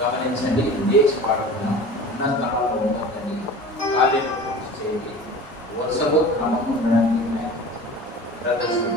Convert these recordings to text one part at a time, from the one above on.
గమనించండి. లేచి పాడుకున్నాం. ఉన్న స్థలాల్లో ఉండకండి, కాలేజీ పూర్తి చేయండి. వరుసలో క్రమం ఉండడానికి ప్రదర్శన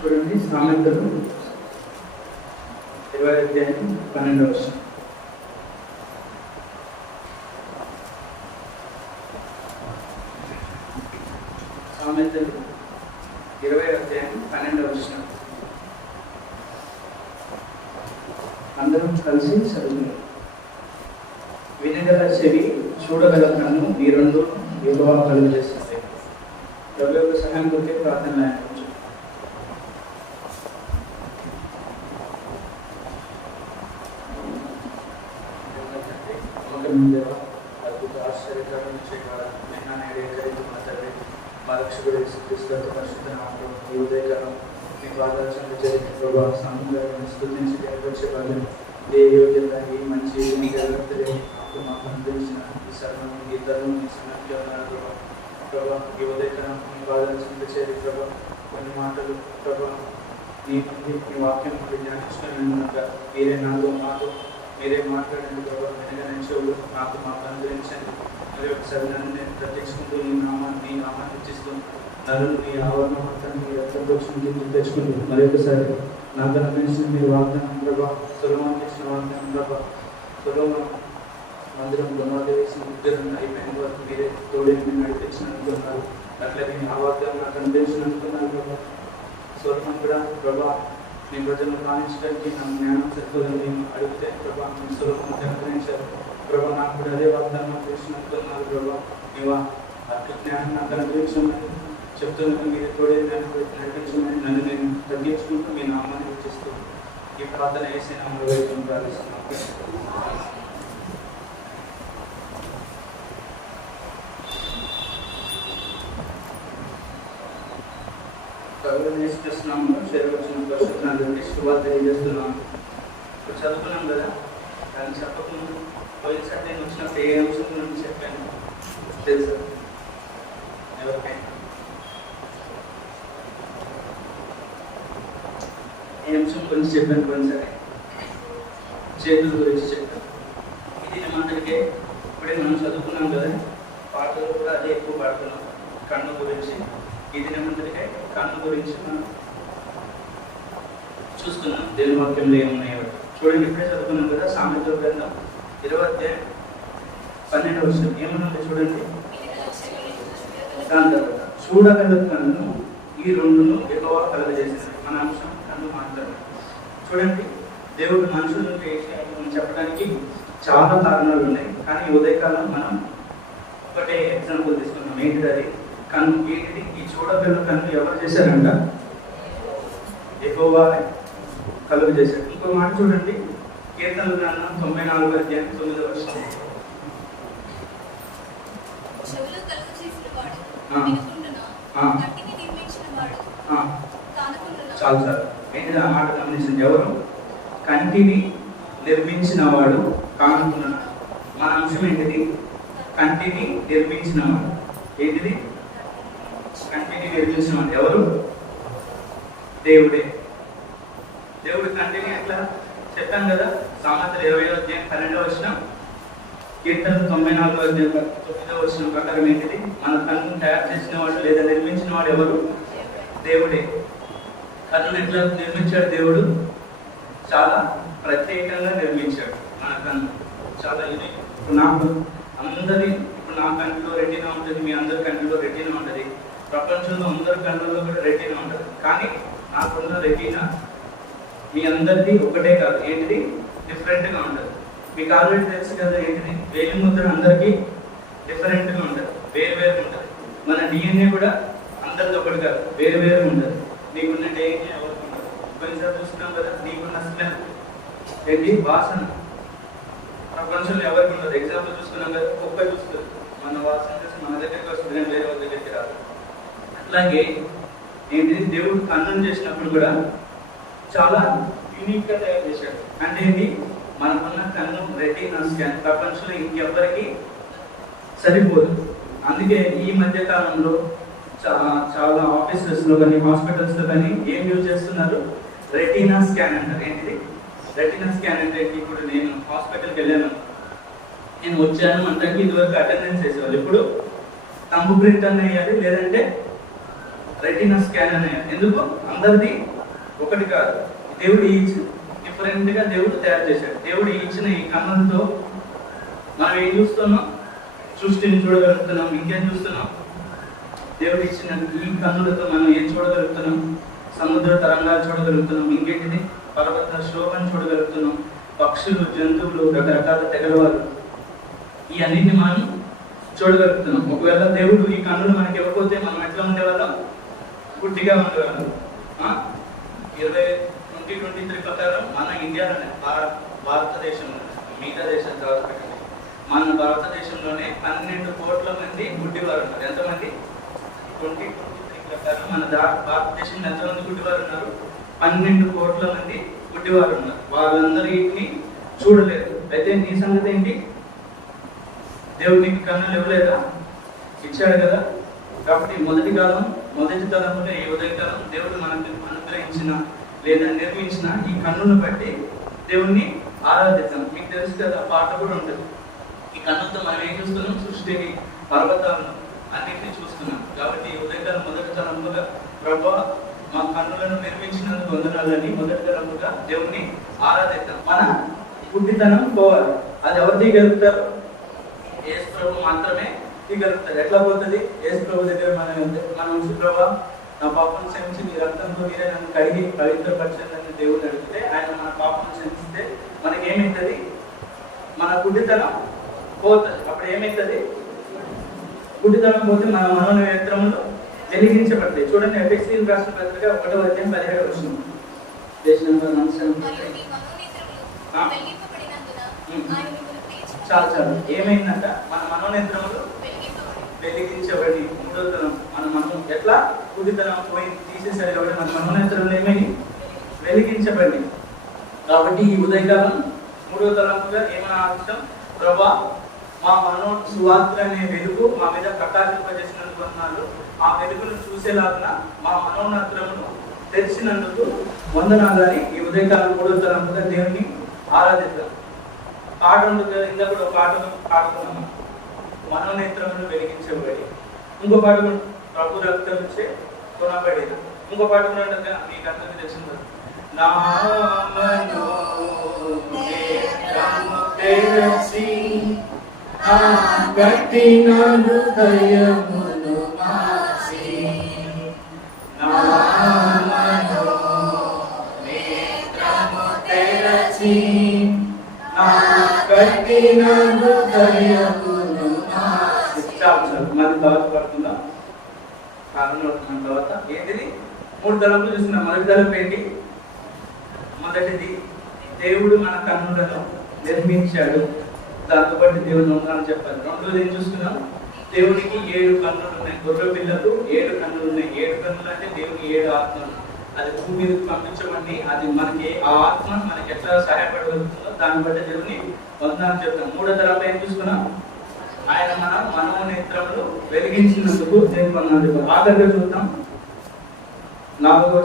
చూడండి, సామెతలు 20:12. సామెతలు 20:12. అందరం కలిసి చదువుతున్నాం. వినగల చెవి, చూడగల కన్ను, ఈ రెండు యెహోవా కలుగు చేస్తాయి. ప్రభువు సహాయం కొట్టే ప్రార్థన. నమ్మకం దేవా, అద్భుత ఆశ్చర్యకరమైన చేయగల నిన్న ఏకైతే మా తండ్రి మా రక్షకుడు యేసుక్రీస్తు పరిశుద్ధ నామములో ఈ ఉదయకాలం మీ పాదాల చెంత జరిగిన ప్రభా సమూహంగా స్తుతించి కనపరిచే భాగ్యం ఏ యోగ్యత ఈ మంచి నాకు మాకు అనుగ్రహించిన ఈ సర్వం గీతాలు మీ సన్నద్ధ ప్రభా ఈ ఉదయకాలం మీ పాదాల చెంత చేరి ప్రభా కొన్ని మాటలు ప్రభా మీ వాక్యం ధ్యానించుకున్నాక మీరే నాతో మాతో మీరే మాట్లాడండి ప్రభావ వెనక చెవులు నాకు మాకు అనుగ్రహించండి. మరి ఒకసారి నన్ను నేను ప్రత్యక్షించుకుంటూ మీ నామాన్ని ఇచ్చిస్తూ నన్ను మీ ఆవరణ మొత్తాన్ని మీ రక్తపోక్షణకి తెచ్చుకుంటూ మరి ఒకసారి నాకు అనుగ్రహించిన మీరు వాగ్దానం ప్రభావ సులభం ఇచ్చిన వాగ్దానం ప్రభావ సులభం మందిరం గుణాలు వేసి ఉద్యోగం అయిపోయిన వరకు మీరే తోడేని మీరు నడిపించినందుకున్నారు. అట్లాగే ఆ వాగ్దానం నాకు అనుగ్రహించినందుకున్నారు ప్రభావ. స్వల్పం కూడా ప్రభా మీ ప్రజలను కానించడానికి నా జ్ఞానం సరిపోదని నేను అడిగితే ప్రభా మీ స్వల్పం అనుగ్రహించారు ప్రభా. నాకు కూడా అదే వాగ్దానం చేసినట్టున్నారు ప్రభా. నీవు అటు జ్ఞానం నాకు అనుగ్రహించమని చెప్తున్నట్టు మీరు తోడే నడిపించమని నన్ను నేను తగ్గించుకుంటూ మీ నామాన్ని ఇచ్చిస్తూ ఈ ప్రార్థన వేసి నామలు వేయడం ప్రార్థిస్తున్నాను. నేర్చుకున్నాము చేరవచ్చిన పరిశుభ్రాన్ని శుభాలు తెలియజేస్తున్నాము. ఇప్పుడు చదువుకున్నాం కదా, కానీ చెప్పకముందు పోయినసారి నేను వచ్చినప్పుడు ఏ అంశం గురించి చెప్పాను తెలుసా ఎవరికైనా? ఏ అంశం గురించి చెప్పాను పోయినసారి? చేతుల గురించి చెప్పాను. ఇది మనకి ఇప్పుడే మనం చదువుకున్నాం కదా, పాటలు కూడా అదే ఎక్కువ పాడుతున్నాం. కన్ను గురించి ఈ దినమంతటికై కన్ను గురించి మనం చూసుకున్నాం. దేవుని వాక్యంలో ఏమున్నాయో చూడండి. ఇప్పుడే చదువుకున్నాం కదా, సామెతల గ్రంథం 20:12 ఏమన్నా చూడండి. దాని తర్వాత చూడగల కన్ను ఈ రెండును ఎక్కువ కలగజేసింది. మన అంశం కన్ను మాత్రమే. చూడండి, దేవుడు మనుషులను చెప్పడానికి చాలా కారణాలు ఉన్నాయి, కానీ ఉదయకాలం మనం ఒకటే ఎగ్జాంపుల్ తీసుకున్నాం. ఏంటిది అది? కన్ను. ఏంటిది? ఈ చూడగల కన్ను ఎవరు చేశారంట? యెహోవా కలుగు చేశాడు. ఇంకో మాట చూడండి, కీర్తనల గ్రంథం 94:9 చాలు సార్. ఏంటిది ఆ మాట గమనించండి. ఎవరు? కంటిని నిర్మించిన వాడు కానుకున్నాడు. మన అంశం ఏంటిది? కంటిని నిర్మించినవాడు. ఏంటిది? కంటిని నిర్మించినవాడు ఎవరు? దేవుడే. దేవుడు కంటిని ఎట్లా చెప్పాను కదా, సామెతలు 20:12 కీర్తనలు 94:9 ప్రకారం ఏంటిది? మన కన్ను తయారు చేసిన వాడు లేదా నిర్మించిన వాడు ఎవరు? దేవుడే. కన్నును ఎట్లా నిర్మించాడు దేవుడు? చాలా ప్రత్యేకంగా నిర్మించాడు. మన కన్ను చాలా యూనిక్. ఇప్పుడు నా కంటిలో రెటీనా ఉంటుంది, మీ అందరి కంటిలో రెటీనా ఉంటుంది, ప్రపంచంలో అందరి కన్నుల్లో కూడా రెటీనా ఉంటుంది. కానీ నాకున్న రెటీనా మీ అందరిది ఒకటే కాదు. ఏంటిది? డిఫరెంట్గా ఉంటుంది. మీకు ఆల్రెడీ తెలుసు కదా ఏంటిది? వేలి ముద్ర అందరికీ డిఫరెంట్గా ఉంటుంది, వేరు ఉంటుంది. మన డిఎన్ఏ కూడా అందరిది ఒకటి కాదు, వేరు ఉంటుంది. నీకున్న డిఎన్ఏ ఎవరికి ఉండదు. కొన్నిసార్లు చూస్తున్నాం కదా, నీకున్న స్మెల్ ఏంటి? వాసన ప్రపంచంలో ఎవరికి ఉండదు. ఎగ్జాంపుల్ చూసుకున్నాం కదా, కుక్క చూస్తుంది, మన వాసన చూసి మన దగ్గరికి వస్తుంది, కానీ వేరే వాళ్ళ దగ్గరికి రాదు. అట్లాగే ఏంటి? దేవుడు కన్నును చేసినప్పుడు కూడా చాలా యూనిక్గా తయారు చేశాడు. అంటే ఏంటి? మనకున్న కన్ను రెటీనా స్కాన్ ప్రపంచంలో ఇంకెవ్వరికి సరిపోదు. అందుకే ఈ మధ్య కాలంలో చాలా ఆఫీసెస్లో కానీ హాస్పిటల్స్లో కానీ ఏం యూజ్ చేస్తున్నారు? రెటీనా స్కాన్ అంటారు. ఏంటిది రెటీనా స్కాన్ అంటే? ఇప్పుడు నేను హాస్పిటల్కి వెళ్ళాను, నేను వచ్చాను అంటే ఇదివరకు అటెండెన్స్ వేసేవాళ్ళు. ఇప్పుడు థంబ్ ప్రింట్ అని వేయాలి, లేదంటే రెటీనా స్కాన్ అని వేయాలి. ఎందుకు? అందరిది ఒకటి కాదు. దేవుడు డిఫరెంట్గా దేవుడు తయారు చేశాడు. దేవుడు ఇచ్చిన ఈ కన్నులతో మనం ఏం చూస్తున్నాం? సృష్టిని చూడగలుగుతున్నాం. ఇంకేం చూస్తున్నాం? దేవుడు ఇచ్చిన ఈ కన్నులతో మనం ఏం చూడగలుగుతున్నాం? సముద్ర తరంగాలు చూడగలుగుతున్నాం. ఇంకేంటిది? పర్వత శోభను చూడగలుగుతున్నాం. పక్షులు, జంతువులు, రకరకాల తెగలవారు, ఈ అన్నింటిని మనం చూడగలుగుతున్నాం. ఒకవేళ దేవుడు ఈ కన్నులు మనకి ఇవ్వకపోతే మనం ఎట్లా ఉండేవాళ్ళం? గుడ్డిగా ఉండేవాళ్ళం. 2023 ప్రకారం మన ఇండియాలోనే, భారతదేశంలో, మిగతా దేశం తర్వాత మన భారతదేశంలోనే 12 కోట్ల మంది గుడ్డివారు ఉన్నారు. ఎంతమంది? 2023 ప్రకారం మన భారతదేశంలో ఎంతమంది గుడ్డివారు ఉన్నారు? 12 కోట్ల మంది గుడ్డివారు ఉన్నారు. వాళ్ళందరినీ చూడలేదు. అయితే నీ సంగతి ఏంటి? దేవుడు నీకు కన్నులు ఇవ్వలేదా? ఇచ్చాడు కదా. కాబట్టి మొదటి తరంలో ఈ ఉదయకాలం దేవుడు మనకు అనుగ్రహించిన లేదా నిర్మించిన ఈ కన్నును బట్టి దేవుణ్ణి ఆరాధిద్దాం. మీకు తెలుసు కదా, పాట కూడా ఉంటుంది. ఈ కన్నుతో మనం ఏం చూస్తున్నాం? సృష్టిని, పర్వతాలను అన్నింటినీ చూస్తున్నాం. కాబట్టి ఈ ఉదయకాలం మొదటి తరంలో ప్రభువా మా కన్నులను నిర్మించినందుకు వందనాలని మొదటి తరంగా దేవుణ్ణి ఆరాధిద్దాం. మన పుట్టితనం పోవాలి. అది ఎవరు తీయగలుగుతారు? యేసు ప్రభు మాత్రమే తీయగలుగుతారు. ఎట్లా పోతుంది? యేసు ప్రభు దగ్గర మనం ప్రభా నా పాపం క్షమించి మీ రక్తంతో మీరే నన్ను కడిగి పవిత్రపరచండి దేవుడు అడిగితే, ఆయన మన పాపం క్షమిస్తే మనకేమవుతుంది? మన గుడ్డితనం పోతుంది. అప్పుడు ఏమవుతుంది? గుడ్డితనం పోతే మన మనోనేత్రములు వెలిగించబడతాయి. చూడండి, ఎఫెసీయులకు రాసిన పత్రిక 1:17 చాలు ఏమైందంట? మన మనోనేత్రములు వెలిగించబడి, 3వ తరం మనం ఎట్లా గుడ్డితనం పోయి తీసేసారు కాబట్టి మన మనోనేత్రములు ఏమైంది? వెలిగించబడి. కాబట్టి ఈ ఉదయకాలం 3వ తరంగా ఏమైనా ఆశిస్తాం? ప్రభా మా సువార్త అనే వెలుగు మా మీద ప్రకాశింపజేసినందుకు వందనాలు. ఆ వెలుగును చూసేలాగా మా మనోనేత్రమును తెరిచినందుకు వందనాలని ఈ ఉదయకాలం 3వ తరంగా దేవుని ఆరాధిద్దాం. పాట ఉంటుంది కదా, ఇందా కూడా ఒక పాటను పాడుతున్నాము, మనోనేత్రమును వెలిగించబడి. ఇంకో పాట కూడా ప్రభు రక్తం నుంచే కొనబడేది. ఇంకో పాట కూడా ఉంటుంది, మీకు అందరికీ తెలిసింది, నా మనోనేత్రము తెరచి కట్టిన హృదయమును మార్చి, నా మనోనేత్రము తెరచి కట్టిన హృదయమును మార్చి. మన తర్వాత పడుతుందా? కాలంలో తర్వాత ఏంటిది? 3 తలంపులు చూస్తున్నాం. మొదటి తలంపు ఏంటి? మొదటిది దేవుడు మన కన్నులను నిర్మించాడు, దాంతో పాటు దేవుని వందనాలు చెప్పాలి. రెండోది ఏం చూస్తున్నాం? దేవునికి 7 కన్నులు ఉన్నాయి. గొర్రె పిల్లకు 7 కన్నులు ఉన్నాయి. 7 కన్నులు అంటే దేవునికి 7 ఆత్మలు. అది భూమి మీదకి పంపించమండి. అది మనకి ఆ ఆత్మ మనకి ఎట్లా సహాయపడగలుగుతుందో దాన్ని బట్టి దేవుని వందనాలు చెప్తాం. 3వ తరంలో ఏం చూసుకున్నాం? ఆయన మన మనోనేత్రములు వెలిగించినందుకు దేవుని వందనాలు చెప్తాం. ఆఖరిగా చూద్దాం 4వ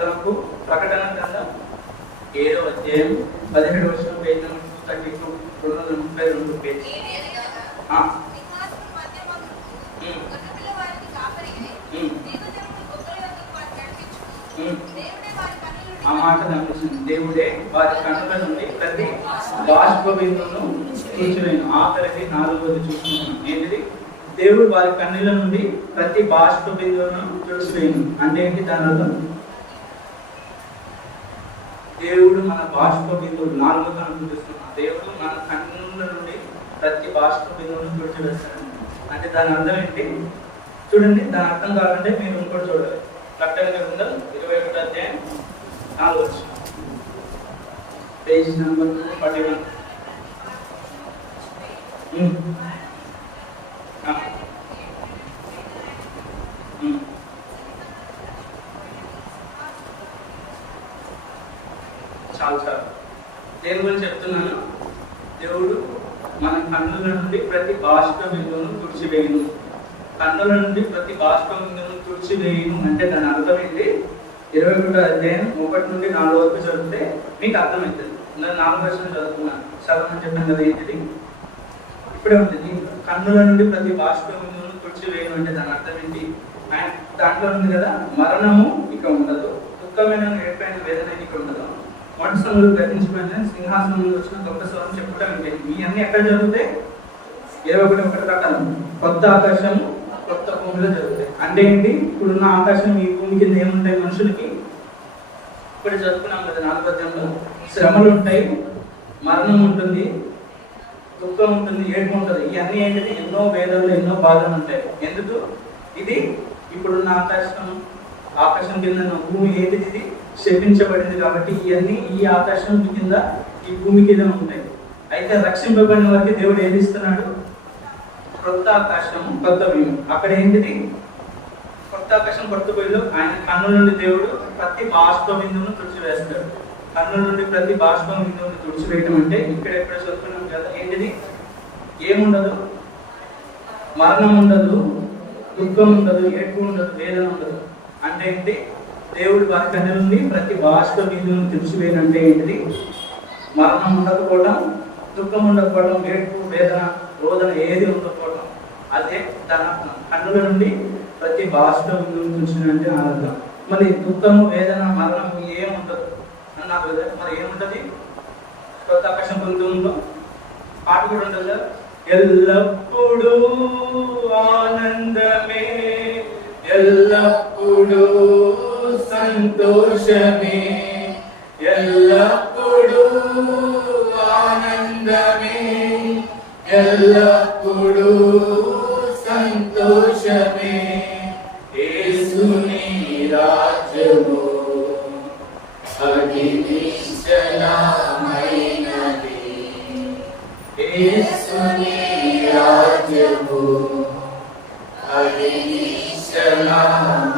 తరంపు ప్రకటన గ్రంథం 7వ అధ్యాయం 17వ వచనం, పేజ్ నెంబర్ 232, 232 పేజ్. ఆ మాట గమనించింది. దేవుడే వారి కన్నుల నుండి ప్రతి బాష్ప బిందువును చూసివేయును. ఆఖరిది 4వది చూసుకుంటున్నాం. ఏంటిది? దేవుడు వారి కన్నుల నుండి ప్రతి బాష్ప బిందువును చూసివేయును అంటే ఏంటి? దాని అర్థం దేవుడు మన బాష్ప బిందువులు 4వ తరంలో చూస్తున్నాం. దేవుడు మన కన్నుల నుండి ప్రతి బాష్ప బిందువును తుడిచివేస్తాడు అంటే దాని అర్థం ఏంటి? చూడండి, దాని అర్థం కావాలంటే మీరు ఇంకోటి చూడాలి. ప్రకటన గ్రంథం 21వ అధ్యాయం 4వ వచనం, పేజ్ నెంబర్ 41. చాలు దేని గురించి చెప్తున్నాను? దేవుడు మన కన్నుల నుండి ప్రతి బాష్ప బిందువును తుడిచివేయును. కన్నుల నుండి ప్రతి బాష్ప బిందువును తుడిచివేయును అంటే దాని అర్థం ఏంటి? 21వ అధ్యాయం 1 నుండి 4 వరకు చదివితే మీకు అర్థమవుతుంది. నేను 4వ వచనం చదువుతున్నాను, చదవమని చెప్పాను కదా. ఏంటిది? ఇప్పుడే ఉంటుంది. కన్నుల నుండి ప్రతి బాష్ప బిందువును తుడిచివేయును అంటే దాని అర్థం ఏంటి? దాంట్లో ఉంది కదా, మరణము ఇక ఉండదు, దుఃఖమైన ఏర్పైన వేదన ఇక ఉండదు, వంటసములు గతించిపోయిన సింహాసనం వచ్చిన గొప్ప స్వరం చెప్పుకోవడం ఏంటి? మీ అన్ని ఎక్కడ జరుగుతాయి? 21 ప్రకారం కొత్త ఆకాశం కొత్త భూమిలో జరుగుతాయి. అంటే ఏంటి? ఇప్పుడున్న ఆకాశం ఈ భూమి కింద ఏముంటాయి? మనుషులకి ఇప్పుడు చదువుకున్నాం కదా 4వ అధ్యాయంలో, శ్రమలు ఉంటాయి, మరణం ఉంటుంది, దుఃఖం ఉంటుంది, ఏడుపు ఉంటుంది. ఇవన్నీ ఏంటిది? ఎన్నో వేదనలు, ఎన్నో బాధలు ఉంటాయి. ఎందుకు? ఇది ఇప్పుడున్న ఆకాశం కింద భూమి ఏంటిది? ఇది శపించబడింది. కాబట్టి ఇవన్నీ ఈ ఆకాశం కింద ఈ భూమి కింద ఉంటాయి. అయితే రక్షింపబడిన వారికి దేవుడు ఏది ఇస్తున్నాడు? కొత్త ఆకాశం, కొత్త భూమి. అక్కడ ఏంటిది? కొత్త ఆకాశం, కొత్త భూమిలో ఆయన కన్నుల నుండి దేవుడు ప్రతి బాష్ప బిందువును తుడిచివేస్తాడు. కన్నుల నుండి ప్రతి బాష్ప బిందువును తుడిచివేయటం అంటే ఇక్కడ ఎక్కడ చదువుకున్నాం కదా, ఏంటిది? ఏముండదు? మరణం ఉండదు, దుఃఖం ఉండదు, ఏడ్పు ఉండదు, వేదన ఉండదు. అంటే ఏంటి? దేవుడు వారి కన్నుల నుండి ప్రతి బాష్ప బిందువును తుడిచివేయనంటే ఏంటిది? మరణం ఉండకపోవడం, దుఃఖం ఉండకపోవడం, ఏడ్పు, వేదన, రోదన ఏది ఉండకపోవడం. అదే తన కన్నుల నుండి ప్రతి బాష్ప బిందువును తుడిచినంటే ఆనందం. మరి దుఃఖము, వేదన, మరణము ఏముండదు నాకు మరి ఏముంటది? కొత్త ఆకాశం పొందులో పాట కూడా ఉంటుంది కదా, ఎల్లప్పుడూ ఆనందమే, ఎల్లప్పుడూ సంతోషమే, ఎల్లప్పుడూ ఆనందమే, ఎల్లప్పుడూ సంతోషమే, యేసుని రాజ్యము అది నిశ్చలమైనది, యేసుని రాజ్యము అది నిశ్చలమైనది.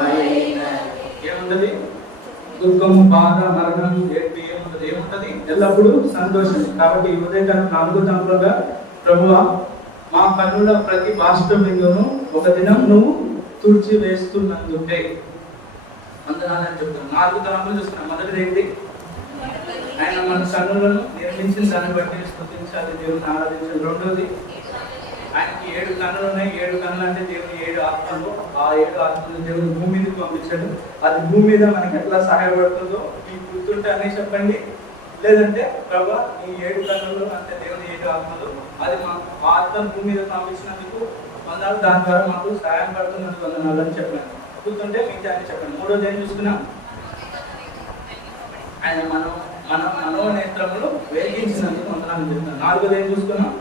ఏముంటది? దుఃఖము, బాధ, మరణం, ఏడ్పు ఏముంటది? ఏముంటది? ఎల్లప్పుడూ సంతోషం. కాబట్టి ఈ ఉదయకాలం 4 తలంపులుగా ప్రభువా మా కన్నుల ప్రతి బాష్ప బిందువును ఒక దినం నువ్వు తుడిచి వేస్తున్నందుకే వందనాలని చెప్తున్నాను. 4 తలంపులు చూస్తున్నాం. మొదటిది ఏంటి? ఆయన మన కన్నులను నిర్మించిన దాన్ని బట్టి స్తుతించాలి, దేవుని ఆరాధించాలి. రెండోది, ఆయనకి 7 కన్నులు ఉన్నాయి. 7 కన్నులు అంటే దేవుని 7 ఆత్మలు. ఆ 7 ఆత్మలు దేవుని భూమి మీదకి పంపించాడు. అది భూమి మీద మనకి ఎట్లా సహాయపడుతుందో మీకు గుర్తుంటే అనే చెప్పండి. లేదంటే ప్రభా ఈ 7 కన్నులు అంటే దేవుని 7 ఆత్మలు, అది మా ఆత్మను భూమి మీద పంపించినందుకు వందనాలు, దాని ద్వారా మాకు సహాయం పడుతున్నందుకు వందనాలు అని చెప్పండి. గుర్తుంటే మిగతా అని చెప్పండి. మూడోది ఏం చూసుకున్నాం? ఆయన మన మనోనేత్రములు వేగించినందుకు వందనాలు చెప్తున్నాం. 4వది ఏం చూసుకున్నాం?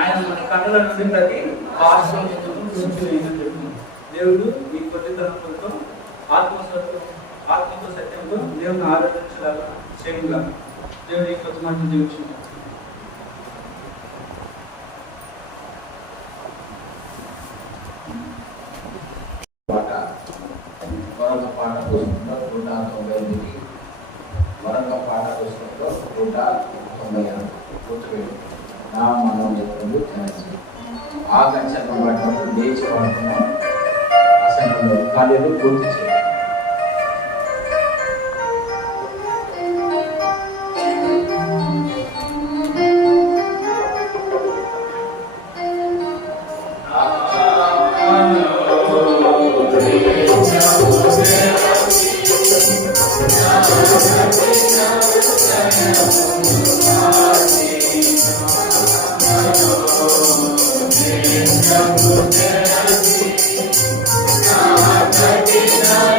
ఆయన మన కన్నుల నుండి ప్రతి బాష్పం చెప్తున్నాం. దేవుడు ఈ కొద్ది తరంపులతో ఆత్మతో సత్యంతో దేవుని ఆరాధించలాగా చేయగా దేవుడు ఈ కొత్త మాట జీవించాడు. మరొక పాట పుస్తకంలో 198, మరొక పాట పుస్తకంలో 196 గుర్తుపెట్టు. నా మనోనేత్రములు తెరచి ఆకాశాన్ని బట్టి లేచి పడుతున్నాం. ఆ సమయంలో కార్యాలు పూర్తి చేయాలి. Thank you.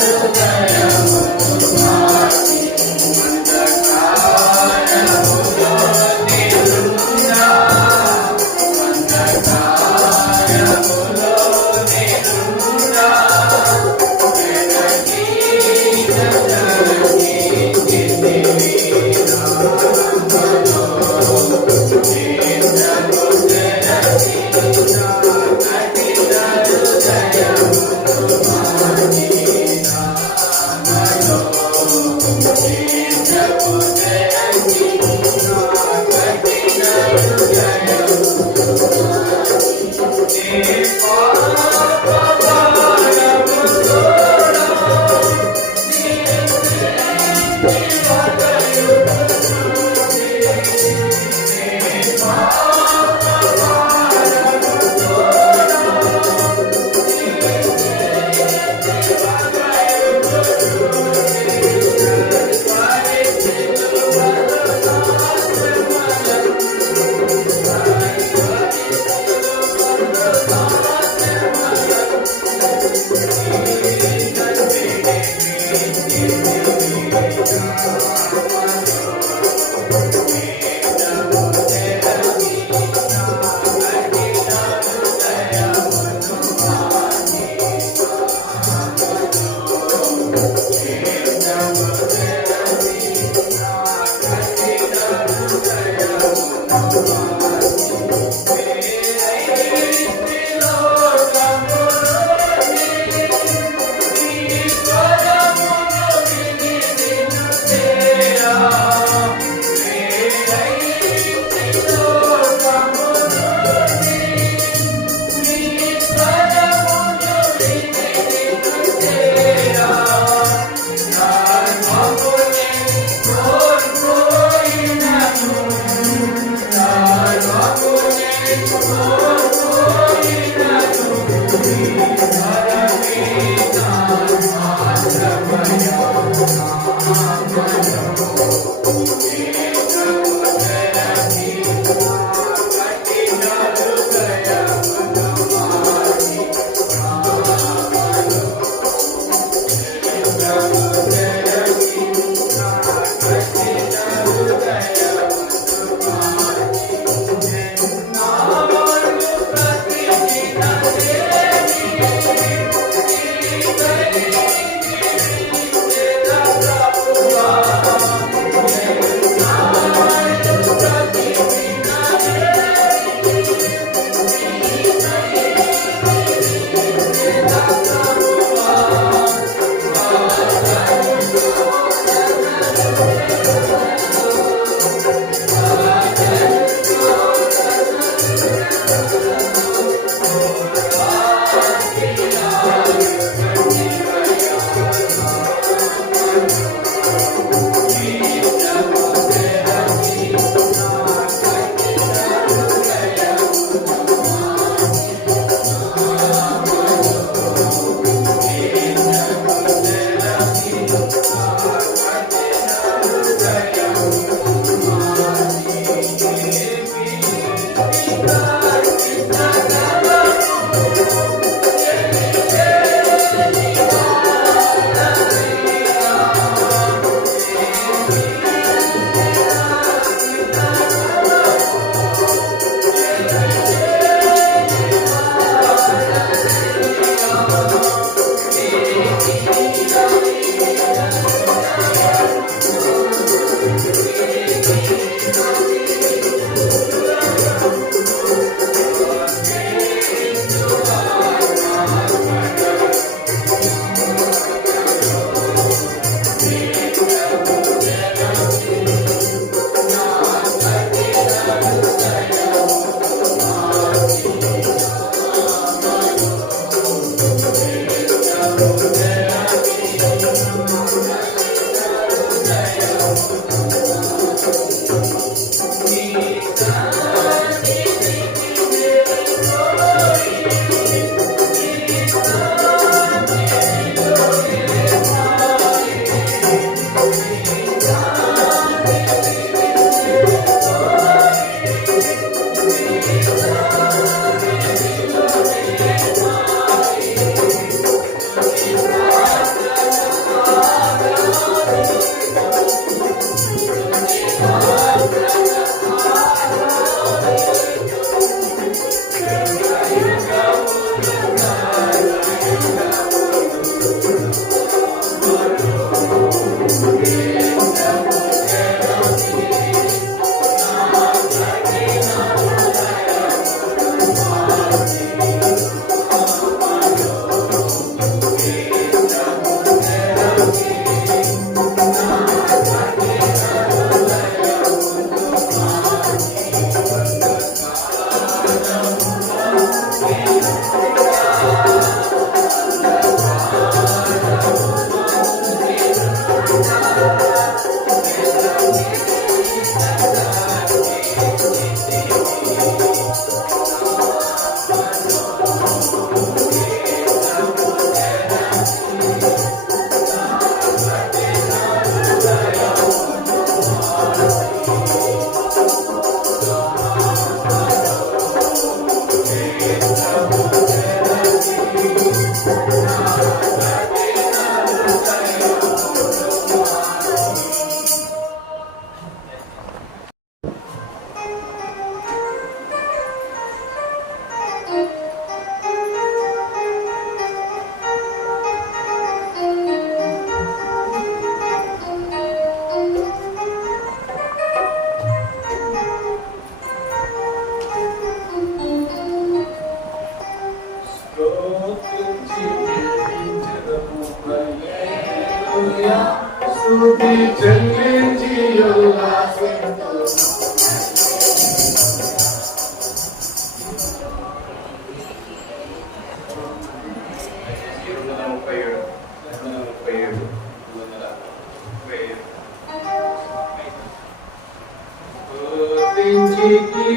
చెల్లించి ఉల్లాసింతు.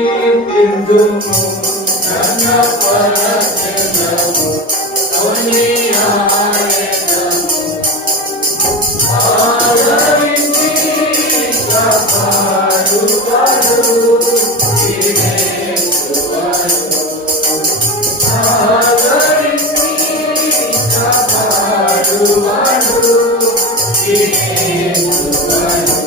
కీర్తింతుము నన్న పరచెదము కొనియాడెదము. ఆదరించి కాపాడువాడు యేసువాడు. ఆదరించి కాపాడువాడు యేసువాడు.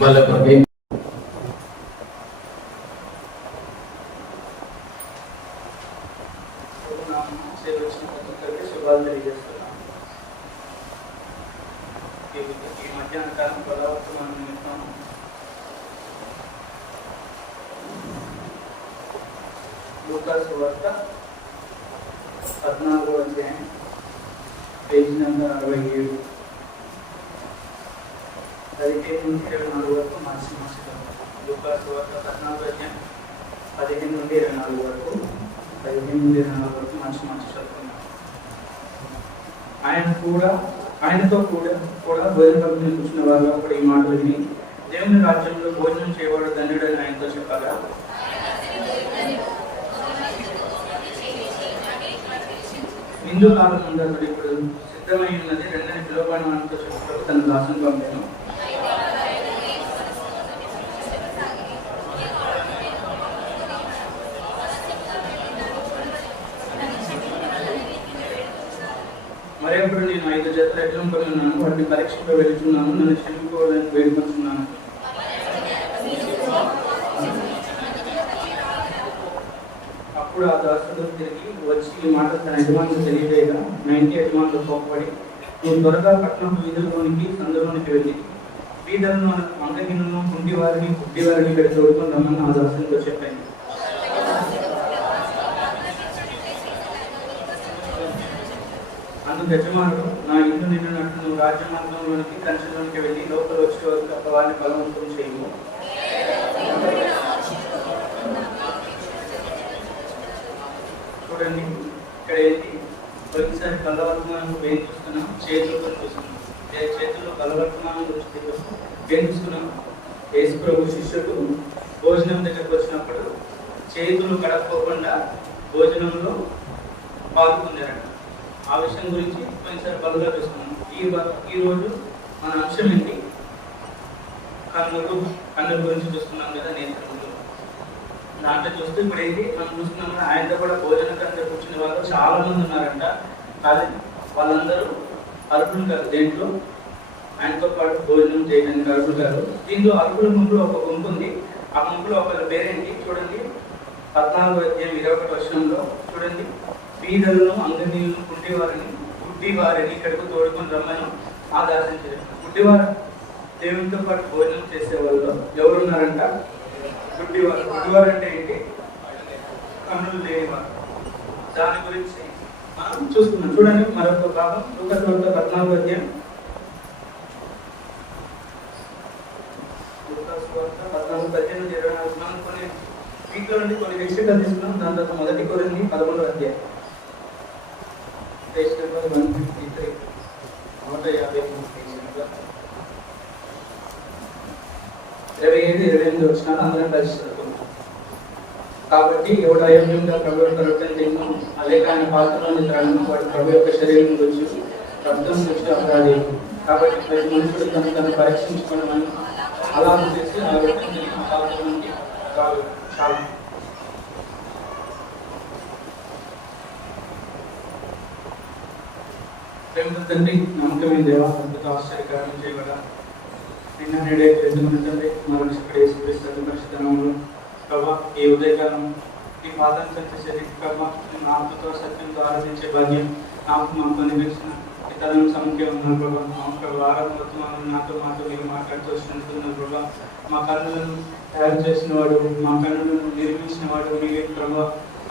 Balapati. లూకాసు సువార్త 14వ అధ్యాయం పేజీ నంబర్ 67 15 నుండి 24 వరకు మార్చి లూకాసు సువార్త 14వ అధ్యాయం 15 నుండి 24 వరకు 15 నుండి 24 వరకు మార్చి చదువుకున్నాం. ఆయనతో కూడా భోజన పంపిణీ కూర్చున్న వారు అప్పుడు ఈ మాటలు విని దేవుని రాజ్యంలో భోజనం చేయవాడు ధన్యుడని ఆయనతో చెప్పారా? హిందూ కాలం ముందు అతడు ఇప్పుడు సిద్ధమై ఉన్నది రెండని పిలువబడిన వారితో చెప్పుటకు తన దాసుని పంపాను. మరొకడు నేను 5 జతల ఎడ్లను కొని ఉన్నాను, వాటిని పరీక్షకు వెళ్తున్నాను, నన్ను క్షమించుకోవాలని వేడుకుంటున్నాను. అప్పుడు ఆ దాసుడు తిరిగి వచ్చి ఈ మాట తన యజమానికి తెలియజేయగా 90 యజమానులు కోపపడి, నువ్వు త్వరగా పట్టణపు వీధుల్లోనికి సందులోనికి వెళ్ళి వీధులను అంగహీనులను గుడ్డివారిని ఇక్కడ తోడుకొని రమ్మని ఆ దాసునితో చెప్పాను. అందుకు యజమానుడు, నా ఇల్లు నిన్నట్టు నువ్వు రాజ్య మార్గంలోనికి కంచెలోనికి వెళ్ళి లోపల వచ్చే వరకు వారిని బలవంతం చేయము. చూడండి, ఇక్కడ ఏంటి ప్రతిసారి బలవర్తమానం ఏం చూస్తున్నాం, చేతులతో చూస్తున్నాం. చేతుల్లో బలవర్తమానం ఏం చూస్తున్నాం? యేసు ప్రభు శిష్యుడు భోజనం దగ్గరకు వచ్చినప్పుడు చేతులు కడక్కోకుండా భోజనంలో పాల్గొందారంట. ఆ విషయం గురించి కొన్నిసారి బలుగా చూస్తున్నాం. ఈరోజు మన అంశం ఏంటి? కన్నుల గురించి చూస్తున్నాం కదా, నేత్రములు. దాంట్లో చూస్తే ఇప్పుడు ఏంటి మనం చూస్తున్నాం, ఆయనతో కూడా భోజనం కంటే కూర్చునే వాళ్ళు చాలా మంది ఉన్నారంట. కానీ వాళ్ళందరూ అర్హులు కాదు. దేంట్లో ఆయనతో పాటు భోజనం చేయడానికి అర్హులు కాదు. దీంట్లో అర్హుల గుంపులో ఒక గుంపు ఉంది. ఆ గుంపులో ఒకరి పేరేంటి చూడండి, 14వ అధ్యాయం 21వ వచనంలో చూడండి. బీదలను, అంగనీయులను, గుడ్డివారిని ఇక్కడికి తోడుకొని రమ్మని ఆదేశించారు. గుడ్డివారు దేవునితో పాటు భోజనం చేసే వాళ్ళు ఎవరున్నారంట? గుడ్డివారు. గుడ్డివారు అంటే ఏంటి? కన్నులు లేనివారు. దాని గురించి మనం చూస్తున్నాం. చూడండి మరొక భాగం, లూకాసు వార్త 14వ అధ్యాయం 14-24 కొన్ని వీటిలో నుండి కొన్ని విషయాలు తీసుకున్నాం. దాని తర్వాత మొదటి కొరింథీ 11వ అధ్యాయం 153 27-28 వచ్చినాను అందరం కలిసి చదువుకున్నాం. కాబట్టి ఎవడు అయోగ్యంగా ప్రభు యొక్క రొట్టెను తిన్నాం, అలాగే ఆయన పాత్రలోని త్రాగను, వాడు ప్రభు యొక్క శరీరం గురించి రక్తం గురించి అపరాధి. కాబట్టి ప్రతి మనుషుడు తను పరీక్షించుకోవడం అలా చేసి ఆ రొట్టెను తిని ఆ పాత్ర నుండి చాలా ప్రేమ తండ్రి, నమ్మకమైన దేవ, అద్భుత ఆశ్చర్యకరం చేయబడ నిన్న నేడే తండ్రి మరణించబడి పరిశుద్ధంలో ప్రభా ఈ ఉదయకాలం ఈ పాదం చేసే ప్రభా ఆత్మతో సత్యంతో ఆరాధించే భాగ్యం నాకు మాకు అనిపించిన ఇతరులను సముఖ్యం ఉన్నాను ప్రభా. మా ప్రభు ఆరాధన నాతో మీరు మాట్లాడుతూ వచ్చినందుకున్నారు ప్రభా. మా కన్నులను తయారు చేసిన వాడు, మా కన్నులను నిర్మించిన వాడు మీరే ప్రభా.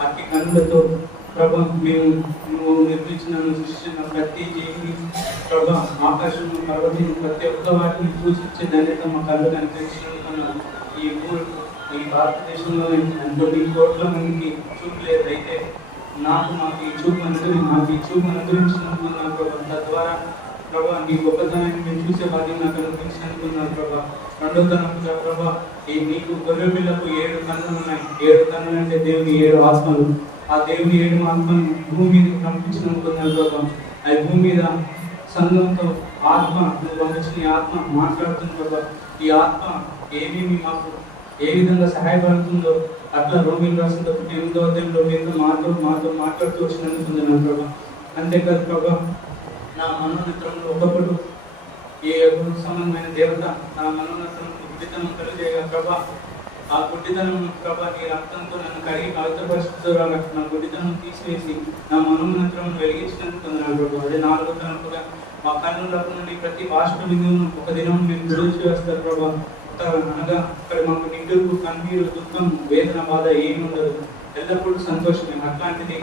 అట్టి కన్నులతో ప్రభా నువ్వు నిర్మించిన సృష్టించిన ప్రతి జీవిని ప్రభా, ఆకాశం పర్వతం ప్రతి ఒక్క వాటిని సూచించే ధన్యత మా కళ్ళు కనిపించినందుకున్నాను. ఈ భారతదేశంలో కొన్ని కోట్ల మందికి చూపు లేదు. అయితే మాకు ఈ చూపు అనుగ్రహించినందుకున్నాను ప్రభా. తద్వారా ప్రభా నీ గొప్పతనాన్ని మేము చూసే భాగ్యం నాకు అనుగ్రహించినందుకున్నాను ప్రభా. రెండో తరపుగా ప్రభా నీకు గొర్రె పిల్లకు 7 కన్నులు ఉన్నాయి. 7 కన్నులు అంటే దేవుని 7 ఆత్మలు. ఆ దేవుని 7 ఆత్మను భూమి మీద పంపించినందుకున్నాను ప్రభా. ఆ భూమి మీద సంఘంతో ఆత్మ నువ్వు పంపించిన ఆత్మ మాట్లాడుతుంది ప్రభా. ఈ ఆత్మ ఏమేమి మాకు ఏ విధంగా సహాయపడుతుందో అట్లా రోమిల్ రాసిన 8వ అధ్యాయంలో మీరు మాతో మాట్లాడుతూ వచ్చినందుకున్నాను ప్రభా. అంతేకాదు ప్రభా, నా మనోనేత్రంలో ఒకప్పుడు ఏ సంబంధమైన దేవత నా మనోనేత్రం గుడ్డితనం కలిగేగా ప్రభా. ఆ గుడ్డితనం ప్రభా నీ రక్తంతో నన్ను కడిగి పవిత్రపరుచుతో నా గుడ్డితనం తీసివేసి నా మనోనేత్రం వెలిగించినందుకున్నాను ప్రభా. అదే 4వ తరపుగా మా కన్నులకు నుండి ప్రతి బాష్ప బిందువును ఒక దినం మీరు విడుదల వేస్తారు ప్రభా. అనగా అక్కడ మాకు నిండుకు కన్నీరు, దుఃఖం, వేదన, బాధ ఏమి ఉండదు. ఎల్లప్పుడూ సంతోషమే. అట్లాంటిది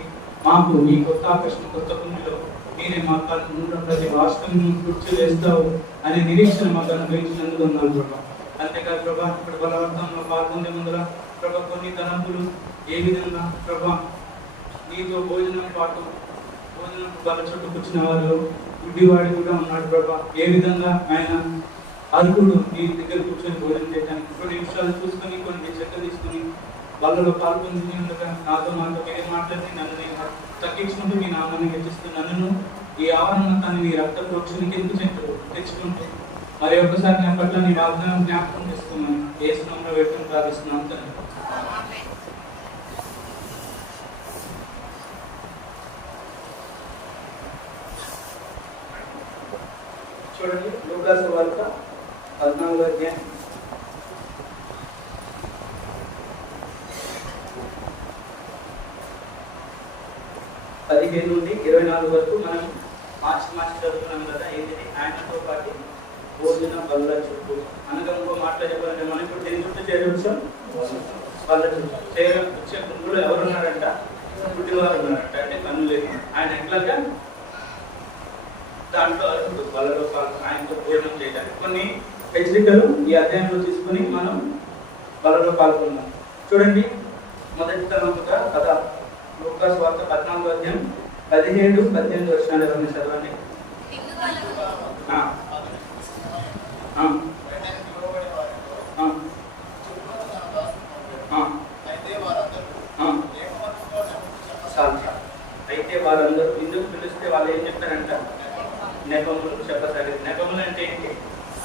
మాకు ఈ కొత్త ఆకర్షణ, కొత్త భూమిలో మీరే మా కన్నుల ప్రతి వాస్తవం గుర్తు వేస్తావు అనే నిరీక్షణ మాకు అనుభవించినందుకు ఉన్నాను ప్రభా. అంతేకాదు ప్రభా, ఇప్పుడు బలవర్తంలో పాల్గొనే ముందర ప్రభా కొన్ని తలంపులు ఏ విధంగా ప్రభా నీతో భోజనం బల చుట్టూ కూర్చున్న వాళ్ళు గుడ్డివాడి కూడా ఉన్నాడు ప్రభా. ఏ విధంగా ఆయన అర్హుడు నీ దగ్గర కూర్చొని భోజనం చేయడానికి కొన్ని విషయాలు చూసుకొని కొన్ని చెక్క తీసుకుని వాళ్ళలో పాల్గొని నాతో మీరే మాట్లాడి నన్ను నేను తగ్గించుకుంటూ మీ నామాన్ని హెచ్చిస్తూ నన్ను ఈ ఆవరణతాన్ని నీ రక్త ప్రోక్షణకి ఎందుకు తెచ్చుకుంటూ మరి ఒక్కసారి నా పట్ల నీ వాగ్దానం జ్ఞాపకం చేస్తున్నాను. ఏ స్నామంలో పెట్టుకుని ప్రార్థిస్తున్నాను తండ్రి. చూడండి లూకాసు వార్త 14వ అధ్యాయం 15 నుండి 24 వరకు మనం మార్చి చదువుతున్నాం కదా. ఏంటిది? ఆయనతో పాటు భోజన బల్ల చుట్టూ అనగా ఇంకో మాటలో చెప్పాలంటే మనం ఇప్పుడు దేని చుట్టూ చేరవచ్చు? బల్ల చుట్టూ వచ్చే గుంపులో ఎవరున్నారంట? గుడ్డివారు ఉన్నారంట, అంటే కన్ను లేదు. ఆయన ఎట్లాగా దాంట్లో అర్హుడు బలలో ఆయనతో భోజనం చేయడానికి కొన్ని హెచ్చరికలు ఈ అధ్యాయంలో తీసుకుని మనం బలలో పాల్గొన్నాం. చూడండి మొదటి తరముగా కథ లూకాసు వార్త 14వ అధ్యాయం 17, 18 వర్షాలు ఎవరిని చదవండి. ఆ, ఆ, ఆ, ఆ, చాలు. అయితే వారందరూ ఎందుకు పిలిస్తే వాళ్ళు ఏం చెప్తారంట? నెపములు చెప్పసాగారు. నెపములు అంటే ఏంటి?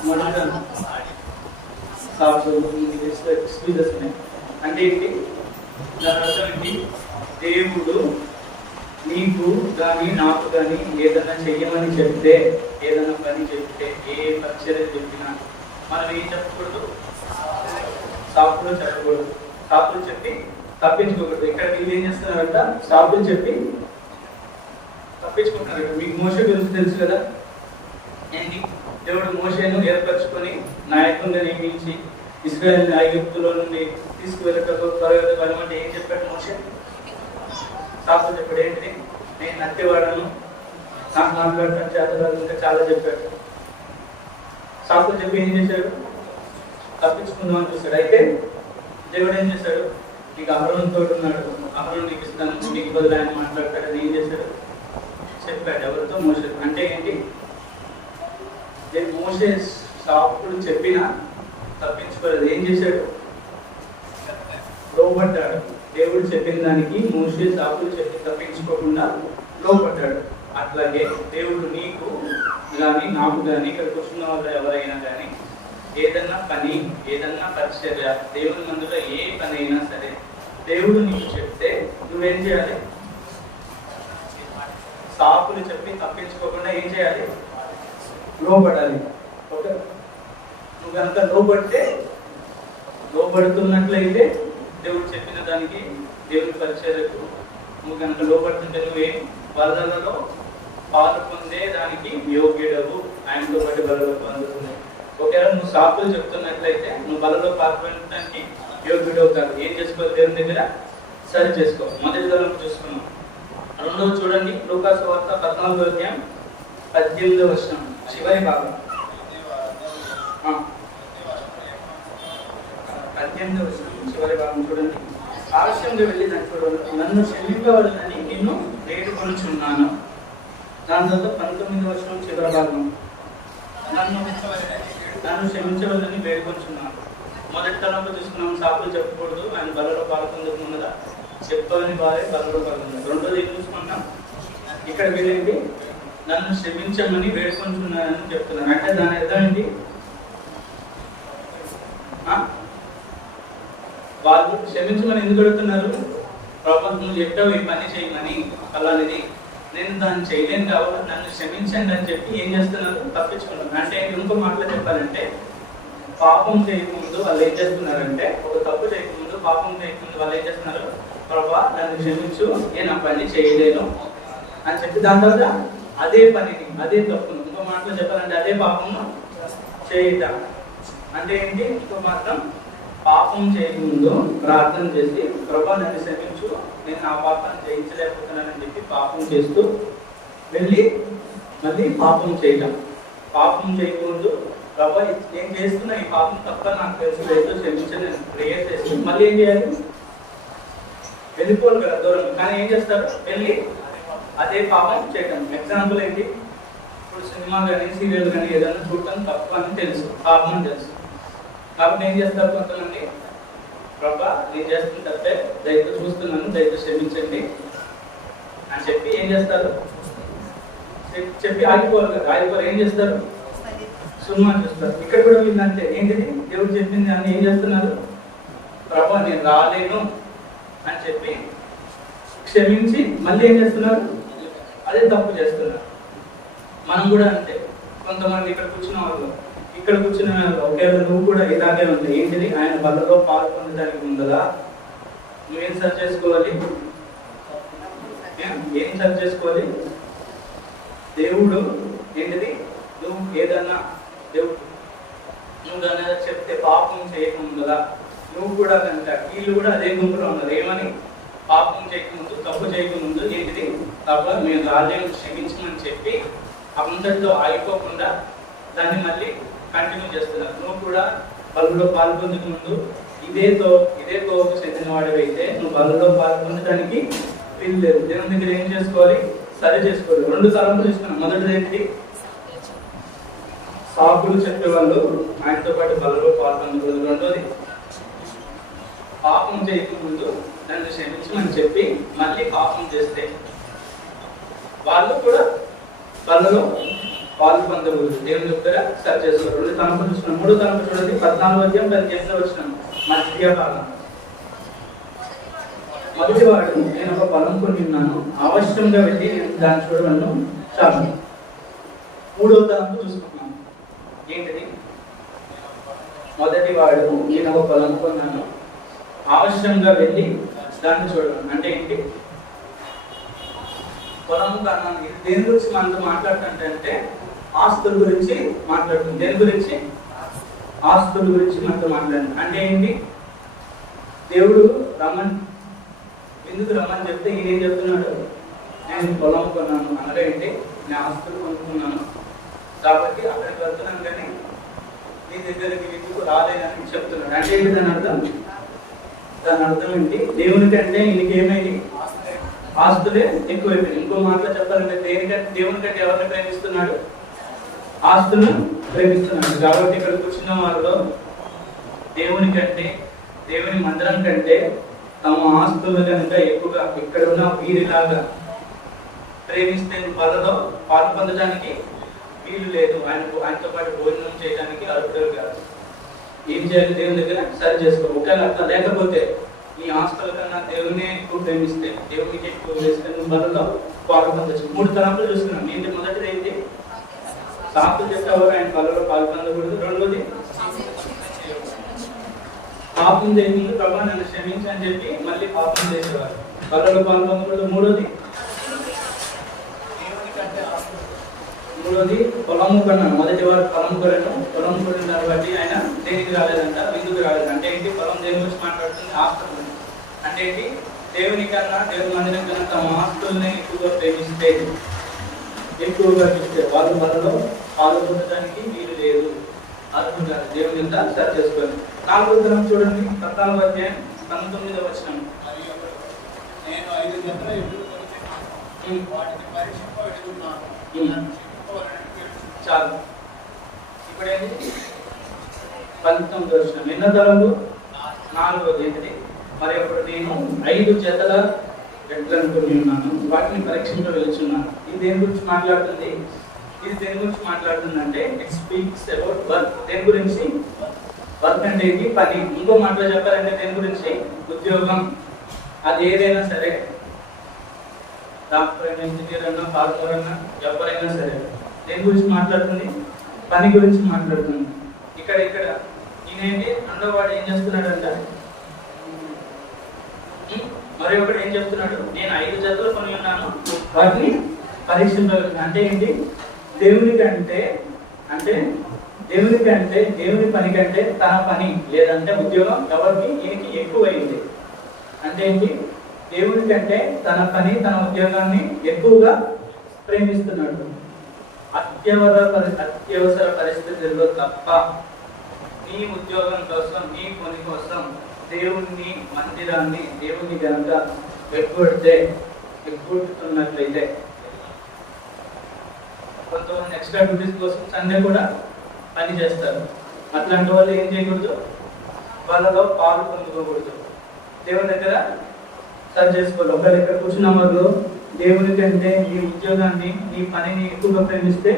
మొదట ఎక్స్క్యూజెస్ ఉన్నాయి అంటే ఏంటి? దాని అర్థం ఏంటి? దేవుడు నీకు కానీ నాకు కానీ ఏదైనా చెయ్యమని చెప్తే, ఏదైనా పని చెప్తే, ఏ పరిచయం చెప్పినా మనం ఏం చెప్పకూడదు? సాకులు చెప్పకూడదు. సాకులు చెప్పి తప్పించుకోకూడదు. ఇక్కడ వీళ్ళు ఏం చేస్తున్నారంట? సాకులు చెప్పి తప్పించుకుంటున్నారు. మీకు మోషే గురించి తెలుసు కదా ఏంటి? దేవుడు మోషేను ఏర్పరచుకొని నాయకునిగా నియమించి ఇశ్రాయేలుని ఐగుప్తులో నుండి తీసుకువెళ్ళటకు వెళ్ళమంటే ఏం చెప్పాడు మోషే? సాకులు చెప్పాడు. ఏంటిది? నేను నత్తివాడను, నాకు మాట్లాడటం చేతగాదు, ఇంకా చాలా చెప్పాడు. సాకులు చెప్పి ఏం చేశాడు? తప్పించుకుందాం అని చూశాడు. అయితే దేవుడు ఏం చేశాడు? నీకు అహరోన్ తోడు ఉన్నాడు, అహరోన్ నీకు ఇస్తాను, నీకు బదులు ఆయన మాట్లాడతాడని ఏం చేశాడు? చెప్పాడు. ఎవరితో? మోషే. అంటే ఏంటి? మోషే సాకులు చెప్పినా తప్పించుకోలేదు. ఏం చేశాడు? లోపడ్డాడు. దేవుడు చెప్పిన దానికి మోషే సాకులు చెప్పి తప్పించుకోకుండా లోపడ్డాడు. అట్లాగే దేవుడు నీకు కానీ నాకు కానీ ఇక్కడ కూర్చున్న వాళ్ళు ఎవరైనా కానీ ఏదన్నా పని, ఏదన్నా పరిచర్య, దేవుని మందులో ఏ పని అయినా సరే దేవుడు నీకు చెప్తే నువ్వేం చేయాలి? సాకులు చెప్పి తప్పించుకోకుండా ఏం చేయాలి? లోబడాలి. ఓకే, నువ్వు కనుక లోబడుతున్నట్లయితే దేవుడు చెప్పిన దానికి, దేవుని పరిచర్యకు నువ్వు కనుక లోబడుతుంటే నువ్వేం వరదలలో పాలు పొందే దానికి యోగ్యుడవు, ఆయనతో పాటు బలలో పొందుతుంది. ఒకవేళ నువ్వు సాకులు చెప్తున్నట్లయితే నువ్వు బలలో పాల్గొనడానికి యోగ్యుడవు కాదు. ఏం చేసుకోవాలి? దేవుని దగ్గర సరి చేసుకో. మొదటి తరం చూసుకున్నాం. రెండోది చూడండి, లూకాసు వార్త 14వ అధ్యాయం 18వ వచనం చివరి భాగం. 18వ వచనం చివరి భాగం చూడండి. ఆలస్యంగా వెళ్ళి నన్ను క్షమించవలనని నిన్ను వేడుకొనుచున్నాను. దాని తర్వాత 19వ వచనం చివరి భాగం, నన్ను క్షమించవలని వేడుకొనుచున్నాను. మొదటి తలంలో చూసుకున్నాం, సాకులు చెప్పకూడదు, ఆయన బలలో పాల్గొందుకు ఉన్నదా, చెప్పని వారే బలలో పాల్గొంది. రెండోది ఏం చూసుకుంటాం? ఇక్కడ వీళ్ళేంటి? నన్ను క్షమించమని వేడుకొంచున్నానని చెప్తున్నారు. అంటే దాని అర్థం ఏంటి? వాళ్ళు క్షమించమని ఎందుకు అడుగుతున్నారు? ప్రభుత్వం నువ్వు చెప్పావు ఈ పని చేయమని, అలాంటిది నేను దాన్ని చేయలేను కాబట్టి నన్ను క్షమించండి అని చెప్పి ఏం చేస్తున్నారు? తప్పించుకున్నారు. అంటే ఇంకో మాటలో చెప్పాలంటే, పాపం చేయకముందు వాళ్ళు ఏం చేస్తున్నారంటే, ఒక తప్పు చేయకముందు, పాపం చేయకముందు వాళ్ళు ఏం చేస్తున్నారు? ప్రభా నన్ను క్షమించు, నేను ఆ పని చేయలేను అని చెప్పి దాని తర్వాత అదే పనిని, అదే తప్పును, ఇంకో మాటలో చెప్పాలంటే అదే పాపము చేయట. అంటే ఏంటి? ఇంకో మాత్రం పాపం చేయకముందు ప్రార్థన చేసి ప్రభా నన్ను క్షమించు, నేను ఆ పాపాన్ని జయించలేకపోతున్నానని చెప్పి పాపం చేస్తూ వెళ్ళి మళ్ళీ పాపం చేయటం. పాపం చేయకముందు ప్రభా నేను చేస్తున్నా ఈ పాపం తప్ప నాకు తెలుసు, లేదు క్షమించని నేను ప్రేయర్ చేసి మళ్ళీ ఏం చేయాలి? వెళ్ళిపోవాలి కదా దూరం. కానీ ఏం చేస్తారు? వెళ్ళి అదే పాపం చేయటం. ఎగ్జాంపుల్ ఏంటి? ఇప్పుడు సినిమా కానీ సీరియల్ కానీ ఏదైనా చూడటం తప్పు అని తెలుసు, పాపం అని తెలుసు. కాబట్టి ఏం చేస్తారు కొంతమంది? ప్రభా నేను చేస్తున్న తప్పే, దయతో చూస్తున్నాను, దయతో క్షమించండి అని చెప్పి ఏం చేస్తారు? చెప్పి ఆగిపోవాలి కదా. ఆగిపోవాలి ఏం చేస్తారు? సినిమా చూస్తారు. ఇక్కడ కూడా వీళ్ళంటే ఏంటిది? దేవుడు చెప్పింది అని ఏం చేస్తున్నారు? ప్రభా నేను రాలేను అని చెప్పి క్షమించి మళ్ళీ ఏం చేస్తున్నారు? అదే తప్పు చేస్తున్నారు. మనం కూడా అంతే. కొంతమంది ఇక్కడ కూర్చున్న వాళ్ళు, ఇక్కడ కూర్చున్న ఒకవేళ నువ్వు కూడా ఇలాగే ఉంది. ఏంటిది? ఆయన బలలో పాల్గొనడానికి ఉండదా? నువ్వేం సరి చేసుకోవాలి? ఏం సరి చేసుకోవాలి? దేవుడు ఏంటిది? నువ్వు ఏదన్నా దేవుడు నువ్వు దాని చెప్తే పాపం చేయకుండా నువ్వు కూడా కనుక వీళ్ళు కూడా అదే గుంపులో ఉన్నారు. ఏమని? పాపం చేయకముందు, తప్పు చేయకముందు ఏంటిది? తప్ప మేము రాలేము, క్షమించమని చెప్పి అందరితో ఆగిపోకుండా దాన్ని మళ్ళీ కంటిన్యూ చేస్తున్నారు. నువ్వు కూడా బలలో పాల్గొనక ముందు ఇదే కోవకు చెందిన వాడివైతే నువ్వు బలలో పాల్గొనడానికి వీలు లేదు. దేవుని దగ్గర ఏం చేసుకోవాలి? సరి చేసుకోరు. 2 తలంపులు ఇస్తున్నాం. మొదటిది ఏంటి? సాకులు చెప్పేవాళ్ళు ఆయనతో పాటు బలలో పాల్గొనకూడదు. రెండోది పాపం చేయకముందు నన్ను క్షమించమని చెప్పి మళ్ళీ పాపం చేస్తే వాళ్ళు కూడా బలలో పాలు పొందకూడదు. దేవుని దగ్గర సరి చేసుకోరు. 2 తలంపులు చూస్తున్నాం. 3వ తలంపు చూడండి, 14 వచ్చిన మధ్యకాలం. మొదటివాడు నేను ఒక పొలం కొని ఉన్నాను, అవశ్యంగా వెళ్ళి దాన్ని చూడవలను చాలు. 3వ తలంపు చూసుకున్నాను. ఏంటిది? మొదటివాడు నేను ఒక పొలం కొన్నాను, అవశ్యంగా వెళ్ళి దాన్ని చూడవలను. అంటే ఏంటి? పొలం కన్నాను. దేని గురించి మనతో మాట్లాడుతుంటే ఆస్తుల గురించి మాట్లాడుతుంది. దేని గురించి? ఆస్తుల గురించి మనతో మాట్లాడు. అంటే ఏంటి? దేవుడు రమ్మని, ఎందుకు రమ్మని చెప్తే ఈయన ఏం చెప్తున్నాడు? నేను పొలం కొన్నాను అనగా ఏంటి? నేను ఆస్తులు కొనుక్కున్నాను కాబట్టి అక్కడికి వెళ్తున్నాను, కానీ నీ దగ్గరికి ఎందుకు రాలేదని చెప్తున్నాడు. అంటే ఏంటి దాని అర్థం? దాని అర్థం ఏంటి? దేవునికి అంటే ఈయనకి ఏమైంది? ఆస్తులే ఎక్కువైపోయింది. ఇంకో మాటలో చెప్పాలంటే దేవుని కంటే ఎవరిని ప్రేమిస్తున్నాడు? ఆస్తులను ప్రేమిస్తున్నాడు. కాబట్టి ఇక్కడ కూర్చున్న వారిలో దేవుని కంటే, దేవుని మందిరం కంటే తమ ఆస్తులు కనుక ఎక్కువగా ఇక్కడ ఉన్న వీరిలాగా ప్రేమిస్తే బలలో పాలు పొందడానికి వీలు లేదు. ఆయనతో పాటు భోజనం చేయడానికి అర్హులు కాదు. ఏం చేయాలి? దేవుని దగ్గర సరి చేసుకో. ఒకవేళ అట్లా లేకపోతే నీ ఆస్తుల కన్నా దేవునే ఎక్కువ ప్రేమిస్తే, దేవునికి ఎక్కువ వేస్తే నువ్వు బలలో పాలు పొందచ్చు. 3 తలంపులు చూస్తున్నాం. ఏంటి? మొదటిది ఏంటి? సాకులు చెప్పేవారు ఆయన బలలో పాలు పొందకూడదు. రెండోది పాపం చేయకుండా ప్రభా నన్ను క్షమించి అని చెప్పి మళ్ళీ పాపం చేసేవారు, బలలో పాలు పొందకూడదు. మూడోది పొలము కొన్నాను. మొదటి వారు పొలం కొనను, పొలం కొనిన దాన్ని ఆయన దేనికి రాలేదంట? ఎందుకు రాలేదు? అంటే ఏంటి? పొలం దేని గురించి మాట్లాడుతుంది? ఆస్తుల గురించి. అంటే ఏంటి? దేవుని కన్నా, దేవుని మందిరం కన్నా తమ ఆస్తుల్ని ఎక్కువగా ప్రేమిస్తే, ఎక్కువగా చూస్తే వాళ్ళు బలలో పాలు పొందడానికి వీలు లేదు. అర్థం దేవుని ఎంత సరి చేసుకోండి. 4వ తరం చూడండి, 14వ అధ్యాయం 19వ వచనం. నేను 5 జతల ఎద్దులు కొనుక్కున్నాను, వాటిని పరీక్షింపబడుతున్నాను. చాలు. ఇప్పుడేంటి? 19వ వచనం. ఎన్నో తరంలో 4వది ఏంటిది? మరి అప్పుడు నేను 5 జతల ఎడ్లను కొని ఉన్నాను, వాటిని పరీక్షింప వెళ్తున్నాను. ఇది దేని గురించి మాట్లాడుతుంది? ఇది దేని గురించి మాట్లాడుతుంది అంటే ఇట్ స్పీక్స్ అబౌట్ వర్క్. దేని గురించి? వర్క్ అంటే ఏంటి? పని. ఇంకో మాటలో చెప్పాలంటే దేని గురించి? ఉద్యోగం. అది ఏదైనా సరే, డాక్టర్ అయినా, ఇంజనీర్ అయినా, ఫార్మర్ అయినా, ఎవరైనా సరే దేని గురించి మాట్లాడుతుంది? పని గురించి మాట్లాడుతుంది. ఇక్కడ ఈయనేంటి? రెండో వాడు ఏం చేస్తున్నాడంట? మరి ఒకటి ఏం చెప్తున్నాడు? నేను 5 జతలు కొని ఉన్నాను, వాటిని పరీక్షించాలి. అంటే ఏంటి? దేవుని కంటే దేవుని పని కంటే తన పని లేదంటే ఉద్యోగం ఎవరికి? ఈయనకి ఎక్కువైంది. అంటే ఏంటి? దేవుని కంటే తన పని, తన ఉద్యోగాన్ని ఎక్కువగా ప్రేమిస్తున్నాడు. అత్యవసర పరిస్థితుల్లో తప్ప నీ ఉద్యోగం కోసం, నీ పని కోసం దేవుని మందిరాన్ని, దేవుని కనుక ఎక్కువట్టుతున్నట్లయితే, కొంతమంది ఎక్స్ట్రా డ్యూటీస్ కోసం సండే కూడా పని చేస్తారు. అట్లాంటి వాళ్ళు ఏం చేయకూడదు? వాళ్ళలో పాలు పొందుకోకూడదు. దేవుని దగ్గర సరి చేసుకోవాలి. ఒకవేళ ఇక్కడ కూర్చున్న వాళ్ళు దేవుని కంటే నీ ఉద్యోగాన్ని, నీ పనిని ఎక్కువగా ప్రేమిస్తే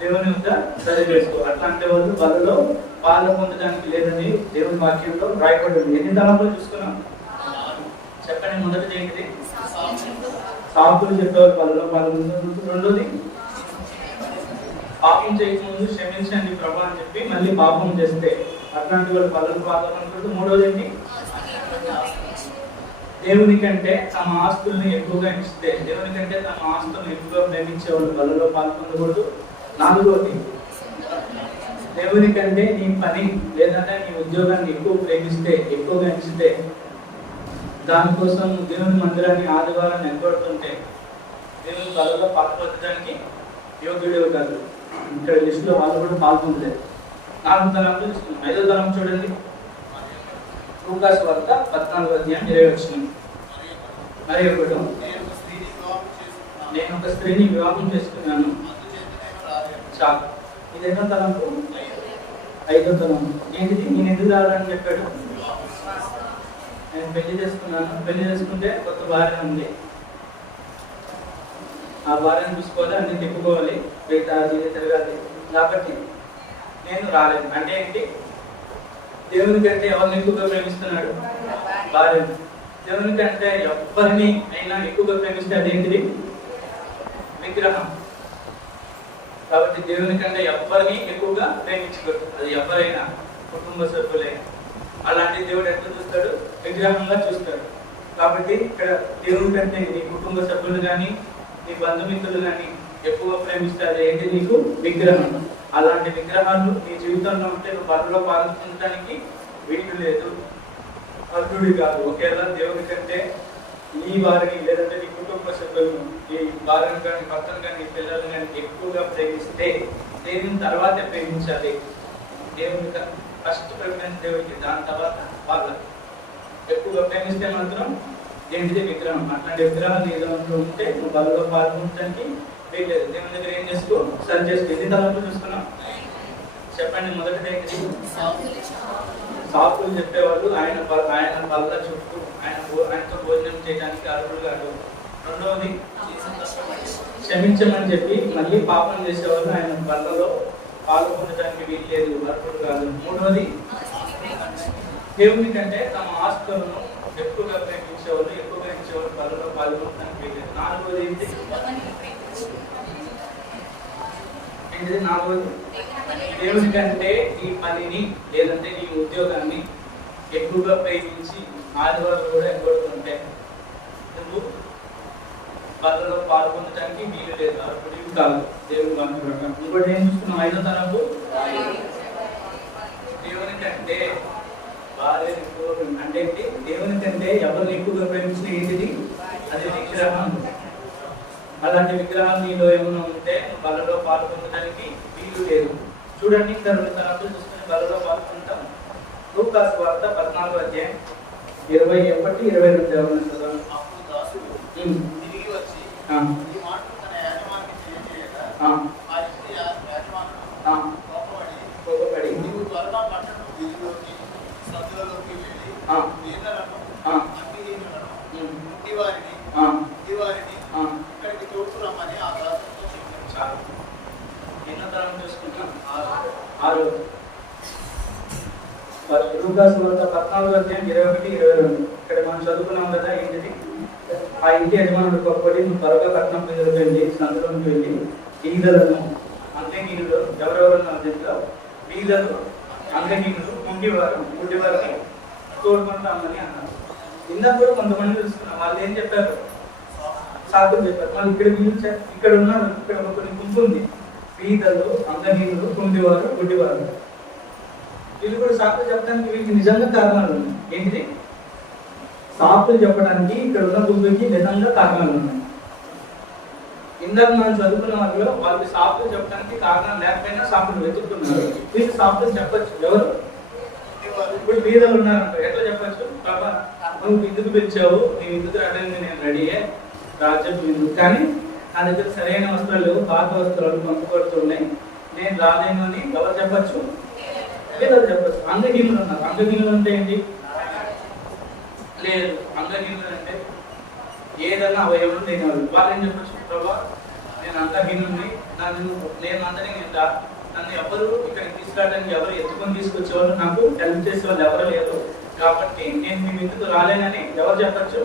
దేవుని వద్ద సరి చేసుకో. అట్లాంటి వాళ్ళు వాళ్ళలో పాలు పొందడానికి లేదని దేవుని వాక్యంలో రాయబడి ఉంది. ఎన్ని తలంపులు చూసుకున్నాం? చెప్పండి. మొదటిది ఏంటిది? సాకులు చెప్పేవారు వాళ్ళలో పాలు. రెండోది పాపం చేయకముందు క్షమించండి ప్రభా అని చెప్పి మళ్ళీ పాపం చేస్తే అట్లాంటి వాళ్ళు వాళ్ళని పాల్గొనకూడదు. మూడోది ఏంటి? దేవుని కంటే తమ ఆస్తుల్ని ఎక్కువగా ఇస్తే, దేవుని కంటే తమ ఆస్తులను ఎక్కువగా ప్రేమించే వాళ్ళు వాళ్ళలో పాల్గొనకూడదు. 4వది దేవుని కంటే నీ పని లేదంటే నీ ఉద్యోగాన్ని ఎక్కువ ప్రేమిస్తే, ఎక్కువగా ఇస్తే, దానికోసం దేవుని మందిరాన్ని ఆదివారాన్ని ఎగ్గొడుతుంటే దేవుని వాళ్ళలో పాల్గొనడానికి యోగ్యుడు కాదు. ఇక్కడ లిస్టులో వాళ్ళు కూడా పాల్గొనలేదు. 4వ తలంపులు చూస్తున్నాం. 5వ తలం చూడండి, లూకాసు వార్త 14వ అధ్యాయం 20వ వచనం. మరి ఒకడు నేను ఒక స్త్రీని వివాహం చేసుకున్నాను. చాలు. ఇది ఎన్నో తలంపు? 5వ తలంపు. ఏంటిది? నేను ఎందుకు రావాలని చెప్పాడు? నేను పెళ్లి చేసుకున్నాను. పెళ్లి చేసుకుంటే కొత్త భార్య ఉంది. ఆ భార్యను చూసుకోవాలి, అన్ని తిప్పుకోవాలి, అది తిరగాలి. కాబట్టి నేను రాలేదు. అంటే ఏంటి? దేవుని కంటే ఎవరిని ఎక్కువగా ప్రేమిస్తున్నాడు? భార్యను. దేవుని కంటే ఎవరిని అయినా ఎక్కువగా ప్రేమిస్తే అదేంటిది? విగ్రహం. కాబట్టి దేవుని కంటే ఎవరిని ఎక్కువగా ప్రేమించకూడదు. అది ఎవరైనా, కుటుంబ సభ్యులైనా. అలాంటి దేవుడు ఎట్లా చూస్తాడు? విగ్రహంగా చూస్తాడు. కాబట్టి ఇక్కడ దేవుని కంటే నీ కుటుంబ సభ్యులు కానీ నీ బంధుమిత్రులు కానీ ఎక్కువ ప్రేమిస్తే అది ఏంటి? నీకు విగ్రహం. అలాంటి విగ్రహాలు నీ జీవితంలో ఉంటే నువ్వు పనులో పాల్గొనడానికి వీలు లేదు, అర్హుడి కాదు. ఒకేలా దేవుని కంటే నీ వారిని లేదంటే నీ కుటుంబ సభ్యులను, నీ భార్యను కానీ భర్తను కానీ నీ పిల్లలు కానీ ఎక్కువగా ప్రేమిస్తే దేవుని తర్వాతే ప్రేమించాలి. దేవుని ఫస్ట్ ప్రిఫరెన్స్ దేవుడికి, దాని తర్వాత వాళ్ళకి. ఎక్కువగా ప్రేమిస్తే మాత్రం ఏంటిది? విగ్రహం. అట్లాంటి విగ్రహాలు ఏదో ఉంటే నువ్వు బలలో పాల్గొనడానికి వీల్లేదు. దేవుని దగ్గర ఏం చేసుకో? సరి చేసుకో. ఎన్ని తలంపులు చూసుకున్నాం చెప్పండి. మొదటిది ఏంటిది? సాకులు చెప్పేవాళ్ళు ఆయన బల్ల చుట్టూ ఆయనతో భోజనం చేయడానికి అర్హులు కాదు. రెండవది క్షమించమని చెప్పి మళ్ళీ పాపం చేసేవాళ్ళు ఆయన బల్లలో పాల్గొనడానికి వీల్లేదు, అర్హులు కాదు. మూడవది దేవుని కంటే తమ ఆస్తులను ఎక్కువగా ప్రేమించేవాళ్ళు, ఎక్కువగా ఇచ్చేవాళ్ళు బల్లలో పాల్గొనడానికి వీల్లేదు. నాలుగవది ఏంటి? నాలుగవది దేవుని కంటే నీ పనిని లేదంటే నీ ఉద్యోగాన్ని ఎక్కువగా ప్రేమించి ఆదివారం కూడా ఎగ్గొడుతుంటే నువ్వు బలలో పాల్గొనడానికి వీలు లేదు, అర్హుడివి కాదు దేవుని వాక్యం. ఇంకోటి ఏం చూస్తున్నాం? 5వ తలంపు దేవుని కంటే భార్య ఎక్కువ. అంటే దేవుని కంటే ఎవరిని ఎక్కువగా ప్రేమించిన ఏంటిది? అది విగ్రహం. అలాంటి విగ్రహం నీలో ఏమైనా ఉంటే బలలో పాల్గొనడానికి వీలు లేదు. చూడండి, ఇంకా 2 తలంపులు చూసుకుని బలలో పాల్గొంటాం. లూకాసు వార్త 14వ అధ్యాయం 21-22 తిరిగి వచ్చి ఈ మాట తన యజమానికి తెలియజేయగా ఆ కోపపడి నీవు త్వరగా పట్టణం వీధిలోకి సందులలోకి వెళ్ళి దీనులను అంగీహీనులను ఇంటివారిని ఇక్కడికి తోడుకురమ్మని ఆ దాసులతో చెప్పారు. చాలు. ఎన్నో తరం చూసుకుంటాం? 6. లూకాసు వార్త 14వ అధ్యాయం 21-22. ఇక్కడ మనం చదువుకున్నాం కదా. ఏంటిది? ఆ ఇంటి యజమానుడు కోపపడి నువ్వు త్వరగా పట్టణం మీదకి వెళ్ళి సందులోకి వెళ్ళి బీదలను, అంగహీనులు, ఎవరెవరున్నారు దీంట్లో? బీదలు, అంగహీనులు, గుడ్డివారిని తోడుకుంటామని అన్నారు. ఇందాక కూడా కొంతమంది చూసుకున్నాం. వాళ్ళు ఏం చెప్పారు? సాకులు చెప్పారు. వాళ్ళు ఇక్కడ ఉన్నారు. ఇక్కడ కొన్ని గుంపు ఉంది. బీదలు, అంగహీనులు, కుంటివారు, గుడ్డివారు. వీళ్ళు కూడా సాకులు చెప్పడానికి వీళ్ళకి నిజంగా కారణాలు ఉన్నాయి. ఏంటిది? సాకులు చెప్పడానికి ఇక్కడ ఉన్న గుంపుకి నిజంగా కారణాలు ఉన్నాయి. ఇందాక మనం చదువుకున్న వాటిలో వాళ్ళకి సాకులు చెప్పడానికి కారణాలు లేకపోయినా సాకులు వెతుకుతున్నారు. వీళ్ళు సాకులు చెప్పచ్చు. ఎవరు? ఇప్పుడు బీదలు ఉన్నారంట. ఎట్లా చెప్పచ్చు? బాబా నువ్వు ఎందుకు పిలిచావు? నీ ఎందుకు రావడానికి నేను రెడీయే, రాజ్యం ఎందుకు, కానీ నా దగ్గర సరైన వస్త్రాలు లేవు, పాత వస్త్రాలు పంపుకొడుతున్నాయి, నేను రాలేను అని ఎవరు చెప్పచ్చు? బీదలు చెప్పచ్చు. అంగహీనులు ఉన్నారు. అంగహీనులు అంటే ఏంటి? లేదు. అంగహీనులు అంటే ఏదన్నా అవయవం లేని వాళ్ళు. వాళ్ళు ఏం చెప్పచ్చు? ప్రభా నేను అంగహీనుడిని, నేను అందరినీ నన్ను ఎవరు ఇక్కడికి తీసుకురావడానికి ఎవరు ఎత్తుకొని తీసుకొచ్చేవాళ్ళు, నాకు హెల్ప్ చేసే వాళ్ళు ఎవరు లేరు, కాబట్టి నేను మీ ఎందుకు రాలేనని ఎవరు చెప్పచ్చు?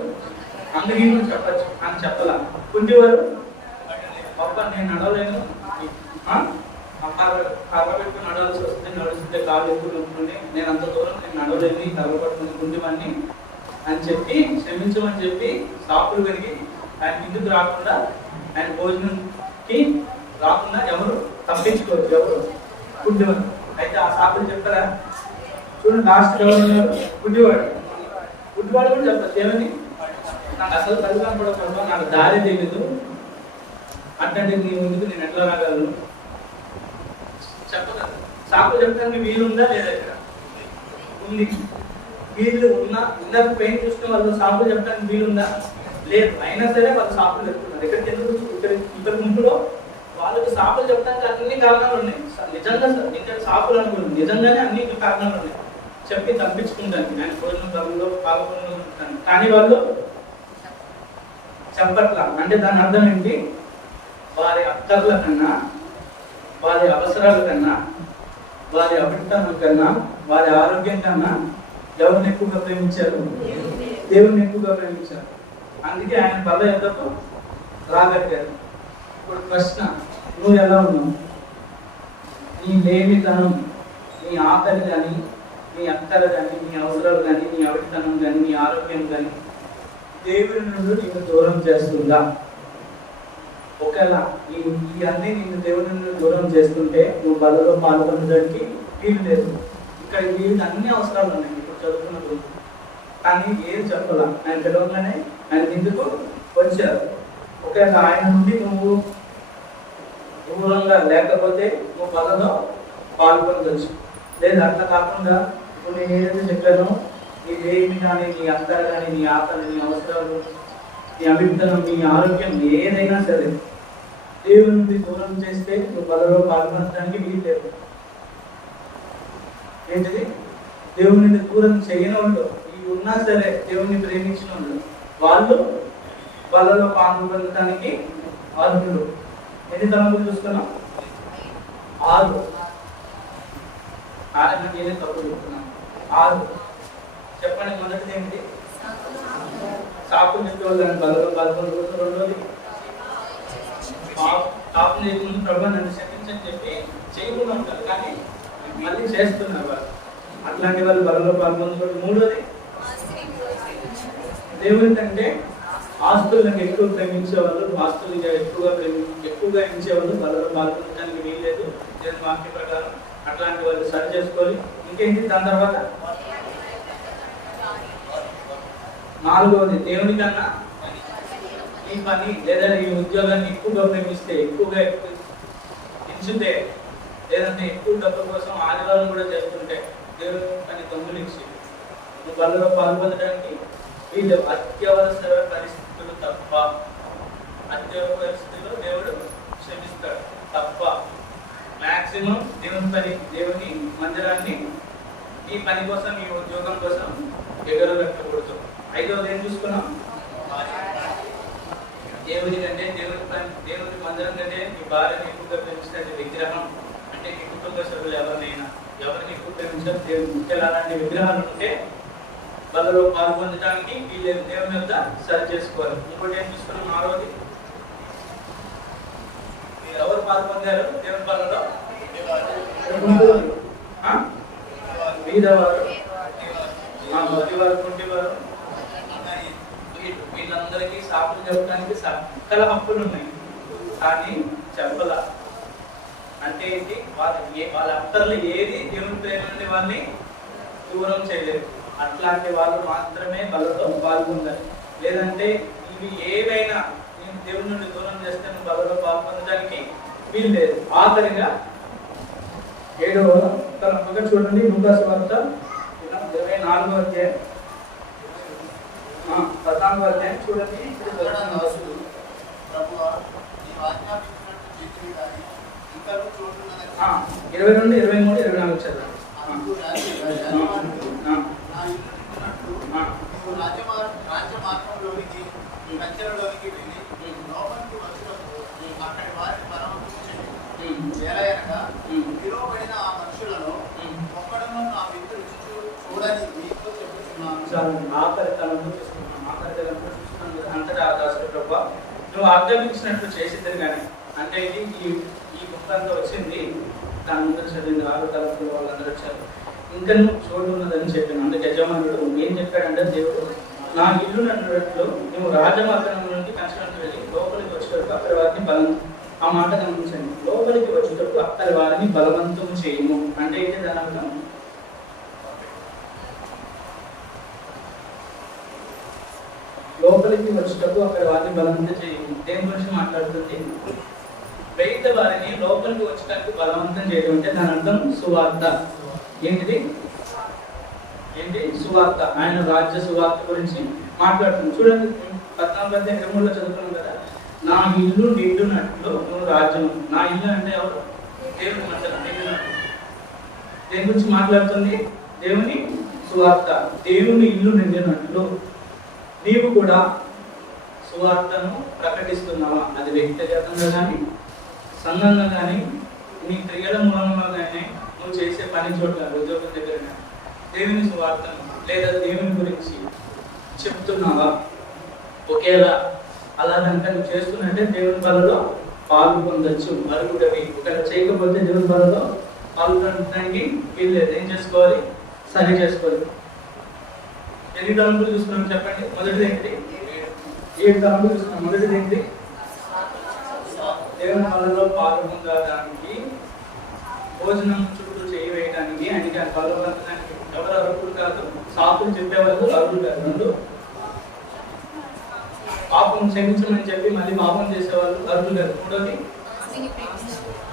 అంగహీనులు చెప్పచ్చు. అని చెప్పాల. కుంటివారు పాప నేను నడవలేను, కర్ర పెట్టుకుని నడవాల్సి వస్తుంది, నడుస్తుంటే కాలు ఎక్కువ ఉంటుంది, నేను అంత దూరం నేను నడవలేని కర్ర పట్టుకుని కుంటివాన్ని అని చెప్పి క్షమించమని చెప్పి సాకులు పెరిగి ఆయన ఇందుకు రాకుండా, ఆయన భోజనంకి రాకుండా ఎవరు తప్పించుకోవచ్చు? ఎవరు? గుడ్డివాడు. అయితే ఆ సాకులు చెప్తారా? చూడండి, లాస్ట్ ఎవరు ఉన్నారు? గుడ్డివాడు. గుడ్డివాడు కూడా చెప్పచ్చు. ఏమని? నాకు అసలు కలుగుతాను కూడా ప్రభావ, నాకు దారి తెలీదు, అంటే నీ ముందుకు నేను ఎట్లా రాగలను చెప్పగలను. సాకులు చెప్పడానికి వీలుందా లేదా? ఇక్కడ ఉంది. వీళ్ళు ఇందాక పెయిన్ చూసుకున్న వాళ్ళు సాకులు చెప్పడానికి వీలుందా? లేదు. అయినా సరే వాళ్ళు సాకులు చెప్తున్నారు. ఎక్కడికి ఎందుకు ఇక్కడ గుంపులో వాళ్ళకి సాకులు చెప్పడానికి అన్ని కారణాలు ఉన్నాయి. నిజంగా ఇంకా సాకులు అనుకున్నాను, నిజంగానే అన్ని కారణాలు ఉన్నాయి చెప్పి తప్పించుకుంటాను. ఆయన భోజన బలలో పాల్గొంటాను, కానీ వాళ్ళు చెప్పట్లా. అంటే దాని అర్థం ఏంటి? వారి అక్కర్ల కన్నా, వారి అవసరాల కన్నా, వారి అభిప్రాయం కన్నా, వారి ఆరోగ్యం కన్నా ఎవరిని ఎక్కువగా ప్రేమించారు? దేవుని ఎక్కువగా ప్రేమించారు. అందుకే ఆయన బల యొద్దకు రాగలిగారు. ఇప్పుడు ప్రశ్న, నువ్వు ఎలా ఉన్నావు? నీ లేమితనం, నీ ఆకలి కానీ, నీ అక్కలు కానీ, నీ అవసరాలు కానీ, నీ అవిటితనం కానీ, నీ ఆరోగ్యం కానీ దేవుని నుండి నిన్ను దూరం చేస్తుందా? ఒకవేళ ఇవన్నీ నిన్ను దేవుని నుండి దూరం చేస్తుంటే నువ్వు బలలో పాల్గొనడానికి వీలు లేదు. ఇక్కడ వీళ్ళకి అన్ని అవసరాలు ఉన్నాయి ఇప్పుడు చదువుకున్నప్పుడు, కానీ ఏది చెప్పాల. ఆయన పిలవగానే ఆయన ఎందుకు వచ్చారు. ఒకవేళ ఆయన నుండి నువ్వు దూరంగా లేకపోతే నువ్వు బలలో పాల్గొనవచ్చు. లేదా అట్లా కాకుండా ఇప్పుడు నేను ఏదైతే చెప్పానో నీ దేవి కానీ, నీ అక్కలు కానీ, నీ ఆకలి, నీ అవసరాలు, నీ అభిప్రాయం, నీ ఆరోగ్యం ఏదైనా సరే దేవుని నుండి దూరం చేస్తే నువ్వు బలలో పాల్గొనడానికి వీలు లేదు. ఏంటిది? దేవుని నుండి దూరం చేయని వాళ్ళు, ఇవి ఉన్నా సరే దేవుని ప్రేమించిన వాళ్ళు బలలో పాల్గొనడానికి అర్హులు. ఎన్ని తలంపులు చూస్తున్నాం? 6. 6 నేనే తప్పు చెప్తున్నాను. 6 చెప్పండి. మొదటిది ఏంటి? సాకులు చెప్పేవాళ్ళు దాన్ని బలలో పాల్గొనకూడదు. రెండోది పాపం చేయకుండా ప్రభు నన్ను క్షమించని చెప్పి చేయకుండా ఉంటారు, కానీ మళ్ళీ చేస్తున్నారు వాళ్ళు. అట్లాంటి వాళ్ళు బలలో పాల్గొనకూడదు. మూడోది దేవుని కంటే ఆస్తులను ఎక్కువ ప్రేమించేవాళ్ళు, ఆస్తులు ఎక్కువగా ఇచ్చేవాళ్ళు బలలో పాల్గొనడానికి వీల్లేదు దేవుని వాక్య ప్రకారం. అట్లాంటి వాళ్ళు సరి చేసుకోవాలి. ఇంకేంటి దాని తర్వాత? 4వది దేవుని కన్నా ఈ పని లేదా ఈ ఉద్యోగాన్ని ఎక్కువగా ప్రేమిస్తే, ఎక్కువగా ఎంచితే, లేదంటే ఎక్కువ డబ్బు కోసం ఆదివారం కూడా చేస్తుంటే దేవుని పని దొంగలు ఇచ్చి నువ్వు బలలో పాల్గొనడానికి వీళ్ళు అత్యవసర పరిస్థితులు తప్ప, అత్యవసర పరిస్థితుల్లో దేవుడు క్షమిస్తాడు తప్ప మాక్సిమం దేవుని మందిరాన్ని ఈ పని కోసం, ఈ ఉద్యోగం కోసం ఎగరగట్టకూడదు. 5వది ఏం చూసుకున్నాం? దేవుని కంటే దేవుని మందిరం కంటే నీ భార్యని ఎక్కువగా ప్రేమించిన విగ్రహం అంటే నీ కుటుంబ సభ్యులు ఎవరినైనా ఎవరిని ఎక్కువ ప్రేమించారు దేవుని ముఖ్యాలు అలాంటి విగ్రహాలు ఉంటే బలలో పాల్గొనడానికి వీళ్ళు దేవుని వద్ద సరి చేసుకోవాలి. ఇంకోటి ఏం చూసుకున్నాం? 6వది ఎవరు పాల్గొంటారు దేవుని బలలో? బీదవారు, మదివారు, కుంటివారు, వీళ్ళందరికీ సాకులు చెప్పడానికి సకల హక్కులు ఉన్నాయి, కానీ చెప్పల. అంటే ఏంటి? వాళ్ళ అక్కర్లు ఏది దేవుని ప్రేమ నుండి వాళ్ళని దూరం చేయలేదు. అట్లాంటి వాళ్ళు మాత్రమే బలలో పాల్గొంటారు. లేదంటే ఇవి ఏవైనా నేను దేవుని నుండి దూరం చేస్తే నువ్వు బలలో పాల్గొనడానికి వీలు లేదు. ఆఖరిగా 7వ తలంపుగా చూడండి, లూకా సువార్త 24వ అధ్యాయం 14వ అధ్యాయం చూడండి. 20 నుండి 23, 24 చదవండి. రాజ్యమార్గంలోనికి కంచెలలోనికి వెళ్ళి లోపలికి వచ్చినప్పుడు అక్కడి వారిని పరమర్శించండి. ఎలాగనగా విలువబడిన ఆ మనుషులను ఒక్కడను నా విందు రుచి చూడని మీతో చెప్తున్నాను. ఆఖరి తలంపు చూస్తున్నాను అంతటా దాసుడు ప్రభా నువ్వు ఆజ్ఞాపించినట్లు చేసిద్దని కానీ అంటే ఇది ఈ బుక్ అంతా వచ్చింది. దాని ముందు చదివింది 6 తలంపులు వాళ్ళందరూ వచ్చారు. ఇంకా నువ్వు చోటు ఉన్నదని చెప్పాను. అందుకే యజమానుడు ఏం చెప్పాడంటే, దేవుడు నా ఇల్లు నన్నట్లు నువ్వు రాజమార్గం నుండి కంచడానికి వెళ్ళి లోపలికి వచ్చేటప్పుడు అక్కడి వారిని ఆ మాట గమనించండి. లోపలికి వచ్చేటప్పుడు అక్కడి వారిని బలవంతం చేయము అంటే ఏంటి? దాని అర్థం లోపలికి వచ్చేటప్పుడు అక్కడ వారిని బలవంతం చేయము. దేని గురించి మాట్లాడుతుంది? బయట వారిని లోపలికి వచ్చేటప్పుడు బలవంతం చేయడం అంటే దాని అర్థం సువార్త. ఏంటిది? సువార్త. ఆయన రాజ్య సువార్త గురించి మాట్లాడుతుంది. చూడండి 14 అధ్యాయం 23లో చదువుతున్నాం కదా. నా ఇల్లు నిండునట్లు నువ్వు రాజ్యం. నా ఇల్లు అంటే ఎవరు? దేవుని మధ్యలో నిండునట్లు. దేని గురించి మాట్లాడుతుంది? దేవుని సువార్త. దేవుని ఇల్లు నిండినట్లు నీవు కూడా సువార్తను ప్రకటిస్తున్నావా? అది వ్యక్తిగతంగా కానీ సంఘంగా కానీ నీ క్రియల మూలంగా కానీ నువ్వు చేసే పని చోట్ల ఉద్యోగం దగ్గర కానీ దేవుని సువార్తను లేదా దేవుని గురించి చెప్తున్నావా? ఒకేలా అలా కనుక నువ్వు చేస్తున్నట్టే దేవుని బలలో పాలు పొందొచ్చు. మరుగుడవి ఒకవేళ చేయకపోతే దేవుని బలలో పాల్గొనడానికి వీల్లేదు. ఏం చేసుకోవాలి? సరి చేసుకోవాలి. ఎన్ని తలంపులు చూస్తున్నాం చెప్పండి? మొదటిది ఏంటి? 7 తలంపులు చూస్తున్నాం. మొదటిది ఏంటి? దేవుని బలలో పాలు పొందడానికి, భోజనం చుట్టూ చేయి వేయడానికి, ఆయనకి బల పొందడానికి ఎవరు అర్హులు కాదు? సాకులు చెప్పేవాళ్ళు అర్హులు కాదు. 2 పాపం క్షమించమని చెప్పి మళ్ళీ పాపం చేసేవాళ్ళు అర్హులు కాదు. 3వది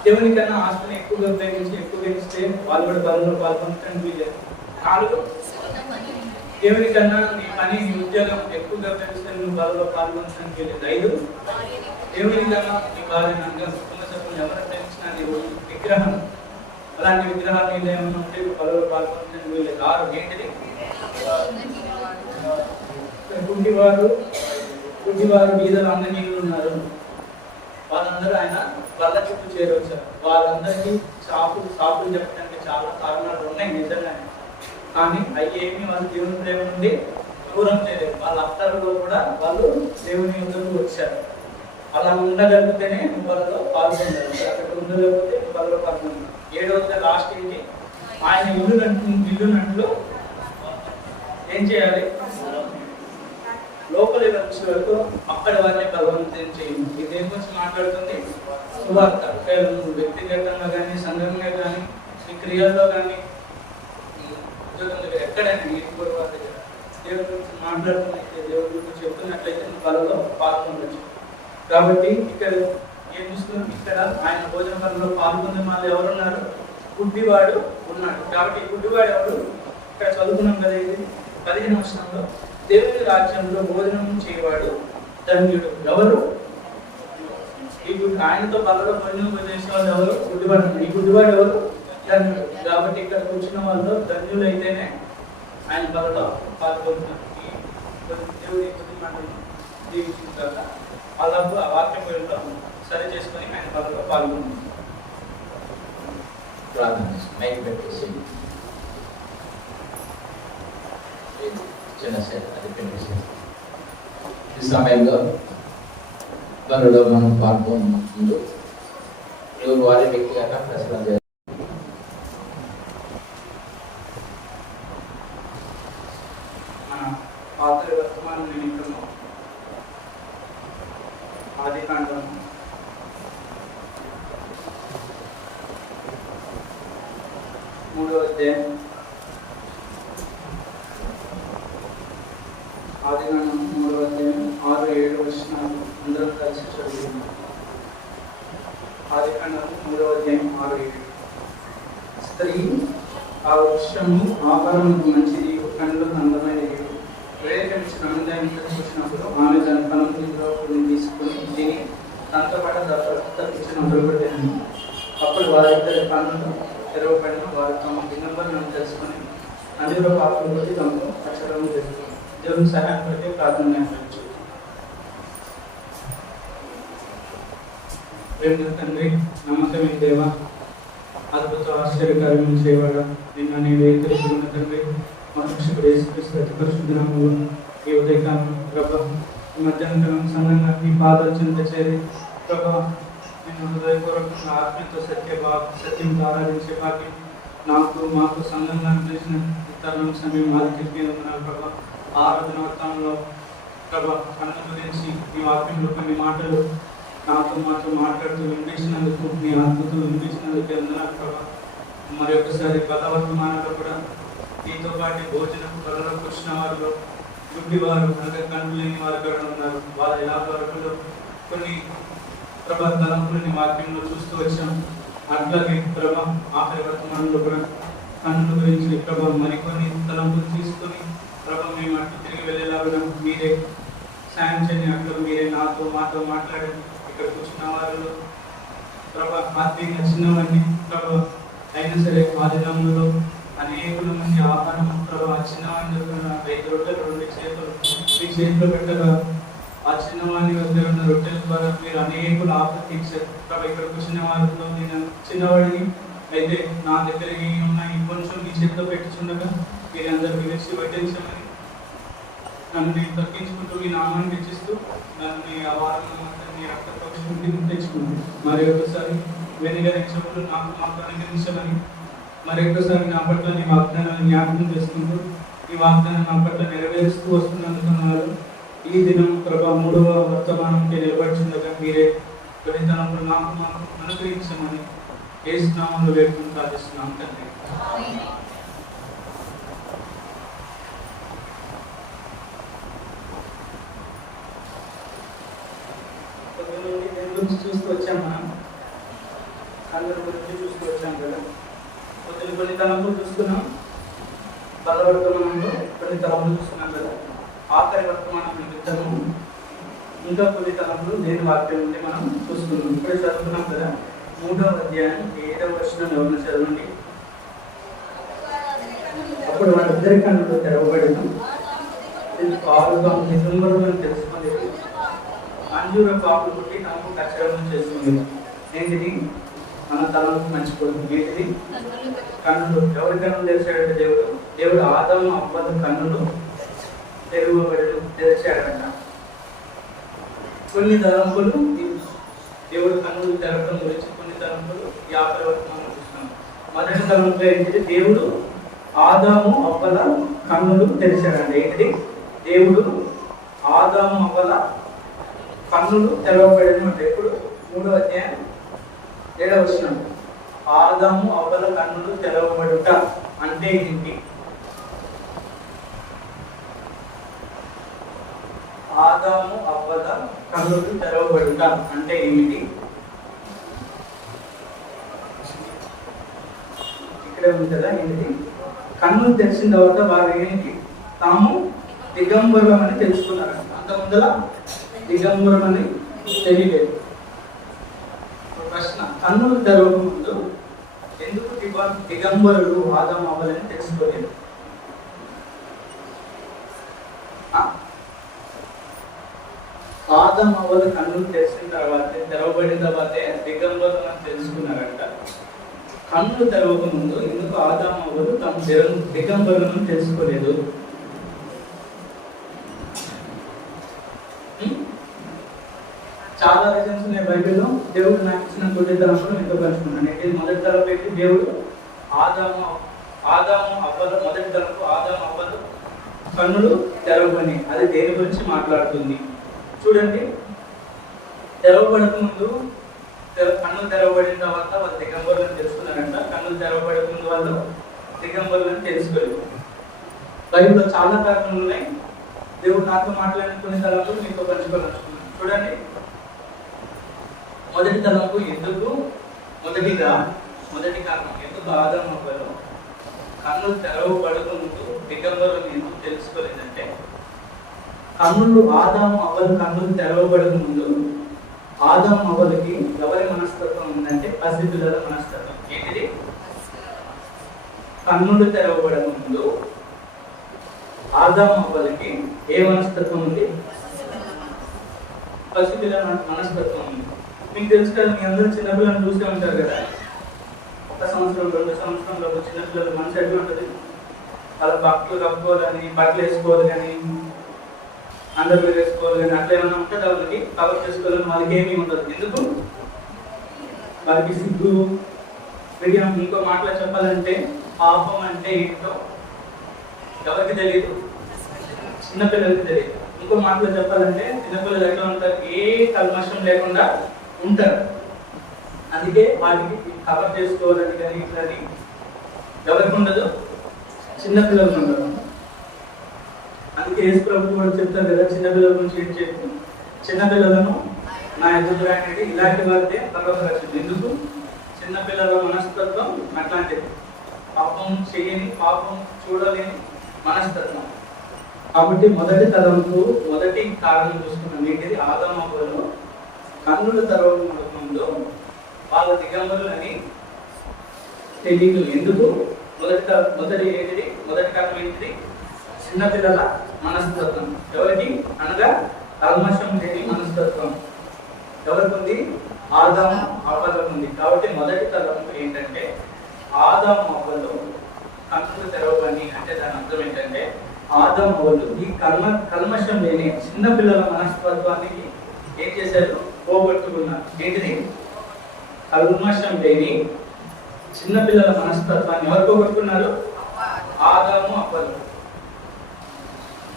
దేవుని కన్నా ఆస్తిని ఎక్కువగా ఉపయోగిస్తే వాళ్ళు కూడా బలలో పాల్గొనడానికి వీలేదు. 4 దేవుని కన్నా నీ పని నీ ఉద్యోగం ఎక్కువగా ఉపయోగిస్తే నువ్వు బలలో పాల్గొనడానికి వీలేదు. 5 దేవుని కన్నా నీ భార్య కుటుంబ సభ్యులు ఎవరు ఉపయోగించినా నీ విగ్రహం అలాంటి విగ్రహాలు నీళ్ళు ఏమైనా ఉంటే బలలో పాల్గొనడానికి వీలేదు. 6 ఏంటిది? కుంటివారు బీదలు అందనీయులు ఉన్నారు. వాళ్ళందరూ ఆయన బల్ల చుట్టూ చేరొచ్చారు. వాళ్ళందరికీ సాకులు చెప్పడానికి చాలా కారణాలు ఉన్నాయి నిజంగానే. కానీ అవి ఏమి వాళ్ళు దేవుని ప్రేమ నుండి దూరం చేయలేదు. వాళ్ళ అత్తరులో కూడా వాళ్ళు దేవుని యుద్ధకు వచ్చారు. అలా ఉండగలిగితేనే నువ్వు వాళ్ళలో పాల్గొన్నారు. అక్కడ ఉండలేకపోతే నువ్వు వాళ్ళలో పాల్గొన్నారు. 7వది లాస్ట్ ఏంటి? ఆయన ఇల్లునట్లు ఏం చేయాలి? లోపలి వచ్చే వరకు అక్కడి వారిని బలవంతం చేయండి. ఇది దేని గురించి మాట్లాడుతుంది? సువార్త. నువ్వు వ్యక్తిగతంగా కానీ సంఘంగా కానీ నీ క్రియల్లో కానీ ఉద్యోగం దగ్గర ఎక్కడైనా ఈడుకోరు వారి దగ్గర దేవుడి గురించి మాట్లాడుతున్నట్లయితే, దేవుడి గురించి చెప్తున్నట్లయితే నువ్వు బలలో పాల్గొనవచ్చు. కాబట్టి ఇక్కడ ఏం చూస్తున్నాం? ఇక్కడ ఆయన భోజన పనుల్లో పాల్గొనే వాళ్ళు ఎవరున్నారు? గుడ్డివాడు ఉన్నాడు. కాబట్టి గుడ్డివాడు ఎవరు? ఇక్కడ చదువుకున్నాం కదా. ఇది 15వ వచనంలో దేవుని రాజ్యంలో భోజనం చేయవాడు ధన్యుడు. ఎవరు? ఆయనతో బలలో భోజనం చేసే వాళ్ళు ఎవరు? గుడ్డివాడు. ఈ గుడ్డివాడు ఎవరు? ధన్యుడు. కాబట్టి ఇక్కడ కూర్చున్న వాళ్ళు ధన్యులు అయితేనే ఆయన బలలో పాల్గొంటున్నారు. దేవుడి కొద్ది మాటలు జీవించిన తర్వాత అలా ఆ వాక్యంలో సరి చేసుకొని ఆయన బలలో పాల్గొంటున్నారు. మైక్ పెట్టేసి చిన్న సేవ అది పెట్టేసి ఈ సమయంలో బలలో మనం పాల్గొంటూ ఎవరు వారి వ్యక్తిగత ప్రశ్న చేయాలి. మన పాత్ర వర్తమాన నిమిత్తము ఆదికాండము 3వ అధ్యాయం ఆదికాండం 3వ అధ్యాయం 6-7 వచనాలు అందరం కలిసి చదువుతున్నాం. ఆదికాండం 3వ అధ్యాయం 6-7. స్త్రీ ఆ వృక్షము ఆకారమునకు మంచిది, కన్నులకు అందమైనది, ప్రేరేపించిన ఆనందాన్ని చూసినప్పుడు ఆమె తన పనులు కొన్ని తీసుకుని తిని తనతో పాటు తప్పించిన మొదలుపెట్టాను. అప్పుడు వారిద్దరి పనులు తెరవబడిన వారు తమ దిగంబరులను తెలుసుకొని అందులో పాపం కొట్టి తమకు అక్షరం తెలుసుకుని దేవుని సహాయం కొట్టి ప్రార్థన నేర్పించు. ప్రేమ తండ్రి, నమ్మకమైన దేవ, అద్భుత ఆశ్చర్యకరమైన చేయవాడ నిన్న నేను తెలుసుకున్న తండ్రి, మా రక్షకుడు యేసుక్రీస్తు అతి పరిశుద్ధ నామములో ఈ ఉదయకాలం ప్రభా మధ్యాహ్నం సంఘంగా ఈ పాదాల చెంత చేరి ప్రభా నేను హృదయపూర్వకంగా ఆత్మీయతో సత్యంతో ఆరాధించే భాగ్యం మాకు సంఘంగా చేసిన తరుణం సమయం ఆదిత్య ప్రభా ఆరాధన వర్తంలో ప్రభా కన్ను గురించి నీ వాక్యంలో కొన్ని మాటలు మాతో మాట్లాడుతూ వినిపించినందుకు, నీ ఆత్మతో వినిపించినందుకు అందరూ ప్రభా మరి ఒకసారి బలవర్తమానంలో కూడా నీతో పాటు భోజనం బలలో కూర్చున్న వారిలో గుడ్డివారు కన్ను లేని వారు కూడా ఉన్నారు. వాళ్ళ ఎలా వరకులో కొన్ని ప్రభా తలంపులని వాక్యంలో చూస్తూ వచ్చాం. అట్లాగే ప్రభా ఆఖరి వర్తమానంలో కూడా కన్నుల గురించి ప్రభా మరికొన్ని తలంపులు తీసుకొని ప్రభా మేము అటు తిరిగి వెళ్ళేలాగా మీరే సాయం చేయండి. అక్కడ మీరే మాతో మాట్లాడి ఇక్కడ కూర్చున్న వారు ప్రభా ఆత్మీయంగా చిన్నవాడిని ప్రభా అయినా సరే ఆ దినంలో అనేకుల మంది ఆహారం ప్రభా చిన్నవాడిని 5 రొట్టెలు 2 చేతులు మీ చేతిలో పెట్టగా ఆ చిన్నవాడిని వద్ద ఉన్న రొట్టెల ద్వారా మీరు అనేకులు ఆపత్తి ఇచ్చారు ప్రభా. ఇక్కడ కూర్చున్న వారితో నేను చిన్నవాడిని అయితే నా దగ్గర ఉన్నాయి కొంచెం మీ చేతిలో పెట్టుచుండగా మీరు అందరూ విలిచి వడ్డించమని నన్ను నేను తగ్గించుకుంటూ మీ నామాన్ని హెచ్చిస్తూ నన్ను ఆ వారం మీ రక్త పక్షులు తెచ్చుకుంది. మరి ఒకసారి వెనుగరించబడు నాకు మాకు అనుగ్రహించమని మరి ఒక్కసారి నా పట్ల నీ వాగ్దానాన్ని జ్ఞాపకం చేసుకుంటూ ఈ వాగ్దానం నా పట్ల నెరవేరుస్తూ వస్తున్నందుకున్నారు. ఈ దినం ప్రభా 3వ వర్తమానంకి నిలబడుచుండగా మీరే గణితనప్పుడు నాకు మాకు అనుగ్రహించమని యేసు నామములో వేడుకొని ప్రార్థిస్తున్నాం తండ్రి. చూస్తూ వచ్చాం మనం అందరి గురించి చూస్తూ వచ్చాం కదా. కొన్ని తలంపులు చూస్తున్నాం, బలవర్తమానంలో కొన్ని తలంపులు చూస్తున్నాం కదా. ఆఖరి వర్తమానం నిమిత్తము ఇంకా కొన్ని తలంపులు దేని వాక్యం ఉంటే మనం చూస్తున్నాం. ఇప్పుడే చదువుతున్నాం కదా 3వ అధ్యాయం 7వ వచనం ఎవరిని చదవండి. అప్పుడు వాళ్ళిద్దరి కన్నులు తెరవబడిన కాలుగా నిజంబరులను తెలుసుకోలేదు. అంజూర కాపులు పుట్టి తనకు కచ్చడం చేస్తుంది. ఏంటిది? మన తలను మర్చిపోతుంది. ఏంటిది? కన్నులు. ఎవరి కన్నులు తెరిచాడంటే దేవుడు ఆదాము అవ్వదు కన్నులు తెరిచాడంట. కొన్ని తలంపులు దేవుడు కన్నులు తెరవడం గురించి, కొన్ని తలంపులు 50 వరకు మనం చూస్తున్నాం. మొదటి తలంపు ఏంటిది? దేవుడు ఆదాము అవ్వల కన్నులు తెరిచాడంట. ఏంటిది? దేవుడు ఆదాము అవ్వల కన్నులు తెరవబడిన. ఎప్పుడు? 3వ అధ్యాయం 7వ వచనం. ఆదాము అవ్వల కన్నులు తెరవబడుట అంటే ఏంటి? ఆదాము అవ్వల కన్నులు తెరవబడుట అంటే ఏమిటి? ఇక్కడే ఉంది కదా. ఏంటి? కన్నులు తెరిచిన తర్వాత వారు ఏంటి? తాము దిగంబరం అని తెలుసుకున్నారు. అంత ముందల దిగంబరం అని తెలియలేదు. ప్రశ్న, కన్నులు తెరవక ముందు ఎందుకు దిగంబరుడు ఆదాము అవ్వాలని తెలుసుకోలేదు? ఆదాము అవ్వల కన్నులు తెరిచిన తర్వాత, తెరవబడిన తర్వాతే దిగంబరం అని తెలుసుకున్నారంట. కన్నులు తెరవక ముందు ఎందుకు ఆదాము అవ్వలు తమ దిగంబరం అని తెలుసుకోలేదు? చాలా రీజన్స్ ఉన్నాయి బైబిల్లో. దేవుడు నాకు ఇచ్చిన కొన్ని తలంపులు ఎంతో పంచుకున్నాను. ఏంటి? మొదటి తలంపు ఏంటి? దేవుడు ఆదాము అవ్వల మొదటి తలంపు ఆదాము అవ్వలు కన్నులు తెరవబడి. అది దేని గురించి మాట్లాడుతుంది చూడండి. తెరవబడక ముందు కన్నులు తెరవబడిన తర్వాత వాళ్ళు దిగంబరులను తెలుసుకున్నారంట. కన్నులు తెరవబడక ముందు వాళ్ళు దిగంబరులను తెలుసుకోలేదు. బైబిల్లో చాలా కారణాలు ఉన్నాయి. దేవుడు నాతో మాట్లాడిన కొన్ని తలంపులు మీతో పంచుకోవాలనుకున్నాను. చూడండి, మొదటి తలంపు ఎందుకు, మొదటి కారణం ఎందుకు ఆదాము అవ్వలు కన్నులు తెరవబడక ముందు దిగంబరులను ఎందుకు తెలుసుకోలేదంటే, ఆదాము అవ్వలు కన్నులు తెరవబడక ముందు ఆదాము అవ్వలకి ఎవరి మనస్తత్వం ఉందంటే పసిపిల్లల మనస్తత్వం. ఏంటిది? కన్నులు తెరవబడక ముందు ఆదాము అవ్వలకి ఏ మనస్తత్వం ఉంది? పసిపిల్లల మనస్తత్వం ఉంది. మీకు తెలుసు కదా, మీ అందరూ చిన్నపిల్లలను చూస్తూ ఉంటారు కదా. 1 సంవత్సరం 2 సంవత్సరంలో చిన్నపిల్లల మనసు ఎట్లా ఉంటుంది? వాళ్ళ బట్టలు కప్పుకోవాలని, బట్టలు వేసుకోవాలి కానీ, అందరూ వేసుకోవాలి కానీ, అట్లా ఏమైనా ఉంటుంది. వాళ్ళకి కవర్ చేసుకోవాలని వాళ్ళకి ఏమీ ఉండదు. ఎందుకు? వాళ్ళకి సిగ్గు. ఇంకో మాటలో చెప్పాలంటే పాపం అంటే ఏంటో ఎవరికి తెలియదు? చిన్నపిల్లలకి తెలియదు. ఇంకో మాటలో చెప్పాలంటే చిన్నపిల్లలు ఎట్లా ఉంటారు? ఏ కల్మషం లేకుండా ఉంటారు. అందుకే వాటికి కవర్ చేసుకోవాలని కానీ ఇట్లని ఎవరికి ఉండదు? చిన్నపిల్లలకు ఉండదు. అందుకే యేసు ప్రభువు కూడా చెప్తారు కదా, చిన్నపిల్లల గురించి ఏం చెప్పి, చిన్నపిల్లలను నా ఎదురు రాకండి, ఇలాంటి వారితే తర్వాత రక్షించు. ఎందుకు? చిన్నపిల్లల మనస్తత్వం అట్లాంటిది. పాపం చేయని, పాపం చూడలేని మనస్తత్వం. కాబట్టి మొదటి తలంపు మొదటి కారణం చూసుకున్నాం ఏంటిది? ఆదాము హవ్వలు కన్నులు తెరవక ముందు వాళ్ళ దిగంబరులని తెలియదు. ఎందుకు? మొదటి ఏంటిది? మొదటి కారణం ఏంటిది? చిన్నపిల్లల మనస్తత్వం. ఎవరికి అనగా కల్మషం లేని మనస్తత్వం ఎవరికి ఉంది? ఆదాము హవ్వలకు ఉంది. కాబట్టి మొదటి తలంపు ఏంటంటే ఆదాము హవ్వలు కన్నులు తెరవని. అంటే దాని అర్థం ఏంటంటే ఆదాము హవ్వలు ఈ కల్మషం లేని చిన్నపిల్లల మనస్తత్వానికి ఏం చేశారు? పోగొట్టుకున్నారు. ఏంటిది? కల్మషం లేని చిన్నపిల్లల మనస్తత్వాన్ని ఎవరు పోగొట్టుకున్నారు? ఆదాము హవ్వలు.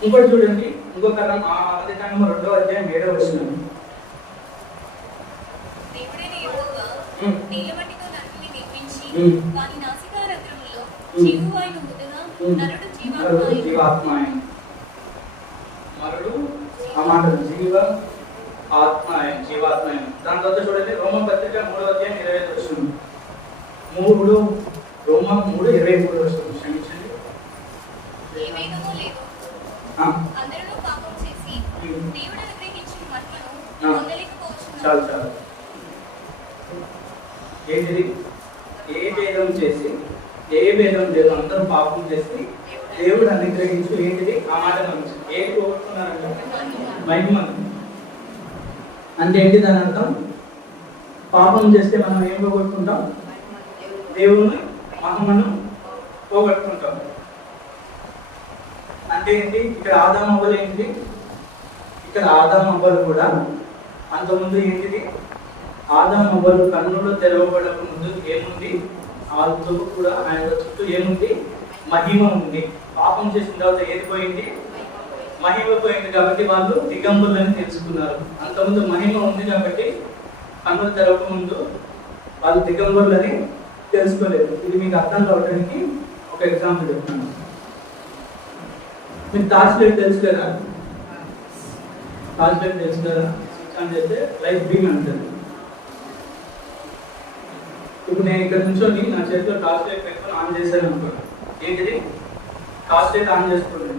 ఇంకోటి చూడండి, ఇంకొక కారణం ఆదికాండము 2వ అధ్యాయం 7వ వచనం. దేవుడైన యెహోవా నీలమట్టితో నరుని నిర్మించి వాని నాసికారంధ్రములో జీవవాయువు ఊదగా నరుడు జీవాత్మాయను. నరుడు ఆ మాట జీవాత్మాయను. దాని తర్వాత చూడండి రోమా పత్రిక 3వ అధ్యాయం 25వ వచనం. రోమా 3:23 వచనం. క్షమించండి. ఏ భేదమూ లేదు. అందరిలో పాపం చేసి దేవుడు అనుగ్రహించిన మహిమను పొందలేకపోవచ్చును. చాలు. ఏంటిది? ఏ భేదం చేసి ఏ భేదం లేదు, అందరూ పాపం చేసి దేవుడు అనుగ్రహించు ఏంటిది? ఆ మాట నుంచి ఏది పోగొట్టుకున్నారంటే మహిమను. అంటే ఏంటి దాని అర్థం? పాపం చేస్తే మనం ఏం పోగొట్టుకుంటాం? దేవుని మహిమను పోగొట్టుకుంటాం. అంటే ఏంటి? ఇక్కడ ఆదాము హవ్వలు ఏంటిది? ఇక్కడ ఆదాము హవ్వలు కూడా అంతకుముందు ఏంటిది? ఆదాము హవ్వలు కన్నులు తెరవబడక ముందు ఏముంది? వాళ్ళతో కూడా ఆయన చుట్టూ ఏముంది? మహిమ ఉంది. పాపం చేసిన తర్వాత ఏది పోయింది? మహిమ పోయింది. కాబట్టి వాళ్ళు దిగంబరులని తెలుసుకున్నారు. అంతకుముందు మహిమ ఉంది కాబట్టి కన్నులు తెరవక ముందు వాళ్ళు దిగంబరులని తెలుసుకోలేదు. ఇది మీకు అర్థం కావడానికి ఒక ఎగ్జాంపుల్ చెప్తున్నాను. మీకు టార్చ్ లైట్ తెలుసు కదా? టార్చ్ లైట్ తెలుసు కదా? స్విచ్ ఆన్ చేస్తే లైట్ బీమ్ అంటుంది. ఇప్పుడు నేను ఇక్కడ నుంచొని నా చేతిలో టార్చ్ లైట్ పెట్టుకొని ఆన్ చేశాను అనుకోండి. ఏంటిది? టార్చ్ లైట్ ఆన్ చేసుకోండి.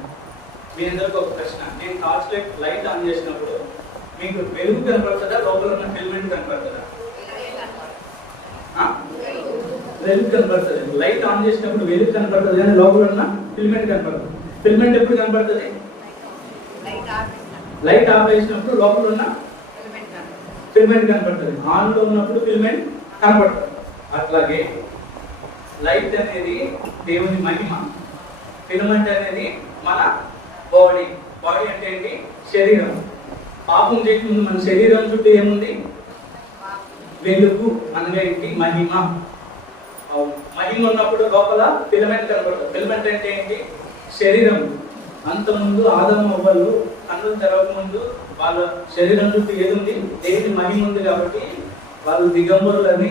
మీ అందరికి ఒక ప్రశ్న, నేను టార్చ్ లైట్ ఆన్ చేసినప్పుడు మీకు వెలుగు కనపడుతుందా? లోపల ఉన్న ఫిల్మెంట్ కనపడుతుందా? వెలుగు కనపడుతుంది. లైట్ ఆన్ చేసినప్పుడు వెలుగు కనపడుతుంది కానీ లోపల ఉన్న ఫిల్మెంట్ కనపడుతుంది. ఫిల్మెంట్ ఎప్పుడు కనపడుతుంది? లైట్ ఆఫ్ చేసినప్పుడు లోపల ఉన్న ఫిల్మెంట్ కనపడుతుంది. ఆన్ లో ఉన్నప్పుడు ఫిల్మెంట్ కనపడుతుంది. అట్లాగే లైట్ అనేది దేవుని మహిమ, ఫిల్మెంట్ అనేది మన బాడీ. బాడీ అంటే ఏంటి? శరీరం. పాపం చేయకముందు మన శరీరం చుట్టూ ఏముంది? వెలుగు అనగా ఏంటి? మహిమ. మహిమ ఉన్నప్పుడు లోపల ఫిలమెంట్ కనపడుతుంది. ఫిలమెంట్ అంటే ఏంటి? శరీరం. అంతకుముందు ఆదాము హవ్వలు కన్నులు తెరవక ముందు వాళ్ళ శరీరం చుట్టూ ఏది ఉంది? దేవుని మహిమ ఉంది. కాబట్టి వాళ్ళు దిగంబరులని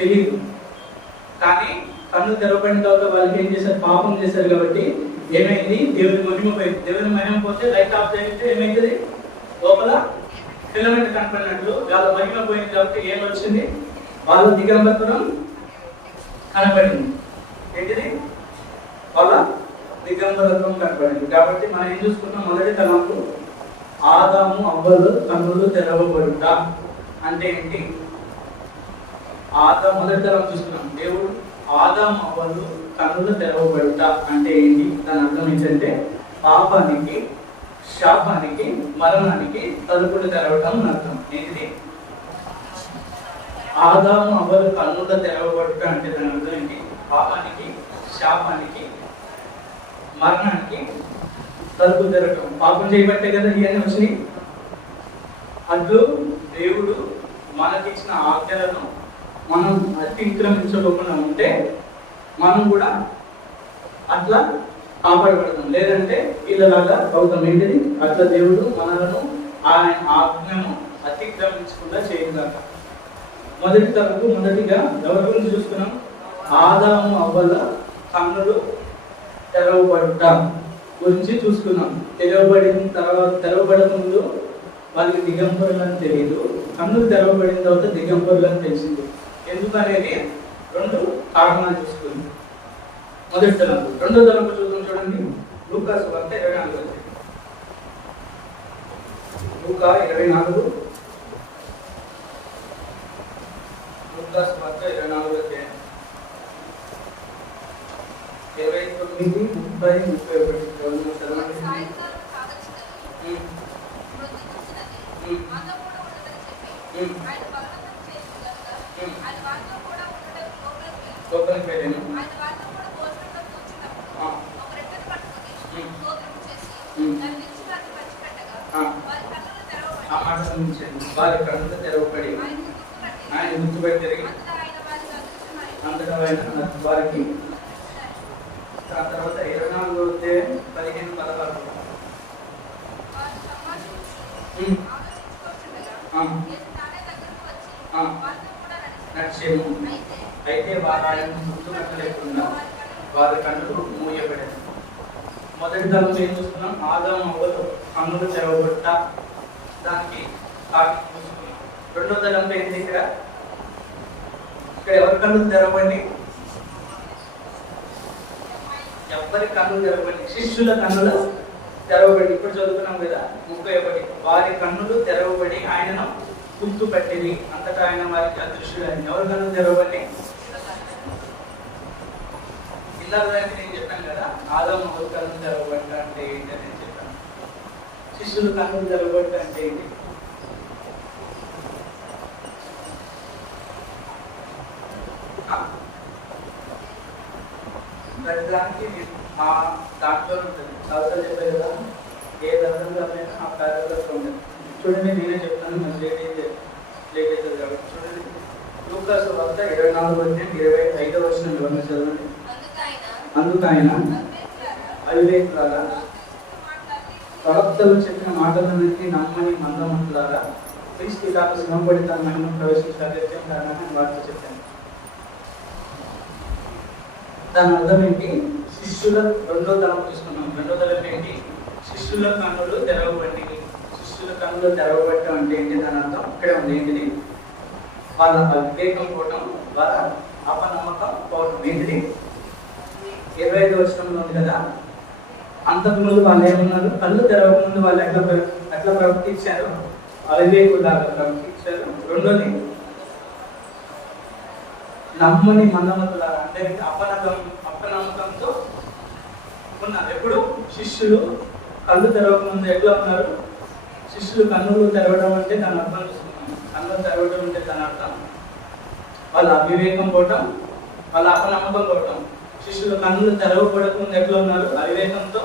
తెలియదు. కానీ కన్ను తెరవబడిన తర్వాత వాళ్ళకి ఏం చేశారు? పాపం చేశారు. కాబట్టి ఏమైంది? దేవుని మహిమ పోయింది. దేవుని మహిమ పోతే లైట్ ఆఫ్ చేస్తే ఏమైతుంది? లోపల ఫిలమెంట్ కనపడినట్లు వాళ్ళ మహిమ పోయింది. కాబట్టి ఏమొచ్చింది? వాళ్ళ దిగంబరం కనపడింది. ఏంటిది? వాళ్ళ దిగంబరత్వం కనపడింది. కాబట్టి మనం ఏం చూసుకున్నాం? మొదటి తలంపు ఆదాము హవ్వలు కన్నులు తెరవబడుట అంటే ఏంటి? మొదటి తరం చూసుకున్నాం. దేవుడు ఆదాము హవ్వలు కన్నులు తెరవబడుట అంటే ఏంటి? దాని అర్థం ఏంటంటే పాపానికి, శాపానికి, మరణానికి తలుపులు తెరవటం అని అర్థం. ఏంటిది? ఆదాము హవ్వలు కన్నులు తెరవబడుట అంటే దాని అర్థం ఏంటి? పాపానికి, శాపానికి, మరణానికి తలుపు తెరవటం. పాపం చేయబట్టే కదా ఇవన్నీ వచ్చినాయి. అట్లు దేవుడు మనకిచ్చిన ఆజ్ఞలను మనం అతిక్రమించకుండా ఉంటే మనం కూడా అట్లా కాపాడబడతాం. లేదంటే వీళ్ళలాగా అవుతాం. ఏంటిది? అట్లా దేవుడు మనలను ఆయన ఆజ్ఞను అతిక్రమించకుండా చేయగలట. మొదటి తరపు మొదటిగా ఎవరి గురించి చూసుకున్నాం? ఆదాము హవ్వల కన్నులు తెరవబడుట గురించి చూసుకున్నాం. తెరవబడిన ముందు వాళ్ళకి దిగంబరులని తెలియదు. కన్నులు తెరవబడిన తర్వాత దిగంబరులని తెలిసింది. ఎందుకనేది 2 కారణాలు చూసుకుంది. మొదటి తలంపు. రెండో తలంపు చూద్దాం. చూడండి లూకా సువార్త 24 అధ్యాయం. లూకా 24. లూకా సువార్త 24 అధ్యాయం 29, 30, 31 చదవండి. లోపలికి వెళ్ళాను. ఆ మాట గమనించండి. వారి కన్నులు తెరవబడి ఆయన గుర్తుపెట్టి అంతటా ఆయన వారికి. ఆ తర్వాత 24 అధ్యాయం 15, 16. నడిచేము. అయితే వారు ఆయన గుర్తుపట్టలేకుండా వారి కన్నులు మూయబడారు. మొదటి తలంపు ఏం చూస్తున్నాం? ఆదాము అవ్వలు కన్నులు తెరవబట్ట, దానికి కాకి చూసుకున్నాం. రెండో తలంపు ఏంటి? ఇక్కడ ఎవరి కన్నులు తెరవబడి? ఎవరి కన్నులు తెరవబడి? శిష్యుల కన్నులు తెరవబడి. ఇప్పుడు చదువుకున్నాం కదా, 31. వారి కన్నులు తెరవబడి ఆయనను గుర్తుపట్టింది, అంతటా ఆయన వారికి అదృశ్యుడైన. ఎవరి కన్నులు తెరవబడి? ఇందాక నేను చెప్పాను కదా, ఆదాము అవ్వల కన్నులు తెరవబడ్డ అంటే ఏంటి అని చెప్పాను. శిష్యుల కన్నులు తెరవబడ్డ అంటే ఏంటి? ప్రతిదానికి ఆ దాంట్లో ఉంటుంది. అవసరం చెప్పారు కదా, ఏ దర్శనంలోనైనా ఆ పారాగ్రాఫ్ ఉంటుంది. చూడండి, నేనే చెప్తాను, మరి లేట్ అవుతుంది కాబట్టి. చూడండి, లూకా సువార్త 24 అధ్యాయం 25వ వచనం చదవండి. అందుకు ఆయన అవివేకులారా, ప్రవక్తలు చెప్పిన మాటలన్నింటినీ నమ్మని మందమతులారా, క్రీస్తు ఇలాగ శ్రమపడి తన మహిమను ప్రవేశించాలని కారణంగా వార్త చెప్పాను. దాని అర్థం ఏంటి? శిష్యుల రెండో తలం తీసుకున్నాం. రెండో తలం ఏంటి? శిష్యుల కన్నులు తెరవబడి. శిష్యుల కన్నులు తెరవబడటం అంటే ఏంటి? దాని అర్థం ఇక్కడే ఉంది. ఏంటిది? వాళ్ళ అవివేకం పోవటం, వాళ్ళ అపనమ్మకం పోవటం. ఏంటిది? 25వ వచనంలో ఉంది కదా, అంతకుముందు వాళ్ళు ఏమన్నారు? కళ్ళు తెరవకముందు వాళ్ళు ఎట్లా ప్రవర్తించారు? అవివేకులాగా ప్రవర్తించారు. రెండోది, నమ్మని మందమతులారా అంటే అపనమ్మకంతో ఉన్నారు. ఎప్పుడు? శిష్యులు కళ్ళు తెరవకముందు ఎట్లా ఉన్నారు? శిష్యులు కన్నులు తెరవడం అంటే దాని అర్థం చూస్తున్నాం. కన్నులు తెరవడం అంటే దాని అర్థం వాళ్ళ అవివేకం పోవటం, వాళ్ళ అపనమ్మకం పోవటం. శిష్యులు కన్నులు తెరవబడకముందు ఎట్లా ఉన్నారు? అవివేకంతో,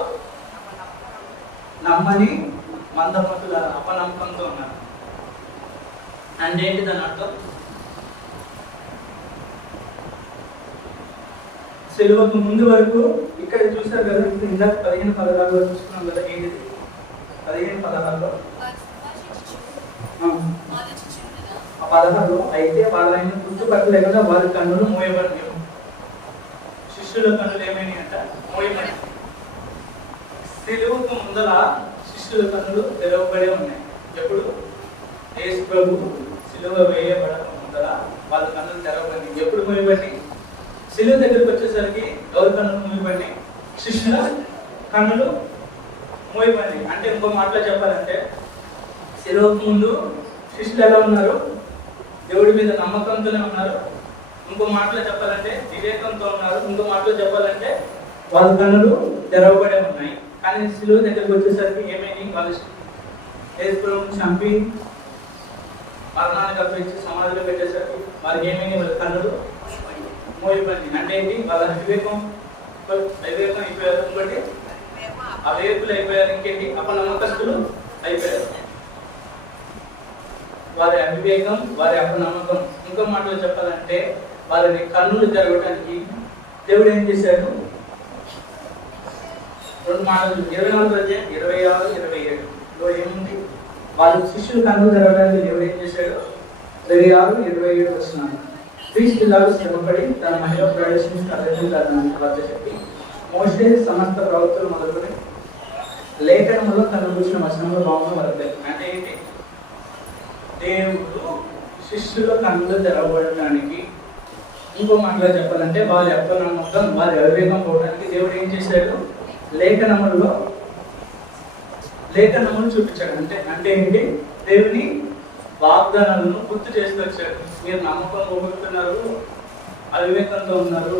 నమ్మని మందమతులారా అపనమ్మకంతో ఉన్నారు. అంటే ఏంటి దాని అర్థం? సిలువకు ముందు వరకు ఇక్కడ చూసారు కదా, ఇందాక 15-16 చూసుకున్నాం కదా. ఏంటిది 15-16? ఆ 16 అయితే వాళ్ళని గుర్తుపట్టలేకుండా వారి కన్నులు మోయబడినాయి. శిష్యుల కన్నులు ఏమైనాయి అంట? మోయబడి. సిలువకు ముందల శిష్యుల కన్నులు తెరవబడే ఉన్నాయి. ఎప్పుడు? యేసు ప్రభు సిలువ వేయబడక ముందల వాళ్ళ కన్నులు తెరవబడి. ఎప్పుడు మోయబడి? సిలువ దగ్గరికి వచ్చేసరికి ఎవరి కన్నులు మూయబడి? శిష్యుల కన్నులు మూయబడి. అంటే ఇంకో మాటలో చెప్పాలంటే, సిలువకు ముందు శిష్యులు ఎలా ఉన్నారు? దేవుడి మీద నమ్మకంతోనే ఉన్నారు. ఇంకో మాటలో చెప్పాలంటే వివేకంతో ఉన్నారు. ఇంకో మాటలో చెప్పాలంటే వాళ్ళ కన్నులు తెరవబడే ఉన్నాయి. కానీ సిలువ దగ్గరికి వచ్చేసరికి ఏమైంది? వాళ్ళు యేసు ప్రభువుని చంపి మరణానికి అప్పగించి సమాధిలో పెట్టేసరికి వాళ్ళకి ఏమైంది? వాళ్ళ కన్నులు మోయబడి. అంటే ఏంటి? వాళ్ళ అవివేకం అయిపోయారు. ఇంకోటి అవివేకులు అయిపోయారు. ఇంకేంటి? అపనమ్మకస్తులు అయిపోయారు. వారి అవివేకం, వారి అపనమ్మకం. ఇంకో మాటలో చెప్పాలంటే వారిని కన్నులు తెరవడానికి దేవుడు ఏం చేశాడు? రెండు మాటలు 24 అధ్యాయం 26, 27లో ఏముంది? వాళ్ళ శిష్యులు కన్నులు తెరవడానికి దేవుడు ఏం చేశాడు? 26, 27 వస్తున్నాను. క్రీస్తు ఇలాగ శ్రమపడి తన మహిళ ప్రవేశించి వార్త చెప్పి మోషే సమస్త ప్రవక్తలు మొదలుకొని లేఖనములో తను కూర్చున్న వచనంలో భావంలో వరకు. అంటే ఏంటి? దేవుడు శిష్యుల కన్నులు తెరవబడటానికి, ఇంకో మాటలో చెప్పాలంటే వారి అపనమ్మకం, వారి అవివేకం పోవడానికి దేవుడు ఏం చేశాడు? లేఖనములు చూపించాడు. అంటే ఏంటి? దేవుని వాగ్దానాలను గుర్తు చేసుకొచ్చాడు. మీరు నమ్మకం పోగొట్టుకున్నారు, అవివేకంతో ఉన్నారు,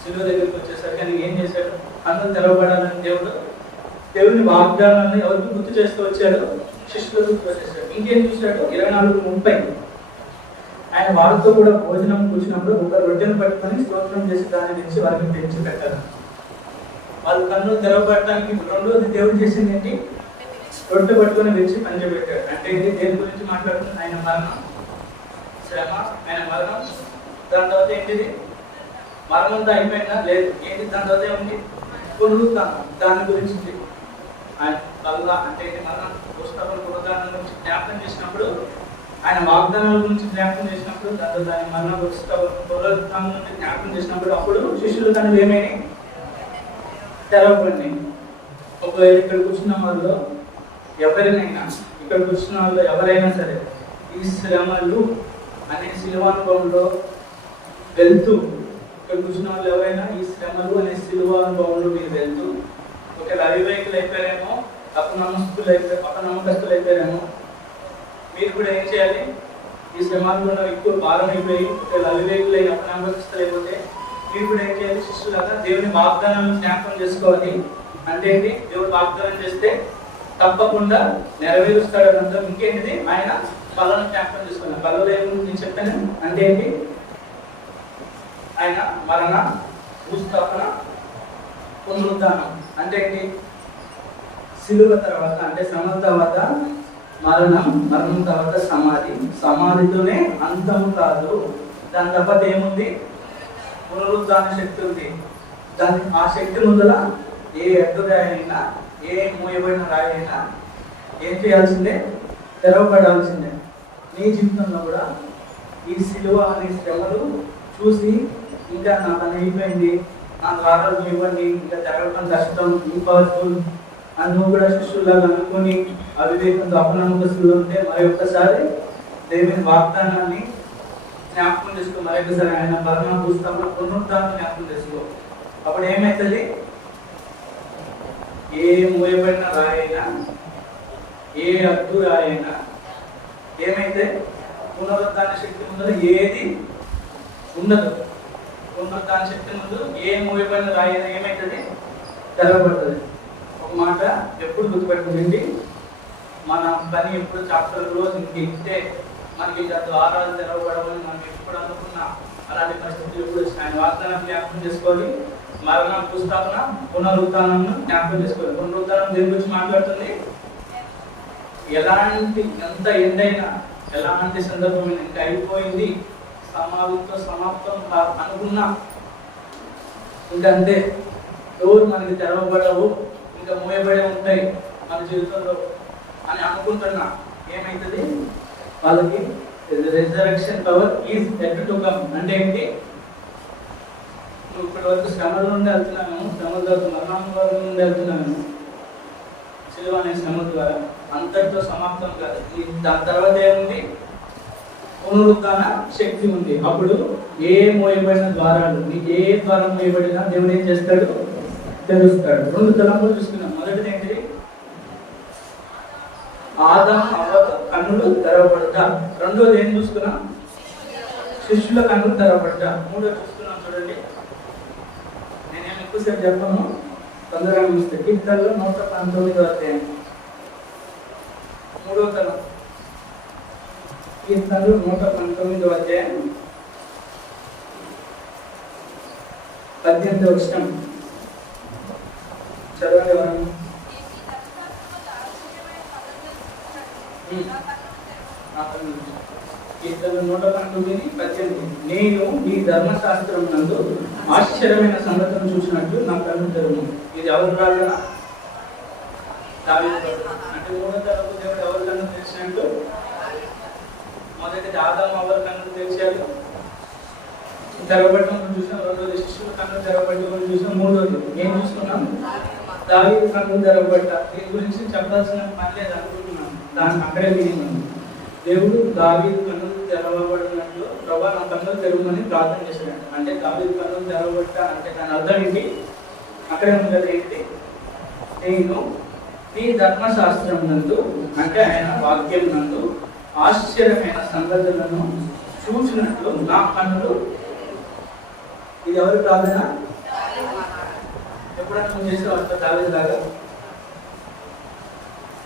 సిలువ దగ్గరికి వచ్చేసరికి ఆయన ఏం చేశాడు? అందరూ తెరవబడాలని దేవుని వాగ్దానాన్ని ఎవరికి గుర్తు చేస్తూ వచ్చాడు? శిష్యులకు గుర్తు వచ్చేసాడు. ఇంకేం చూశాడు? 24:30 ఆయన వారితో కూడా భోజనం కూర్చున్నప్పుడు ఒక రొట్టెను పట్టుకొని స్తోత్రం చేసి దాని నుంచి వారికి పెంచి పెట్టారు. వాళ్ళు కన్నులు తెరవబడటానికి రెండోది దేవుడు చేసింది ఏంటి? రొట్టె పట్టుకొని పెంచి పంచబెట్టాడు. అంటే ఇది దేని గురించి మాట్లాడుతుంది? ఆయన మరణం, శ్రమ, ఆయన మరణం. దాని తర్వాత ఏంటిది? మరణంతో అయిపోయిందా? లేదు. ఏంటి దాని తర్వాత ఏముంది? పునరుత్థానం. దాని గురించి ఆయన బల్ల అంటే మరణం, పుస్తకం పునరుద్ధానం గురించి జ్ఞాపకం చేసినప్పుడు, ఆయన వాగ్దానాల గురించి జ్ఞాపకం చేసినప్పుడు, దాంతో దాని మరణ పునరుత్థానం గురించి జ్ఞాపకం చేసినప్పుడు, అప్పుడు శిష్యులు కనుక ఏమైనాయి? తెరవబడినాయి. ఒకవేళ ఇక్కడ కూర్చున్న వాళ్ళు ఎవరైనా సరే ఈ శ్రమలు అనే శిలువానుభవంలో వెళ్తూ, ఇక్కడ కూర్చున్న వాళ్ళు ఎవరైనా ఈ శ్రమలు అనే శిలువానుభవంలో మీరు వెళ్తూ ఒకవేళ అవివేకులు అయిపోయారేమో, అపనమ్మకస్తులు అయిపోయారేమో, మీరు కూడా ఏం చేయాలి? ఈ శ్రమాలలో ఎక్కువ భారం అయిపోయి ఒకవేళ అవివేకులు అయిన అపనమ్మకస్తులు అయిపోతే మీరు కూడా ఏం చేయాలి? శిష్యులాగా దేవుని వాగ్దానాలను జ్ఞాపకం చేసుకోవాలి. అంటే ఏంటి? దేవుడు వాగ్దానం చేస్తే తప్పకుండా నెరవేరుస్తాడు అనంతా. ఇంకేంటిది? ఆయన బలను జ్ఞాపకం చేసుకున్నాను. బలలో ఏముంది నేను చెప్పాను. అంటే ఏంటి? ఆయన మరణ, భూస్థాపన, పునరుద్ధానం. అంటే ఏంటి? సిలువ తర్వాత అంటే శ్రమ తర్వాత మరణం, మరణం తర్వాత సమాధి, సమాధితోనే అంతము కాదు. దాని తర్వాత ఏముంది? పునరుద్ధాన శక్తి ఉంది. ఆ శక్తి ముందర ఏ అడ్డురాయైనా, ఏ మూయబడిన రాయైనా ఏం చేయాల్సిందే? తెరవబడాల్సిందే. నీ జీవితంలో కూడా ఈ సిలువ అనే శ్రమలు చూసి ఇంకా నా పని అయిపోయింది, నాకు ఆరోగ్యం ఇవ్వండి, ఇంకా తెరవడం కష్టం, ఇంపాసిబుల్ అని నువ్వు కూడా శిష్యులాగా అనుకుని అవివేకంతో అపనమ్మకస్తులు ఉంటే మరొకసారి దేవుని వాగ్దానాన్ని జ్ఞాపకం చేసుకో. మరొకసారి ఆయన మరణ, భూస్థాపన, పునరుద్ధానం జ్ఞాపకం చేసుకో. అప్పుడు ఏమవుతుంది? ఏ మూయబడిన రాయైనా, ఏ అడ్డు రాయైనా ఏమైతే పునరుద్ధాన శక్తి ముందు ఏది ఉండదు. పునరుద్ధాన శక్తి ముందు ఏ మూయబడిన రాయైనా ఏమవుతుంది? తెరవబడుతుంది. ఒక మాట ఎప్పుడు గుర్తుపెట్టుకుంటుంది, మన పని ఎప్పుడు చాప్టర్ రోజు ఇంకే మనకి ద్వారాలు తెరవబడమని మనం ఎప్పుడు అనుకున్నా అలాంటి పరిస్థితులు ఎప్పుడు వచ్చిన ఆయన వాగ్దానం జ్ఞాపకం చేసుకోవాలి. మరణం, భూస్థాపన, పునరుత్థానం జ్ఞాపకం చేసుకోవాలి. పునరుత్థానం దేని గురించి మాట్లాడుతుంది? ఎలాంటి ఎంత ఎండైనా, ఎలాంటి సందర్భమైనా ఇంకా అయిపోయింది, సమాధితో సమాప్తం అనుకున్నా, ఇంకా అంతే, డోర్ మనకి తెరవబడవు, ఇంకా మూయబడే ఉంటాయి మన జీవితంలో అని అనుకుంటున్నా, ఏమైతుంది? వాళ్ళకి resurrection power is at to come. అంటే ఏంటి? నువ్వు ఇప్పటి వరకు శ్రమల నుండి వెళ్తున్నాను, శ్రమల ద్వారా మరణం నుండి వెళ్తున్నాను, సిలువ అనే శ్రమ ద్వారా అంతటితో సమాప్తం కాదు. దాని తర్వాత ఏముంది? పునరుత్థాన శక్తి ఉంది. అప్పుడు ఏ మోయబడిన ద్వారాలు, నీకు ఏ ద్వారం మోయబడినా దేవుడు ఏం చేస్తాడు? తెలుస్తాడు. రెండు తలంపులు చూసుకున్నాం. మొదటిది ఏంటి? ఆదాము హవ్వ కన్నులు తెరవబడతా. రెండోది ఏం చూసుకున్నాం? శిష్యుల కన్నులు తెరవబడతా. మూడోది చూసుకున్నాం. చూడండి, నేనేం ఎక్కువసేపు చెప్పను, తొందరగా చూస్తే కీర్తనలో 119 అధ్యాయం 3వ తలం. కీర్తనలు 119 అధ్యాయం 18వ వచనం చదవండి. ఎవరన్నా కీర్తనలు 119:18. నేను నీ ధర్మశాస్త్రం నందు ఆశ్చర్యమైన సంగతులను చూసినట్లు నా కన్ను తెరువు. ఇది ఎవరు ప్రార్థన? దావీదు. అంటే మూడో తరపు దేవుడు ఎవరి కన్ను తెరిచినట్టు? మొదటిది ఆదాము ఎవరి కన్ను తెరిచాడు? తెరవబడటం చూసాం. రెండోది శిష్యుల కన్ను తెరవబడటం చూసాం. మూడోది ఏం చూసుకున్నాం? దావీదు కన్ను తెరవబడ్డ. దీని గురించి చెప్పాల్సిన పని లేదు అనుకుంటున్నాం. దానికి అక్కడే మీనింగ్. దేవుడు దావీదు కన్ను తెరవబడినట్లు ప్రభా నా కన్నులు తెరవమని ప్రార్థన చేశాడు. అంటే దావీదు కన్నులు తెరవబడ్డ అంటే దాని అర్థం ఏంటి? అక్కడే ఉంది కదా ఏంటి? నేను నీ ధర్మశాస్త్రం నందు, అంటే ఆయన వాక్యం నందు ఆశ్చర్యమైన సంగతులను చూసినట్లు నా కన్నులు. ఇది ఎవరి ప్రార్థన? ఎప్పుడైనా నువ్వు చేసేవాళ్ళ దావీదులాగా,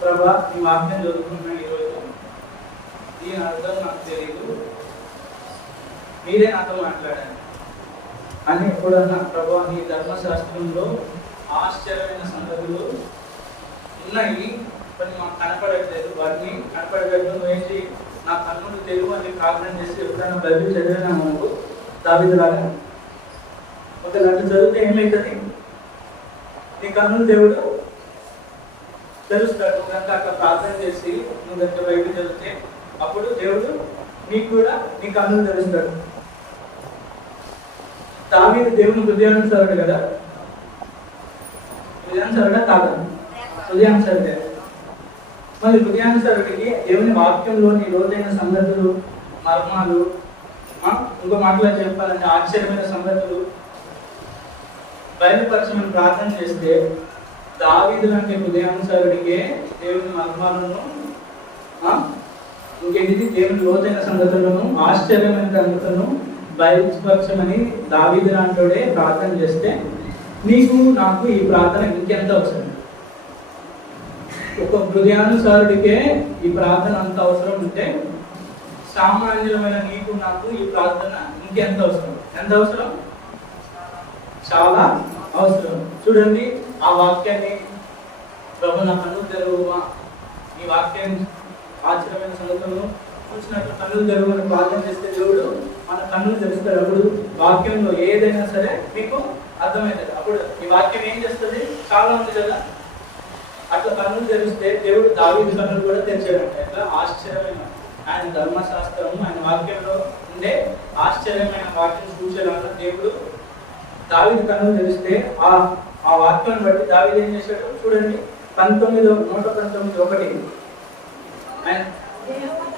ప్రభా నీ వాక్యం చదువుకున్నా ఈరోజు, దీని అర్థం నాకు తెలియదు, మీరే నాతో మాట్లాడాలి అని ఎప్పుడన్నా ప్రభా నీ ధర్మశాస్త్రంలో ఆశ్చర్యమైన సంగతులు ఉన్నాయి, కొన్ని మాకు కనపడట్లేదు, వాటిని కనపడగలను వేసి నా కన్నులు తెలుగు అని ప్రార్థన చేసి ఎప్పుడైనా బైబిల్ చదివినా మనకు దావీదులాగా. ఒక గంట చదివితే ఏమవుతుంది? నీ కన్నులు దేవుడు తెలుస్తాడు. ఒక గంట అట్లా ప్రార్థన చేసి నువ్వు గంట బైబిల్ చదివితే అప్పుడు దేవుడు నీకు కూడా నీ కన్నులు తెలుస్తాడు. దావీదు దేవుని హృదయానుసారుడు కదా, హృదయానుసారుడా కాదా? హృదయానుసారుడే. మళ్ళీ హృదయానుసారుడికి దేవుని వాక్యంలోని లోతైన సంగతులు, మర్మాలు, ఇంకో మాటలో చెప్పాలంటే ఆశ్చర్యమైన సంగతులు బయలుపరచమని ప్రార్థన చేస్తే దావీదు లాంటి హృదయానుసారుడికే దేవుని మర్మాలను, ఇంకేంటిది దేవుని లోతైన సంగతులను, ఆశ్చర్యమైన సంగతులను బయలుపరచమని దావీదు లాంటోడే ప్రార్థన చేస్తే నీకు నాకు ఈ ప్రార్థన ఇంకెంత అవసరం? ఒక హృదయానుసారుడికే ఈ ప్రార్థన అంత అవసరం ఉంటే సామాన్యమైన నీకు నాకు ఈ ప్రార్థన ఇంకెంత అవసరం? ఎంత అవసరం? చాలా అవసరం. చూడండి, ఆ వాక్యాన్ని ప్రభు నా కన్నులు తెరువుమా, ఈ వాక్యాన్ని ఆశ్చర్యమైన సంగతులను చూసినట్లు కన్నులు తెరువుని ప్రార్థన చేస్తే దేవుడు మన కన్నులు తెరుస్తాడు. అప్పుడు వాక్యంలో ఏదైనా సరే మీకు అర్థమవుతుంది. అప్పుడు ఈ వాక్యం ఏం చేస్తుంది? చాలా ఉంది కదా, అట్లా కన్నులు తెరిస్తే దేవుడు దావీదు కన్నులు కూడా తెరిచాడంట. ఎట్లా? ఆశ్చర్యమైన ఆయన ధర్మశాస్త్రము, ఆయన వాక్యంలో ఉండే ఆశ్చర్యమైన వాక్యం చూసేలాగా దేవుడు దావీదు కన్నులు తెరిస్తే ఆ వాక్యాన్ని బట్టి దావీదు ఏం చేశాడు? చూడండి, 119:1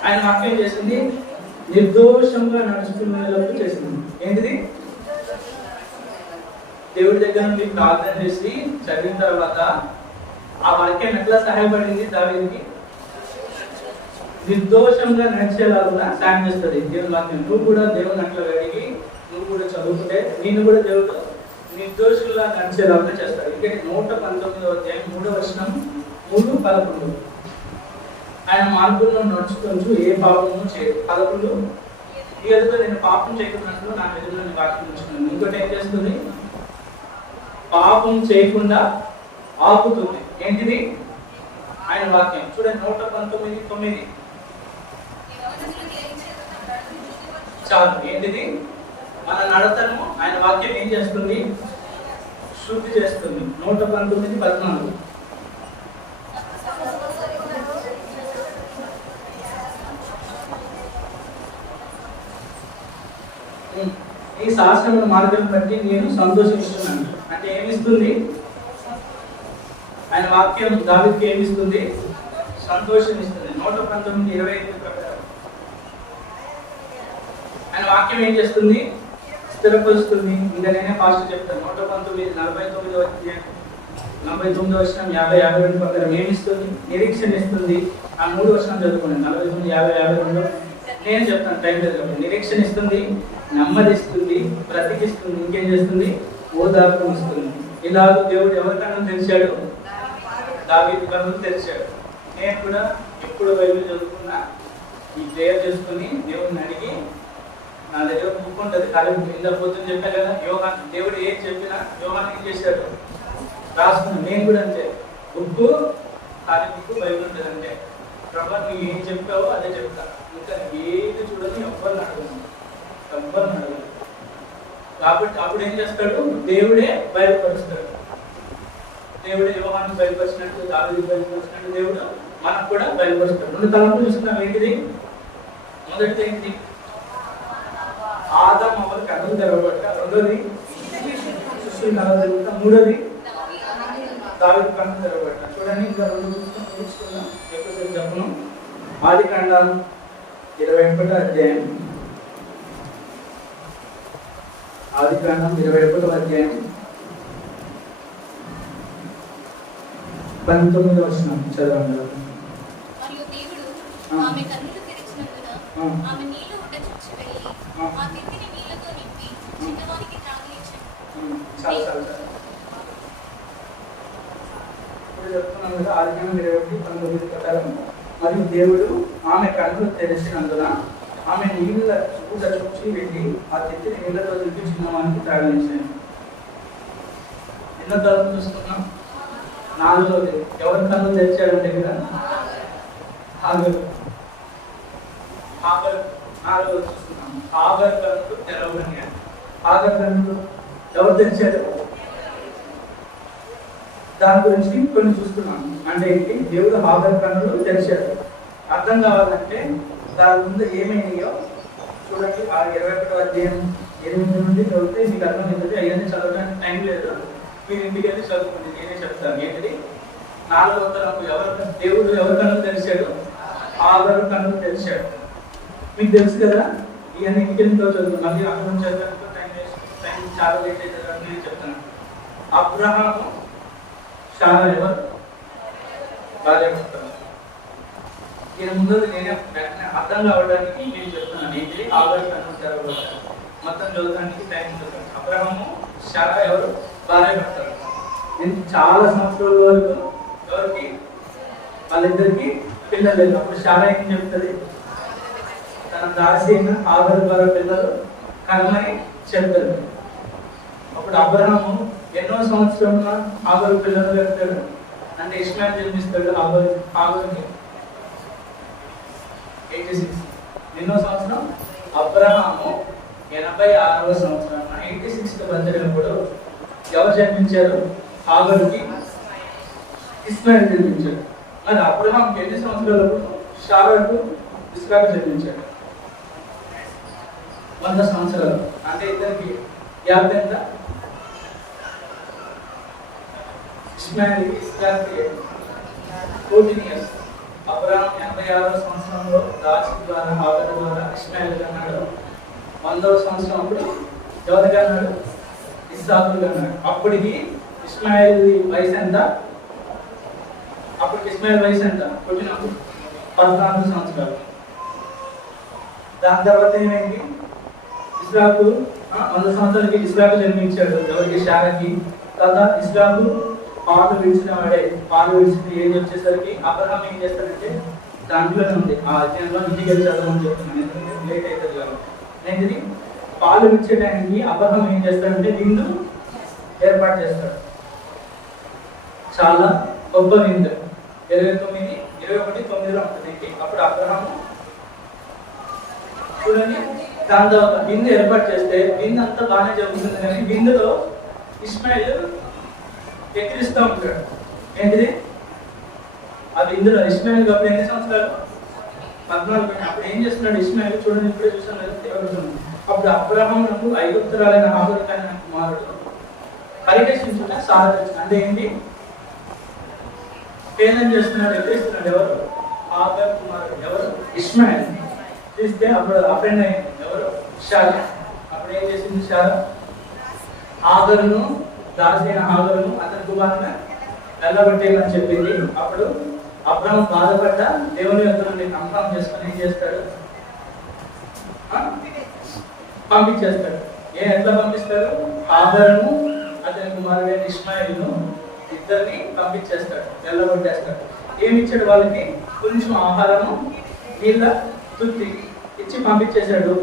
ఆయన వాక్యం చేసింది నిర్దోషంగా నడుచుకునేటప్పుడు చేసింది. ఏంటిది? దేవుడి దగ్గర నుండి ప్రార్థన చేసి చదివిన తర్వాత ఆ వాక్యం ఎట్లా సహాయపడింది దావీదుకి? నిర్దోషంగా నడిచేలాగా సాయం చేస్తుంది దేవుని వాక్యం. నువ్వు కూడా దేవుని అట్లా అడిగి నువ్వు కూడా చదువుకుంటే నిన్ను కూడా దేవుడు నిర్దోషుల్లా నడిచేలాగా చేస్తాడు. ఎందుకంటే 119:3 ఆయన మార్గంలో నడుచుకుంటూ ఏ పాపము చేయదు. 11 ఈ ఎదుట నేను పాపం చేయకున్నట్లు నా ఎదుట నేను వాక్యం ఉంచుకున్నాను. ఇంకోటి ఏం చేస్తుంది? పాపం చేయకుండా ఆపుతుంది. ఏంటిది? ఆయన వాక్యం. చూడండి, 119:9 చాలు. ఏంటిది? మన నడతను ఆయన వాక్యం ఏం చేస్తుంది? శుద్ధి చేస్తుంది. 119:14 ఈ శాస్త్రముల మార్గం బట్టి నేను సంతోషిస్తున్నాను. అంటే ఏమిస్తుంది? ఆయన వాక్యం దావీదుకి ఏమిస్తుంది? సంతోషం ఇస్తుంది. 119:25 ప్రకారం ఆయన వాక్యం ఏం చేస్తుంది? స్థిరపరుస్తుంది. ఇంకా నేనే ఫాస్ట్ చెప్తాను. 119:49 ప్రకారం ఏమిస్తుంది? నిరీక్షణ ఇస్తుంది. ఆ 3 వచనం చదువుకోండి. 49:50-52 నేను చెప్తాను, టైం లేదు. నిరీక్షణ ఇస్తుంది, నెమ్మదిస్తుంది, బ్రతికిస్తుంది, ఇంకేం చేస్తుంది? ఓదార్పు ఇస్తుంది. ఇలాగ దేవుడు ఎవరి కన్నులు తెరిచాడు? దావీదు కన్నులు తెరిచాడు. నేను కూడా ఎప్పుడు బైబిల్ చదువుకున్నా ఈ ప్రేయర్ చేసుకుని దేవుడిని అడిగి, నా దగ్గర బుక్ ఉంటుంది, ఖాళీ ఇంత పొద్దున్న చెప్పాను కదా, యోగాన్ దేవుడు ఏం చెప్పినా యోగాన్ ఏం చేశాడు? రాసుకున్నాను. నేను కూడా అంతే, బుక్ ఖాళీ బుక్ బైబిల్ ఉంటుంది. అంటే ప్రభా నువ్వు ఏం చెప్పావో అదే చెప్తా, ఇంకా ఏది చూడని ఎవ్వరిని అడగను. కాబట్టి అప్పుడు ఏం చేస్తాడు? దేవుడే బయలుపరుస్తాడు. దేవుడే యోహాను బయలుపరిచినట్టు, దావీదు బయలుపరిచినట్టు దేవుడు మనకు కూడా బయలుపరుస్తాడు. 2 తలంపులు చూస్తున్నాం. ఏంటిది? మొదటిది ఏంటి? ఆదాము అవ్వలు కన్నులు తెరవబట్ట. రెండోది సృష్టి కన్నులు తెరవబట్ట. మూడోది దావీదు కన్నులు తెరవబట్ట. చూడండి, ఇంకా 2 చూసుకుందాం. ఎక్కువసేపు చెప్పను. ఆదికాండం 21వ అధ్యాయం. ఆదికాండం 21వ అధ్యాయం 19వ వచనం చదవండి. మరియు దేవుడు ఆమె కన్నులు తెరిచినందున ఆమె నీళ్లు ఉండ చూచి వెళ్ళి ఆ తిత్తిని నీళ్లతో నింపి చిన్నవానికి త్రాగనిచ్చాడు. ఇప్పుడు చెప్తున్నాను కదా, ఆదికాండం 21:19 ప్రకారం మరియు దేవుడు ఆమె కన్నులు తెరిచినందున ఆమె నీళ్ళ చూడ చూచి వెళ్ళి ఆ తిత్తిని నీళ్లతో నింపి చిన్నవానికి త్రాగనిచ్చాడు. ఎన్నో తరపు చూస్తున్నాం? 4వది. ఎవరి కన్ను తెరిచాడంటే కదా హాగరు. 4వది చూస్తున్నాం. హాగరు కన్నులు తెరవని. హాగరు కన్నులు ఎవరు తెరిచారు? దాని గురించి కొన్ని చూస్తున్నాం. అంటే ఏంటి? దేవుడు హాగరు కన్నులు తెరిచాడు. అర్థం కావాలంటే దాని ముందు ఏమైనాయో చూడండి. 21వ అధ్యాయం 8 నుండి చదివితే మీకు అర్థమవుతుంది. అవన్నీ చదవడానికి టైం లేదు, మీరు ఇంటికి వెళ్ళి చదువుకోండి. నేనే చెప్తాను. ఏంటిది? 4వ తరపు దేవుడు ఎవరి కన్నులు తెరిచాడు? హాగరు కన్నులు తెరిచాడు. మీకు తెలుసు కదా. ఇవన్నీ ఇంటికి వెళ్ళి చదువుతాను. మళ్ళీ అక్కడ నుంచి చదవడానికి టైం చాలా లేట్ అవుతుంది. నేను చెప్తాను. అబ్రహాము శారా ఎవరు? భార్య భర్తలు. దీని ముందు నేనే అర్థం కావడానికి నేను చెప్తున్నాను. ఏంటిది? హాగరు కన్నులు తెరవబడ్డాడు. మొత్తం చదవడానికి టైం చెప్తాను. అబ్రహాము శారా ఎవరు? భార్య భర్తలు. చాలా సంవత్సరాల వరకు ఎవరికి? వాళ్ళిద్దరికి పిల్లలు లేదు. అప్పుడు శారా ఏం చెప్తుంది? తన దాసి అయిన హాగరు ద్వారా పిల్లలు కనమని చెప్తారు. అప్పుడు అబ్రహాము ఎన్నో సంవత్సరంలో హాగరు పిల్లలు పెడతాడు. అంటే ఇష్మాయిల్ జన్మిస్తాడు హాగరుకి 86. ఎన్నో సంవత్సరం? అబ్రహాము 86వ సంవత్సరం 86th బర్త్డే అప్పుడు ఎవరు జన్మించారు? హాగరుకి ఇస్మాయిల్ జన్మించాడు. మరి అబ్రహాంకి ఎన్ని సంవత్సరాలప్పుడు శారాకు ఇస్హాకు జన్మించాడు? 100 సంవత్సరాలు. అంటే ఇద్దరికి గ్యాప్ ఎంత? ఇస్మాయిల్కి ఇస్హాకుకి 14 years. అబ్రహాం 86వ సంవత్సరంలో దాసి ద్వారా హాగరు ద్వారా ఇస్మాయిల్ అన్నాడు. 100వ సంవత్సరం అప్పుడు ఎవరికి అన్నాడు? ఇస్హాకు అన్నాడు. అప్పటికి ఇస్మాయిల్ వయసు ఎంత? అప్పటికి ఇస్మాయిల్ వయసు ఎంత? పుట్టినప్పుడు 14 సంవత్సరాలు. దాని తర్వాత ఏమైంది? ఇస్హాకు 100 సంవత్సరాలకి ఇస్హాకు జన్మించాడు. ఎవరికి? శారాకి. తర్వాత ఇస్హాకు పాలు విడిచిన వాడే. పాలు విడిచిన ఏజ్ వచ్చేసరికి అబ్రహాం ఏం చేస్తాడంటే దాంట్లోనే ఉంది. ఆ అధ్యాయంలో ఇంటికి వెళ్ళి చదవమని చెప్తున్నాను, ఎందుకంటే లేట్ అవుతుంది కాబట్టి. ఏంటిది? పాలు విడిచే టైంకి అబ్రహాం ఏం చేస్తాడంటే విందు ఏర్పాటు చేస్తాడు. చాలా గొప్ప విందు. 21:9 ఉంటుంది. అప్పుడు అబ్రహాము చూడండి, దాని తర్వాత విందు ఏర్పాటు చేస్తే విందు అంతా బాగానే జరుగుతుంది. కానీ విందులో ఇస్మాయిల్ ఎక్కిరిస్తూ ఉంటాడు. ఏంటిది? ఆ విందులో ఇస్మాయిల్ అప్పుడు ఎన్ని సంవత్సరాలు? 14. అప్పుడు ఏం చేస్తున్నాడు ఇస్మాయిల్? చూడండి, ఇప్పుడే చూసాను కదా దేవుడు. అప్పుడు అబ్రహామునకు ఐగుప్తురాలైన హాగరు కన్న కుమారుడు పరిగెత్తించుట సాధించు. అంటే ఏంటి? పేదం చేస్తున్నాడు, ఎక్కిరిస్తున్నాడు. ఎవరు? హాగరు కుమారుడు. ఎవరు? ఇస్మాయిల్. చూస్తే అప్పుడు అఫెండ్ అయింది. ఎవరు? శారా. అప్పుడు ఏం చేసింది శారా? హాగరును, దాసి అయిన హాగరును అతని కుమారుని వెళ్ళగొట్టేయమని చెప్పింది. అప్పుడు అబ్రహాము బాధపడ్డ దేవుని యొక్క నుండి కన్ఫర్మ్ చేసుకుని ఏం చేస్తాడు? పంపించేస్తాడు. ఎట్లా పంపిస్తాడు? హాగరును అతని కుమారుడైన ఇస్మాయిల్ను ఇద్దరిని పంపించేస్తాడు, వెళ్ళగొట్టేస్తాడు. ఏమి ఇచ్చాడు వాళ్ళకి? కొంచెం ఆహారము, నీళ్ళ తుత్తి ఇచ్చి పంపించేశాడు.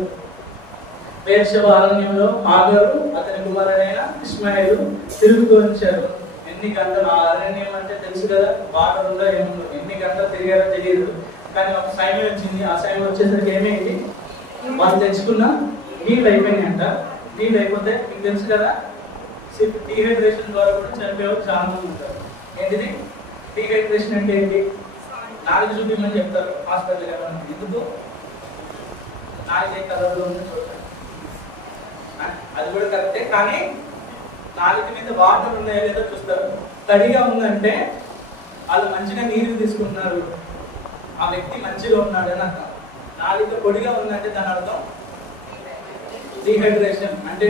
బేర్షెబ అరణ్యంలో హాగరు అతని కుమారుడైన ఇస్మాయిల్ తిరుగుతూ వచ్చారు. ఎన్ని గంటలు? ఆ అరణ్యం అంటే తెలుసు కదా, వాటర్ ఉందో ఏముందో. ఎన్ని గంటలు తిరిగారో తెలియదు. కానీ ఒక సమయం వచ్చింది. ఆ సమయం వచ్చేసరికి ఏమైంది? వాళ్ళు తెచ్చుకున్న నీళ్ళు అయిపోయినాయంట. నీళ్ళు అయిపోతే మీకు తెలుసు కదా, డీహైడ్రేషన్ ద్వారా కూడా చనిపోయేవారు చాలా మంది ఉంటారు. ఏంటిది డీహైడ్రేషన్ అంటే ఏంటి? నాలుగు చూపించమని చెప్తారు హాస్పిటల్ కదా. ఎందుకు? నాలుగే కలర్లో ఉంది చూడండి, అది కూడా కరెక్టే. కానీ నాలుగు మీద వాటర్ ఉన్నాయో లేదో చూస్తారు. తడిగా ఉందంటే వాళ్ళు మంచిగా నీరు తీసుకుంటున్నారు, ఆ వ్యక్తి మంచిగా ఉన్నాడు అని అర్థం. నాలుగు పొడిగా ఉందంటే దాని అర్థం డీహైడ్రేషన్. అంటే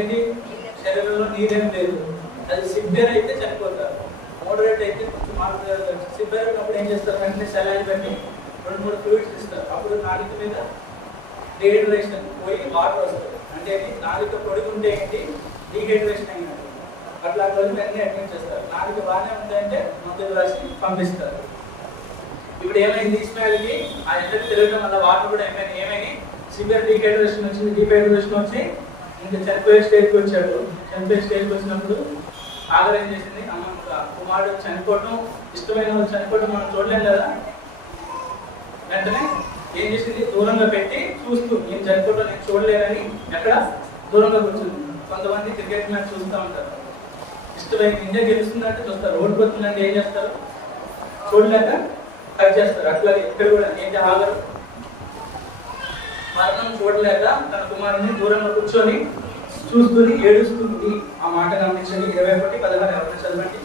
శరీరంలో నీరేం లేదు, అది సివియర్ అయితే చనిపోతారు. మోడరేట్ అయితే కొంచెం మార్పు సివియర్ ఉన్నప్పుడు ఏం చేస్తారు, వెంటనే సెలైన్ పెట్టి 2-3 ఫ్లూయిడ్స్ ఇస్తారు. అప్పుడు నాలుక మీద డీహైడ్రేషన్ పోయి వాటర్ వస్తుంది. అంటే నాలుక పొడిగి ఉంటే ఏంటి, డీహైడ్రేషన్ అయినట్టు. అట్లా రోజు వెంటనే అడ్మిట్ చేస్తారు. నాలుక బాగానే ఉందంటే మందులు రాసి పంపిస్తారు. ఇప్పుడు ఏమైంది, ఇస్మాయిల్కి ఆ ఎండకు తిరగడం వల్ల వాటర్ కూడా ఏమైనా సివియర్ డీహైడ్రేషన్ వచ్చింది. డీహైడ్రేషన్ వచ్చి ఇంకా చనిపోయే స్టేజ్కి వచ్చాడు. చనిపోయే స్టేజ్కి వచ్చినప్పుడు ఆగర్ ఏం చేసింది, అమ్మ కుమారుడు చనిపోవడం, ఇష్టమైన వాళ్ళు చనిపోవడం మనం చూడలేం కదా. వెంటనే ఏం చేసింది, దూరంగా పెట్టి చూస్తూ నేను చనిపోవడం నేను చూడలేనని ఎక్కడ దూరంగా కూర్చుంది. కొంతమంది క్రికెట్ మ్యాచ్ చూస్తూ ఉంటారు, ఇష్టమైన ఇండియా గెలుస్తుందంటే చూస్తారు, ఓడిపోతుందంటే ఏం చేస్తారు, చూడలేక కట్ చేస్తారు. అట్లా ఇక్కడ కూడా ఏంటి, ఆగరు మరణం చూడలేక తన కుమారుని దూరంగా కూర్చొని చూస్తుంది, ఏడుస్తుంది. ఆ మాట గమనించండి. 21:16 ఎవరైనా చదవండి.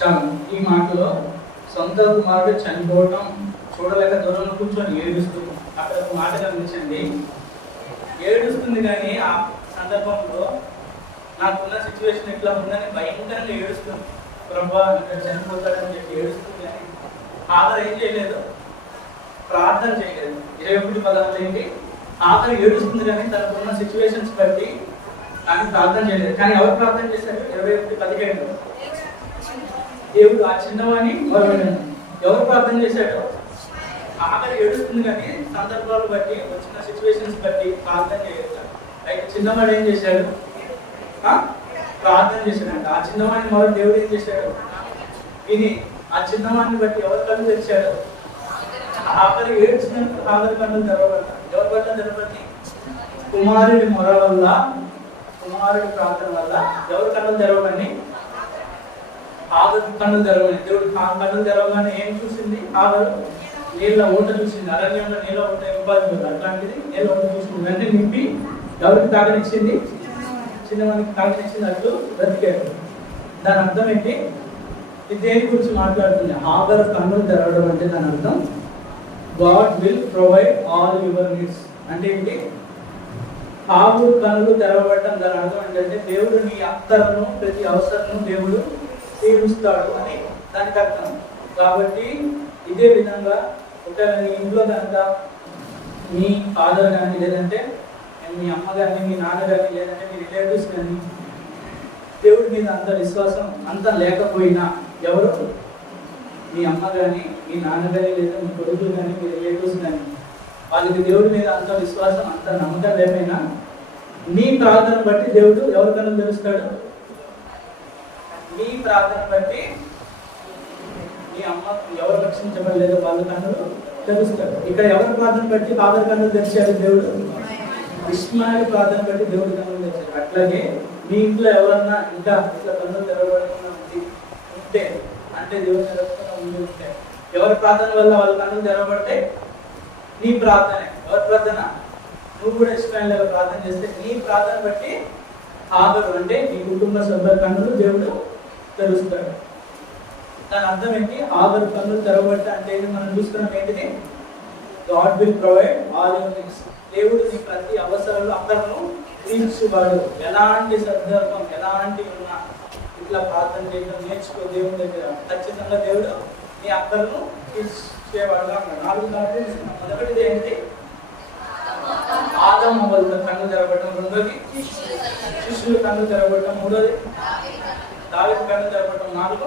చాలు. ఈ మాటలో సొంత కుమారుడు చనిపోవటం చూడలేక దూరంలో కూర్చొని ఏడుస్తుంది. అక్కడ ఒక మాట గమనించండి, ఏడుస్తుంది కానీ ఆ సందర్భంలో నాకున్న సిచ్యువేషన్ ఇట్లా ఉందని భయంకరంగా ఏడుస్తుంది. ప్రభా ఇక్కడ చనిపోతాడని చెప్పి ఏడుస్తుంది. కానీ ఆఖరి ఏం చేయలేదు, ప్రార్థన చేయలేదు. 21:16 ఏంటి, ఆఖరి ఏడుస్తుంది కానీ తనకున్న సిచ్యువేషన్స్ బట్టి కానీ ప్రార్థన చేయలేదు. కానీ ఎవరు ప్రార్థన చేశారు, 21:17 దేవుడు ఆ చిన్నవాణి ఎవరు ప్రార్థన చేశాడు, ఆఖరి ఏడుస్తుంది కానీ సందర్భాలు బట్టి వచ్చిన సిచ్యువేషన్స్ బట్టి ప్రార్థన చేయలేదు. అయితే చిన్నవాడు ఏం చేశాడు, ప్రార్థన చేశాడంట. ఆ చిన్నవాడిని మొదలు దేవుడు ఏం చేశాడు, విని ఆ చిన్నవాడిని బట్టి ఎవరి కళ్ళు తెచ్చాడు, ఆఖరి ఏడ్చినప్పుడు ఆఖరి కన్నులు తెరవబడ్డా. ఎవరి కళ్ళు తెరవబడి, కుమారుడి మొర వల్ల, కుమారుడి ప్రార్థన వల్ల ఎవరి కన్నులు తెరవబడి, ఆఖరి కన్నులు తెరవబడి. దేవుడు కన్నులు తెరవగానే ఏం చూసింది, ఆఖరు నీళ్ళ ఊట చూసింది. అరణ్యంలో నీళ్ళ ఊట ఇబ్బంది, అట్లాంటిది నీళ్ళ ఊట చూసింది. వెంటనే నింపి ఎవరికి తాగనిచ్చింది, చిన్నవానికి తాగనిచ్చినట్లు బ్రతికాడు. దాని అర్థం ఏంటి, ఇది దేని గురించి మాట్లాడుతుంది, ఆఖరు కన్నులు తెరవడం అంటే దాని అర్థం God will provide all your needs. అంటే ఏంటి, ఆఖరు కన్నులు తెరవబడటం దాని అర్థం ఏంటంటే దేవుడు నీ అక్కరను ప్రతి అవసరం దేవుడు తీరుస్తాడు అని దానికి అర్థం. కాబట్టి ఇదే విధంగా ఒకవేళ నీ ఇంట్లో కనుక మీ ఫాదర్ కానీ, లేదంటే మీ అమ్మ కానీ, మీ నాన్న కానీ, లేదంటే మీ రిలేటివ్స్ కానీ దేవుడి మీద అంత విశ్వాసం అంత లేకపోయినా, ఎవరు మీ అమ్మ కానీ, మీ నాన్న కానీ, లేదా మీ కొడుకులు కానీ, మీ రిలేటివ్స్ కానీ, వాళ్ళకి దేవుడి మీద అంత విశ్వాసం అంత నమ్మకం లేకపోయినా నీ ప్రార్థన బట్టి దేవుడు ఎవరికన్నా తెలుస్తాడు. నీ ప్రార్థన బట్టి మీ అమ్మ ఎవరు రక్షించబడలేదో వాళ్ళ కన్నులు తెలుస్తాడు. ఇక్కడ ఎవరి ప్రార్థన బట్టి ఆఖరి కన్నులు తెరిచాడు దేవుడు, ఇస్మాయిల్ ప్రార్థన బట్టి దేవుడి కన్నులు తెరిచాడు. అట్లాగే మీ ఇంట్లో ఎవరన్నా ఇంకా ఇట్లా కన్నులు తెరవబడకుండా ఉంటే, అంటే దేవుడు తెరవకుండా ఉంటే, ఎవరి ప్రార్థన వల్ల వాళ్ళ కన్నులు తెరవబడితే నీ ప్రార్థనే. ఎవరి ప్రార్థన, నువ్వు కూడా ఇస్మాయిల్ లాగా ప్రార్థన చేస్తే నీ ప్రార్థన బట్టి ఆఖరు అంటే నీ కుటుంబ సభ్యుల కన్నులు దేవుడు తెరుస్తాడు. దాని అర్థం ఏంటి, ఆఖరు కన్నులు తెరవబడితే అంటే మనం చూస్తున్నాం ఏంటిది, God will provide all your needs. దేవుడు నీ ప్రతి అవసరాలు అక్కడను తీర్చువాడు. ఎలాంటి సందర్భం ఎలాంటి ఉన్నా ఇట్లా ప్రార్థన చేయడం నేర్చుకో దేవుని దగ్గర. ఖచ్చితంగా దేవుడు నీ అక్కడను తీర్చేవాడుగా ఉన్నాడు. 4 కారణాలు. మొదటిది ఏంటి, ఆదాము అవ్వల కన్ను తెరవబడటం. రెండోది శిష్యులు కన్ను తెరవబడటం. మూడోది దావీదు కన్ను తెరవబడటం. 4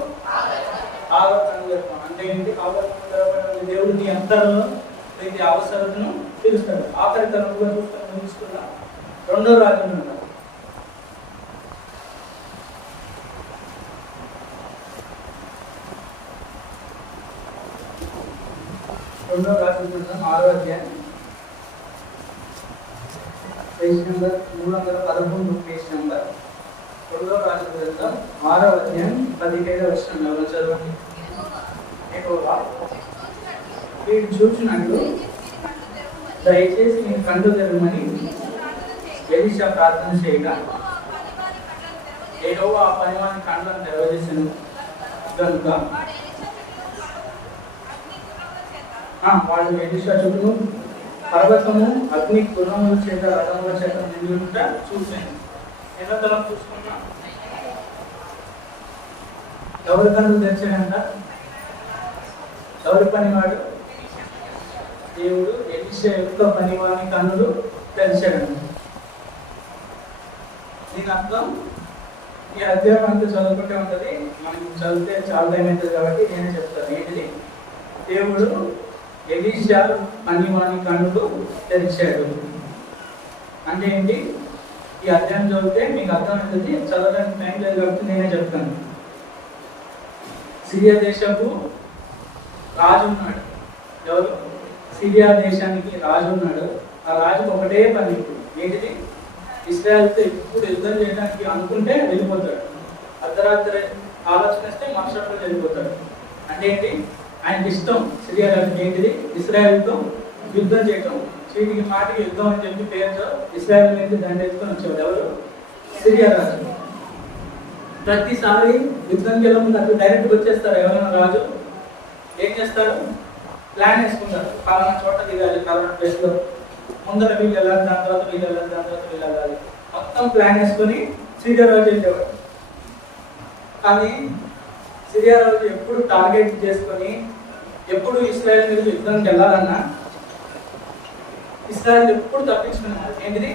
ఆగర్ కన్ను తెరవడం. అంటే ఏంటి, ఆగర్ కన్ను తెరవబడటం దేవుడు నీ అంతరంలో ప్రతి అవసరాలను తీరుస్తాడు. ఆఖరి కన్నుగా చూసుకున్న 2వ రాజ్యం ఉంటారు. 2వ రాజ్యం 6వ అధ్యాయం పేజ్ నెంబర్ 311 పేజ్ నెంబర్ 2వ రాజ్యం 6వ అధ్యాయం 17వ వచనం ఎవరు చదవండి. యెహోవా వీడు చూచినట్లు దయచేసి నేను కళ్ళు తెరవమని ఎలీషా ప్రార్థన చేయగా యెహోవా ఆ పనివాని కళ్ళను తెరవజేసెను కనుక వాళ్ళు ఎలీషా చుట్టూ పర్వతము అగ్ని గుణముల చేత రథముల చేత నిండుట చూసాను. ఎన్నో తలం చూసుకున్నా ఎవరి కన్ను తెచ్చాడంట? ఎవరి పనివాడు? దేవుడు ఎలీషా యొక్క పనివాని కన్నులు తెరిచాడంట. దీని అర్థం ఈ అధ్యాయం అంతా చదువుకుంటే ఉంటుంది, మనం చదివితే చాలా టైం అవుతుంది కాబట్టి నేనే చెప్తాను. ఏంటిది? దేవుడు ఎలీషా పనివాని కన్నులు తెరిచాడు అంటే ఏంటి? ఈ అధ్యాయం చదివితే మీకు అర్థమవుతుంది, చదవడానికి టైం లేదు కాబట్టి నేనే చెప్తాను. సిరియా దేశపు రాజు ఉన్నాడు. ఎవరు? సిరియా దేశానికి రాజు ఉన్నాడు. ఆ రాజుకు ఒకటే పని, ఏంటిది? ఇస్రాయల్తో ఎప్పుడు యుద్ధం చేయడానికి అనుకుంటే వెళ్ళిపోతాడు. అర్ధరాత్రి ఆలోచన వస్తే మరుసటి వెళ్ళిపోతాడు. అంటే ఏంటి? ఆయనకి ఇష్టం సిరియా రాజుకి ఏంటిది? ఇస్రాయల్తో యుద్ధం చేయటం. చీటికి మాటికి యుద్ధం అని చెప్పి పేరుతో ఇస్రాయల్ మీద దండెత్తుకొని వచ్చేవాడు. ఎవరు? సిరియా రాజు. ప్రతిసారి యుద్ధంకి వెళ్ళకుండా అట్లా డైరెక్ట్గా వచ్చేస్తారు. ఎవరైనా రాజు ఏం చేస్తారు? ప్లాన్ వేసుకుంటారు. పలానా చోట దిగాలి, పలానా ప్లేస్లో ముందర వీళ్ళు వెళ్ళాలి, దాని తర్వాత వీళ్ళు వెళ్ళాలి, దాని తర్వాత వీళ్ళు వెళ్ళాలి, మొత్తం ప్లాన్ వేసుకొని సిరియా రాజు వెళ్ళేవాడు. కానీ సిరియా రాజు ఎప్పుడు టార్గెట్ చేసుకొని ఎప్పుడు ఇస్రాయల్ మీద యుద్ధానికి వెళ్ళాలన్నా ఇస్రాయల్ ఎప్పుడు తప్పించుకున్నారు. ఏంటిది?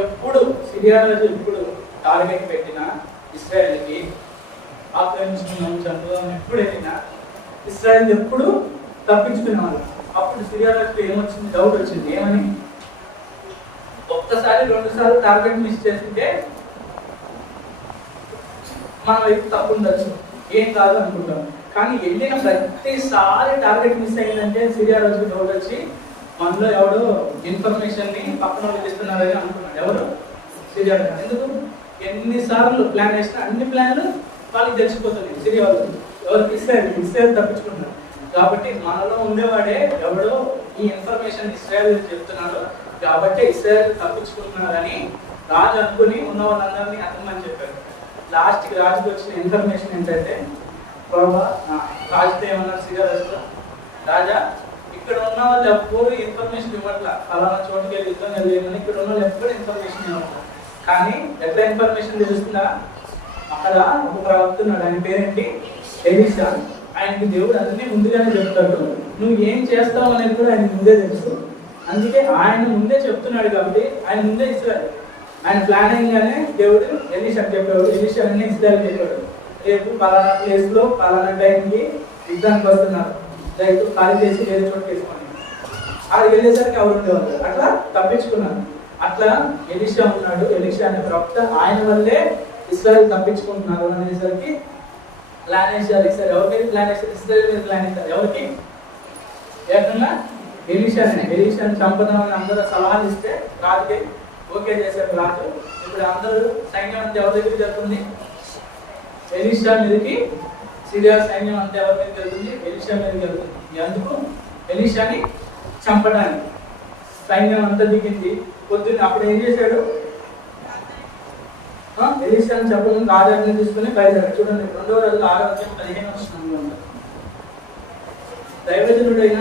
ఎప్పుడు సిరియా రాజు ఎప్పుడు టార్గెట్ పెట్టినా ఇస్రాయల్కి ఆక్రమించుకున్నాం, చంపుదాం ఎప్పుడు వెళ్ళినా ఇస్రాయల్ ఎప్పుడు తప్పించుకునేవాళ్ళు. అప్పుడు సిరియా రాజుకి ఏమొచ్చింది? డౌట్ వచ్చింది. ఏమని? ఒక్కసారి 2 సార్లు టార్గెట్ మిస్ చేస్తుంటే మన వైపు తప్పు ఉండొచ్చు, ఏం కాదు అనుకుంటాం. కానీ వెళ్ళిన ప్రతిసారి టార్గెట్ మిస్ అయిందంటే సిరియా రాజుకి డౌట్ వచ్చి మనలో ఎవడో ఇన్ఫర్మేషన్ ని పక్కన ఇస్తున్నారని అనుకున్నాడు. ఎవరు? సిరియా రాజు. ఎందుకు? ఎన్నిసార్లు ప్లాన్ వేసినా అన్ని ప్లాన్లు వాళ్ళకి తెలిసిపోతుంది. సిరియా వాళ్ళు ఎవరికి? ఇస్రాయల్ తప్పించుకుంటున్నారు. కాబట్టి మనలో ఉండేవాడే ఎవడో ఈ ఇన్ఫర్మేషన్ ఇస్రాయల్ చెప్తున్నాడు కాబట్టి ఇస్రాయల్ తప్పించుకుంటున్నారని రాజు అనుకుని ఉన్న వాళ్ళందరినీ అర్థమని చెప్పారు. లాస్ట్కి రాజుకి వచ్చిన ఇన్ఫర్మేషన్ ఏంటంటే, ప్రభా రాజుతో ఏమన్నారు? సిరియా రాజుతో, రాజా ఇక్కడ ఉన్న వాళ్ళు ఎప్పుడు ఇన్ఫర్మేషన్ ఇవ్వట్లా, ఫలానా చోటుకి వెళ్ళి యుద్ధం వెళ్ళేదని ఇక్కడ ఉన్న వాళ్ళు ఎప్పుడు ఇన్ఫర్మేషన్ ఇవ్వట్లా. కానీ ఎట్లా ఇన్ఫర్మేషన్ తెలుస్తుందా? అక్కడ ఒక ప్రవక్త ఉన్నాడు, ఆయన పేరేంటి? ఎలీషా. ఆయనకి దేవుడు అన్ని ముందుగానే చెప్తాడు. నువ్వు ఏం చేస్తావు అనేది కూడా ఆయన ముందే తెలుసు. అందుకే ఆయన ముందే చెప్తున్నాడు కాబట్టి ఆయన ముందే ఇస్రాయల్. ఆయన ప్లాన్ అయ్యగానే దేవుడు ఎలీషాకి చెప్పాడు. ఎలీషా అన్ని ఇస్రాయల్ చెప్పాడు, రేపు పలానా ప్లేస్లో పలానా టైంకి యుద్ధానికి వస్తున్నారు, రైతు ఖాళీ చేసి వేరే చోటు వేసుకోండి. అది వెళ్ళేసరికి ఎవరు ఉండేవాళ్ళు. అట్లా తప్పించుకున్నారు. అట్లా ఎలీషా ఉన్నాడు, ఎలీషా అనే ప్రవక్త. ఆయన వల్లే ఇస్రాయల్ తప్పించుకుంటున్నారు అనేసరికి ప్లాన్ వేసారు. ఇస్రాయల్ ఎవరి మీద ప్లాన్ వేసారు? ఇస్రాయల్ మీద ప్లాన్ వేశారు. ఎవరికి? ఏకంగా ఎలీషాని. ఎలీషాని చంపుదామని అందరూ సలహాలు ఇస్తే రాజుకి ఓకే చేశారు రాజు. ఇప్పుడు అందరూ సైన్యం అంతా ఎవరి దగ్గరికి జరుగుతుంది? ఎలీషా మీదకి. సిరియా సైన్యం అంతా ఎవరి మీద జరుగుతుంది? ఎలీషా మీదకి జరుగుతుంది. ఎందుకు? ఎలీషాని చంపడానికి సైన్యం అంతా దిగింది. పొద్దున్న అప్పుడు ఏం చేశాడు? ఎలీషాని చంపడం రాజాన్ని తీసుకుని బయలుదేరాడు. చూడండి 2వ రోజు 6వ అధ్యాయం 15వ వచనంలో దైవజనుడైన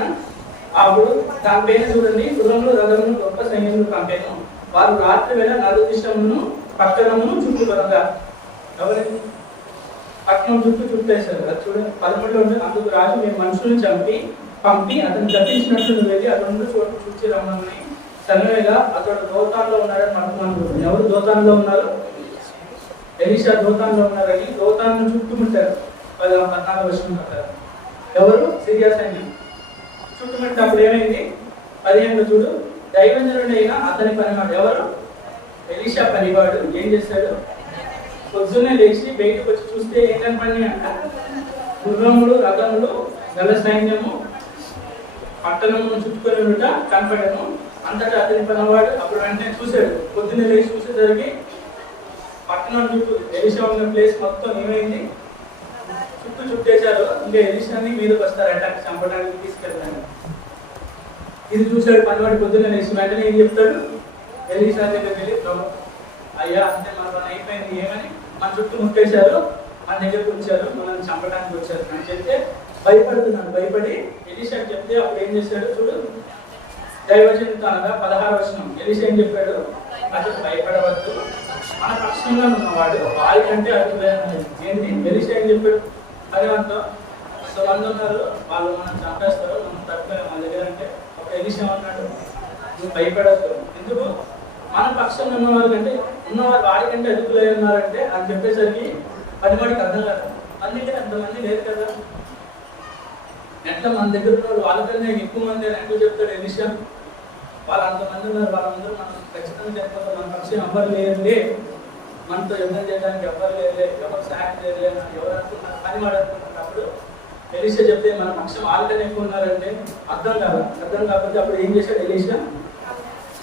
అప్పుడు దాని పేరు చూడండి, గుర్రములు రథములు గొప్ప సైన్యములు పంపాను. వారు రాత్రి వేళ నలుదిశమును పట్టణమును చుట్టుకొనగా. ఎవరైనా పట్టణం చుట్టేశారు. అది చూడండి 13లో ఉంది. అందుకు రాజు మేము మనుషులను పంపి అతను తప్పించినట్లు నువ్వు వెళ్ళి అతను చోటు చూచి రమ్మని సన్నగా అతడు దోతాన్లో ఉన్నాడని అనుకున్నాను. ఎవరు దోతాన్లో ఉన్నారు? ఎలీషా దోతాన్లో ఉన్నారని దోతాన్ను చుట్టుముట్టారు. 14వ వచనం ప్రకారం ఎవరు? సిరియా సైన్యం చుట్టుముట్టిన అప్పుడు ఏమైంది? 15లో చూడు, దైవజనుడైన అతని పనివాడు. ఎవరు? ఎలీషా పనివాడు ఏం చేశాడు? పొద్దున్నే లేచి బయటకు వచ్చి చూస్తే ఏం కనపడి అంట? గుర్రములు రథములు గల సైన్యము పట్టణము చుట్టుకొని ఉంట కనపడను. అంతటా అతని పనివాడు అప్పుడు వెంటనే చూశాడు. పొద్దున్నే లేచి చూసేసరికి పట్టణం చుట్టూ ఎలీషా ఉన్న ప్లేస్ మొత్తం ఏమైంది? చుట్టేశారు. ఇంకా ఎలీషాని మీదకి వస్తారంట చంపడానికి తీసుకెళ్ళడానికి. ఇది చూశాడు పనివాడు. పొద్దున్నే లేచి వెంటనే ఏం చెప్తాడు? ఎలీషా దగ్గరికి వెళ్ళి, ప్రభు అయ్యా అంటే మన పని అయిపోయింది, ఏమని మన చుట్టూ ముట్టేశారు, మన దగ్గరకు వచ్చారు, మనల్ని చంపడానికి వచ్చారు అని చెప్తే భయపడుతున్నాడు. భయపడి ఎలీషాకి చెప్తే అప్పుడు ఏం చేశాడు చూడు, దైవజనుడితో అనగా 16వ వచనం ఎలీషా ఏం చెప్పాడు? అతను భయపడవద్దు, మన పక్షంగా ఉన్నవాడు వారికంటే అడుగులేని. ఏంటి ఎలీషా ఏం చెప్పాడు? అదే అంతా కొంతమంది ఉన్నారు, వాళ్ళు మనం చంపేస్తారు, మనం తప్పలేదు మన దగ్గర అంటే ఒక ఎలీషా అన్నాడు, నువ్వు భయపడద్దు. ఎందుకు? మన పక్షంగా ఉన్నవారు కంటే ఉన్నవారు వారికంటే అదుపులై ఉన్నారంటే అని చెప్పేసరికి పనివాడికి అర్థం కాదు. అందుకే అంతమంది లేరు కదా, ఎట్లా మన దగ్గర ఉన్న వాళ్ళకన్నా ఎక్కువ మంది అని ఎట్లా చెప్తాడు ఎలీషా? వాళ్ళు అంతమంది ఉన్నారు, వాళ్ళందరూ మనం ఖచ్చితంగా చెప్పాలి, మన పక్షం ఎవ్వరు లేరులే, మనతో యుద్ధం చేయడానికి ఎవ్వరు లేరులే, ఎవరు సహాయం చేయలే అని ఎవరు అనుకున్నారు, పనివాడు అనుకున్నప్పుడు ఎలీషా చెప్తే మన పక్షం వాళ్ళకన్నా ఎక్కువ ఉన్నారంటే అర్థం కాదు. అర్థం కాకపోతే అప్పుడు ఏం చేశాడు ఎలీషా?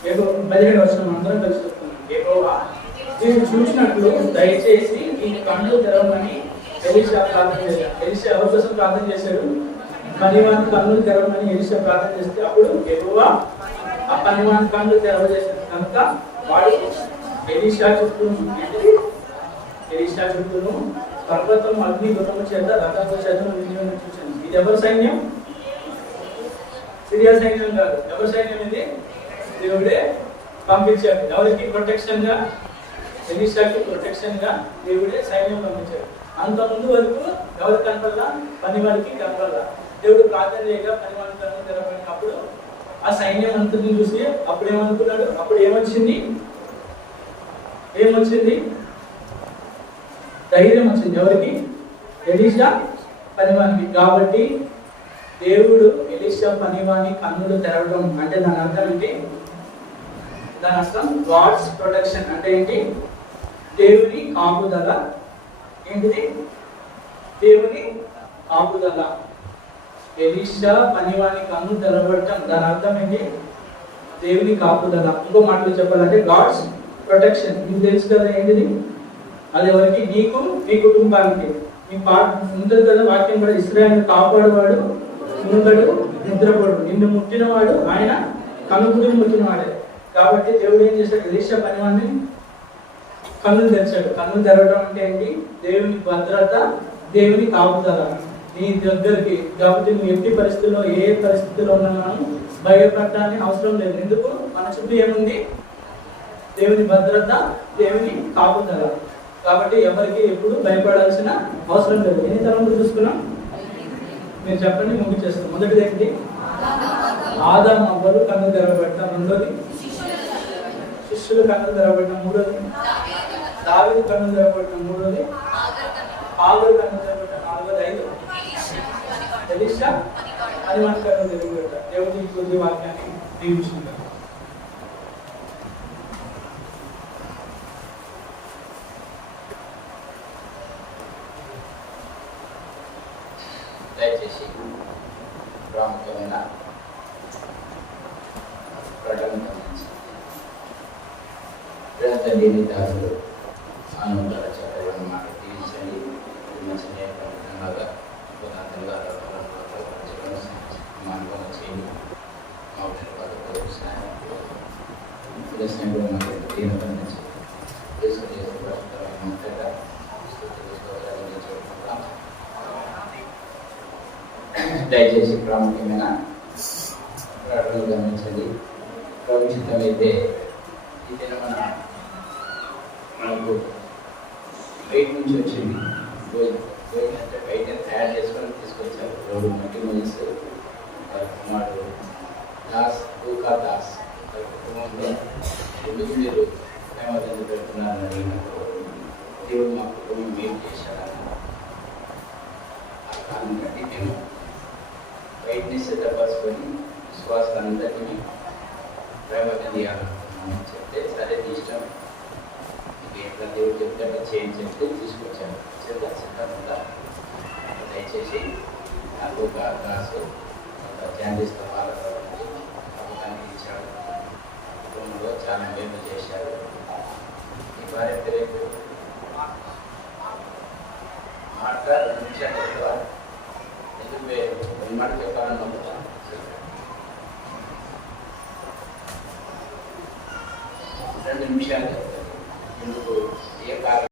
17వ వచనం అందరం కలిసి చెప్తున్నాం. యెహోవా నేను చూసినట్లు దయచేసి నీ కళ్ళు తెరవమని ఎలీషా ప్రార్థన చేశాడు. ఎలీషా ఎవరి కోసం ప్రార్థన చేశాడు? పనివాని కన్నులు తెరవమని ఎలీషా ప్రార్థన చేస్తే అప్పుడు యెహోవా ఆ పనివాని కన్నులు తెరవజేశాడు. కనుక వాడు ఎలీషా చుట్టూను పర్వతం అగ్ని గుణము చేత రథము చేత వినియోగం చూశాను. ఇది ఎవరి సైన్యం? సిరియా సైన్యం కాదు. ఎవరి సైన్యం ఇది? దేవుడే పంపించాడు. ఎవరికి ప్రొటెక్షన్ గా? ఎలీషాకి ప్రొటెక్షన్ గా దేవుడే సైన్యం పంపించాడు. అంత ముందు వరకు ఎవరి కనపడలా? పనివాడికి కనపడలా. దేవుడు ప్రార్థన చేయగా పనివాడి కన్ను తెరవబడినప్పుడు ఆ సైన్యం అంతని చూసి అప్పుడు ఏమనుకున్నాడు? అప్పుడు ఏమొచ్చింది? ధైర్యం వచ్చింది. ఎవరికి? ఎలీషా పనివానికి. కాబట్టి దేవుడు ఎలీషా పనివాని కన్నులు తెరవడం అంటే దాని అర్థం ఏంటి? దాని అర్థం గాడ్స్ ప్రొటెక్షన్. అంటే ఏంటి? దేవుని కాపుదల. ఏంటిది? దేవుని కాపుదల. ఎలీషా పనివాని కన్ను తెరవడం దాని అర్థం ఏంటి? దేవుని కాపుదల. ఇంకో మాటలు చెప్పాలంటే గాడ్స్ ప్రొటెక్షన్. మీకు తెలుసు కదా ఏంటిది? అది ఎవరికి? నీకు, నీ కుటుంబానికి. మీ పాట ఉంటుంది కదా వాక్యం కూడా, ఇశ్రాయేలును కాపాడువాడు ఉండడు నిద్రపోడు, నిన్ను ముట్టినవాడు ఆయన కనుగుడిని ముట్టినవాడే. కాబట్టి దేవుడు ఏం చేశాడు? ఎలీషా పనివాడిని కన్నులు తెరిచాడు. కన్నులు తెరవడం అంటే ఏంటి? దేవుని భద్రత, దేవుని కాపుదల నీ దగ్గరికి. కాబట్టి నువ్వు ఎట్టి పరిస్థితుల్లో ఏ పరిస్థితిలో ఉన్నా మనం భయపడటానికి అవసరం లేదు. ఎందుకు? మన చుట్టూ ఏముంది? దేవుని భద్రత, దేవుని కాపుదల. కాబట్టి ఎవరికి ఎప్పుడు భయపడాల్సిన అవసరం లేదు. ఎన్ని తరంలో చూసుకున్నాం? మీరు చెప్పండి, ముగించేస్తాం. మొదటిది ఏంటి? ఆదాము అవ్వలు కన్ను తెరవబెట్టాం. రెండోది శిష్యులు కన్ను తెరవబెట్టాం. మూడోది దావీదు కన్ను తెరవబెట్టాం. మూడోది ఆగరు కన్ను తెరవబెట్టాం. నాలుగోది ఎలీషా పనివాని కన్ను తెరవబెట్టాం. దేవుడి కొద్ది వాక్యాన్ని దీవించుకుంటాం. దయచేసి ప్రాముఖ్యమైన ప్రకటన గమనించి తండ్రిని దాసులు ఆనందాల చెప్పడం మాట తీర్చండి. మంచి నేర్పడంగా పునాదులుగా మార్గం చేయండి. మా పథకాలు స్నేహితులు మాకు దీనిపండించి దయచేసి ప్రాముఖ్యమైన ప్రకటనలు గమనించండి. ప్రవేశితమైతే ఈ దిన మనకు బయట నుంచి వచ్చింది. బయట అంటే బయట తయారు చేసుకొని తీసుకొచ్చారు. రోడ్డు మట్టి మోయిస్ వారి కుమారుడు దాస్ ఊకా దాస్ వారి కుటుంబంలో ఎందుకు మీరు ప్రేమదండి పెడుతున్నారని అడిగినప్పుడు దేవుడు మా కుటుంబం ఏం చేశారని ఆ కారణం బట్టి మేము బయటని సిద్ధపరచుకొని విశ్వాసాలందరినీ ప్రేమగా చెప్తే సరే నీ ఇష్టం, నీకు ఎట్లా దేవుడు చెప్తే అట్లా చేయండి చెప్తే తీసుకొచ్చాను. సిద్ధంగా దయచేసి నాకు ఒక క్లాసు జాండీస్తో వాళ్ళకి ఇచ్చాడు. కుటుంబంలో చాలా మేలు చేశారు. ఈ భార్య రేపు మాట 2 నిమిషాలు ఎక్కువ ఎందుకు మాట చెప్పాలన్నా 2 నిమిషాలు చెప్తారు. ఎందుకు ఏ కారణం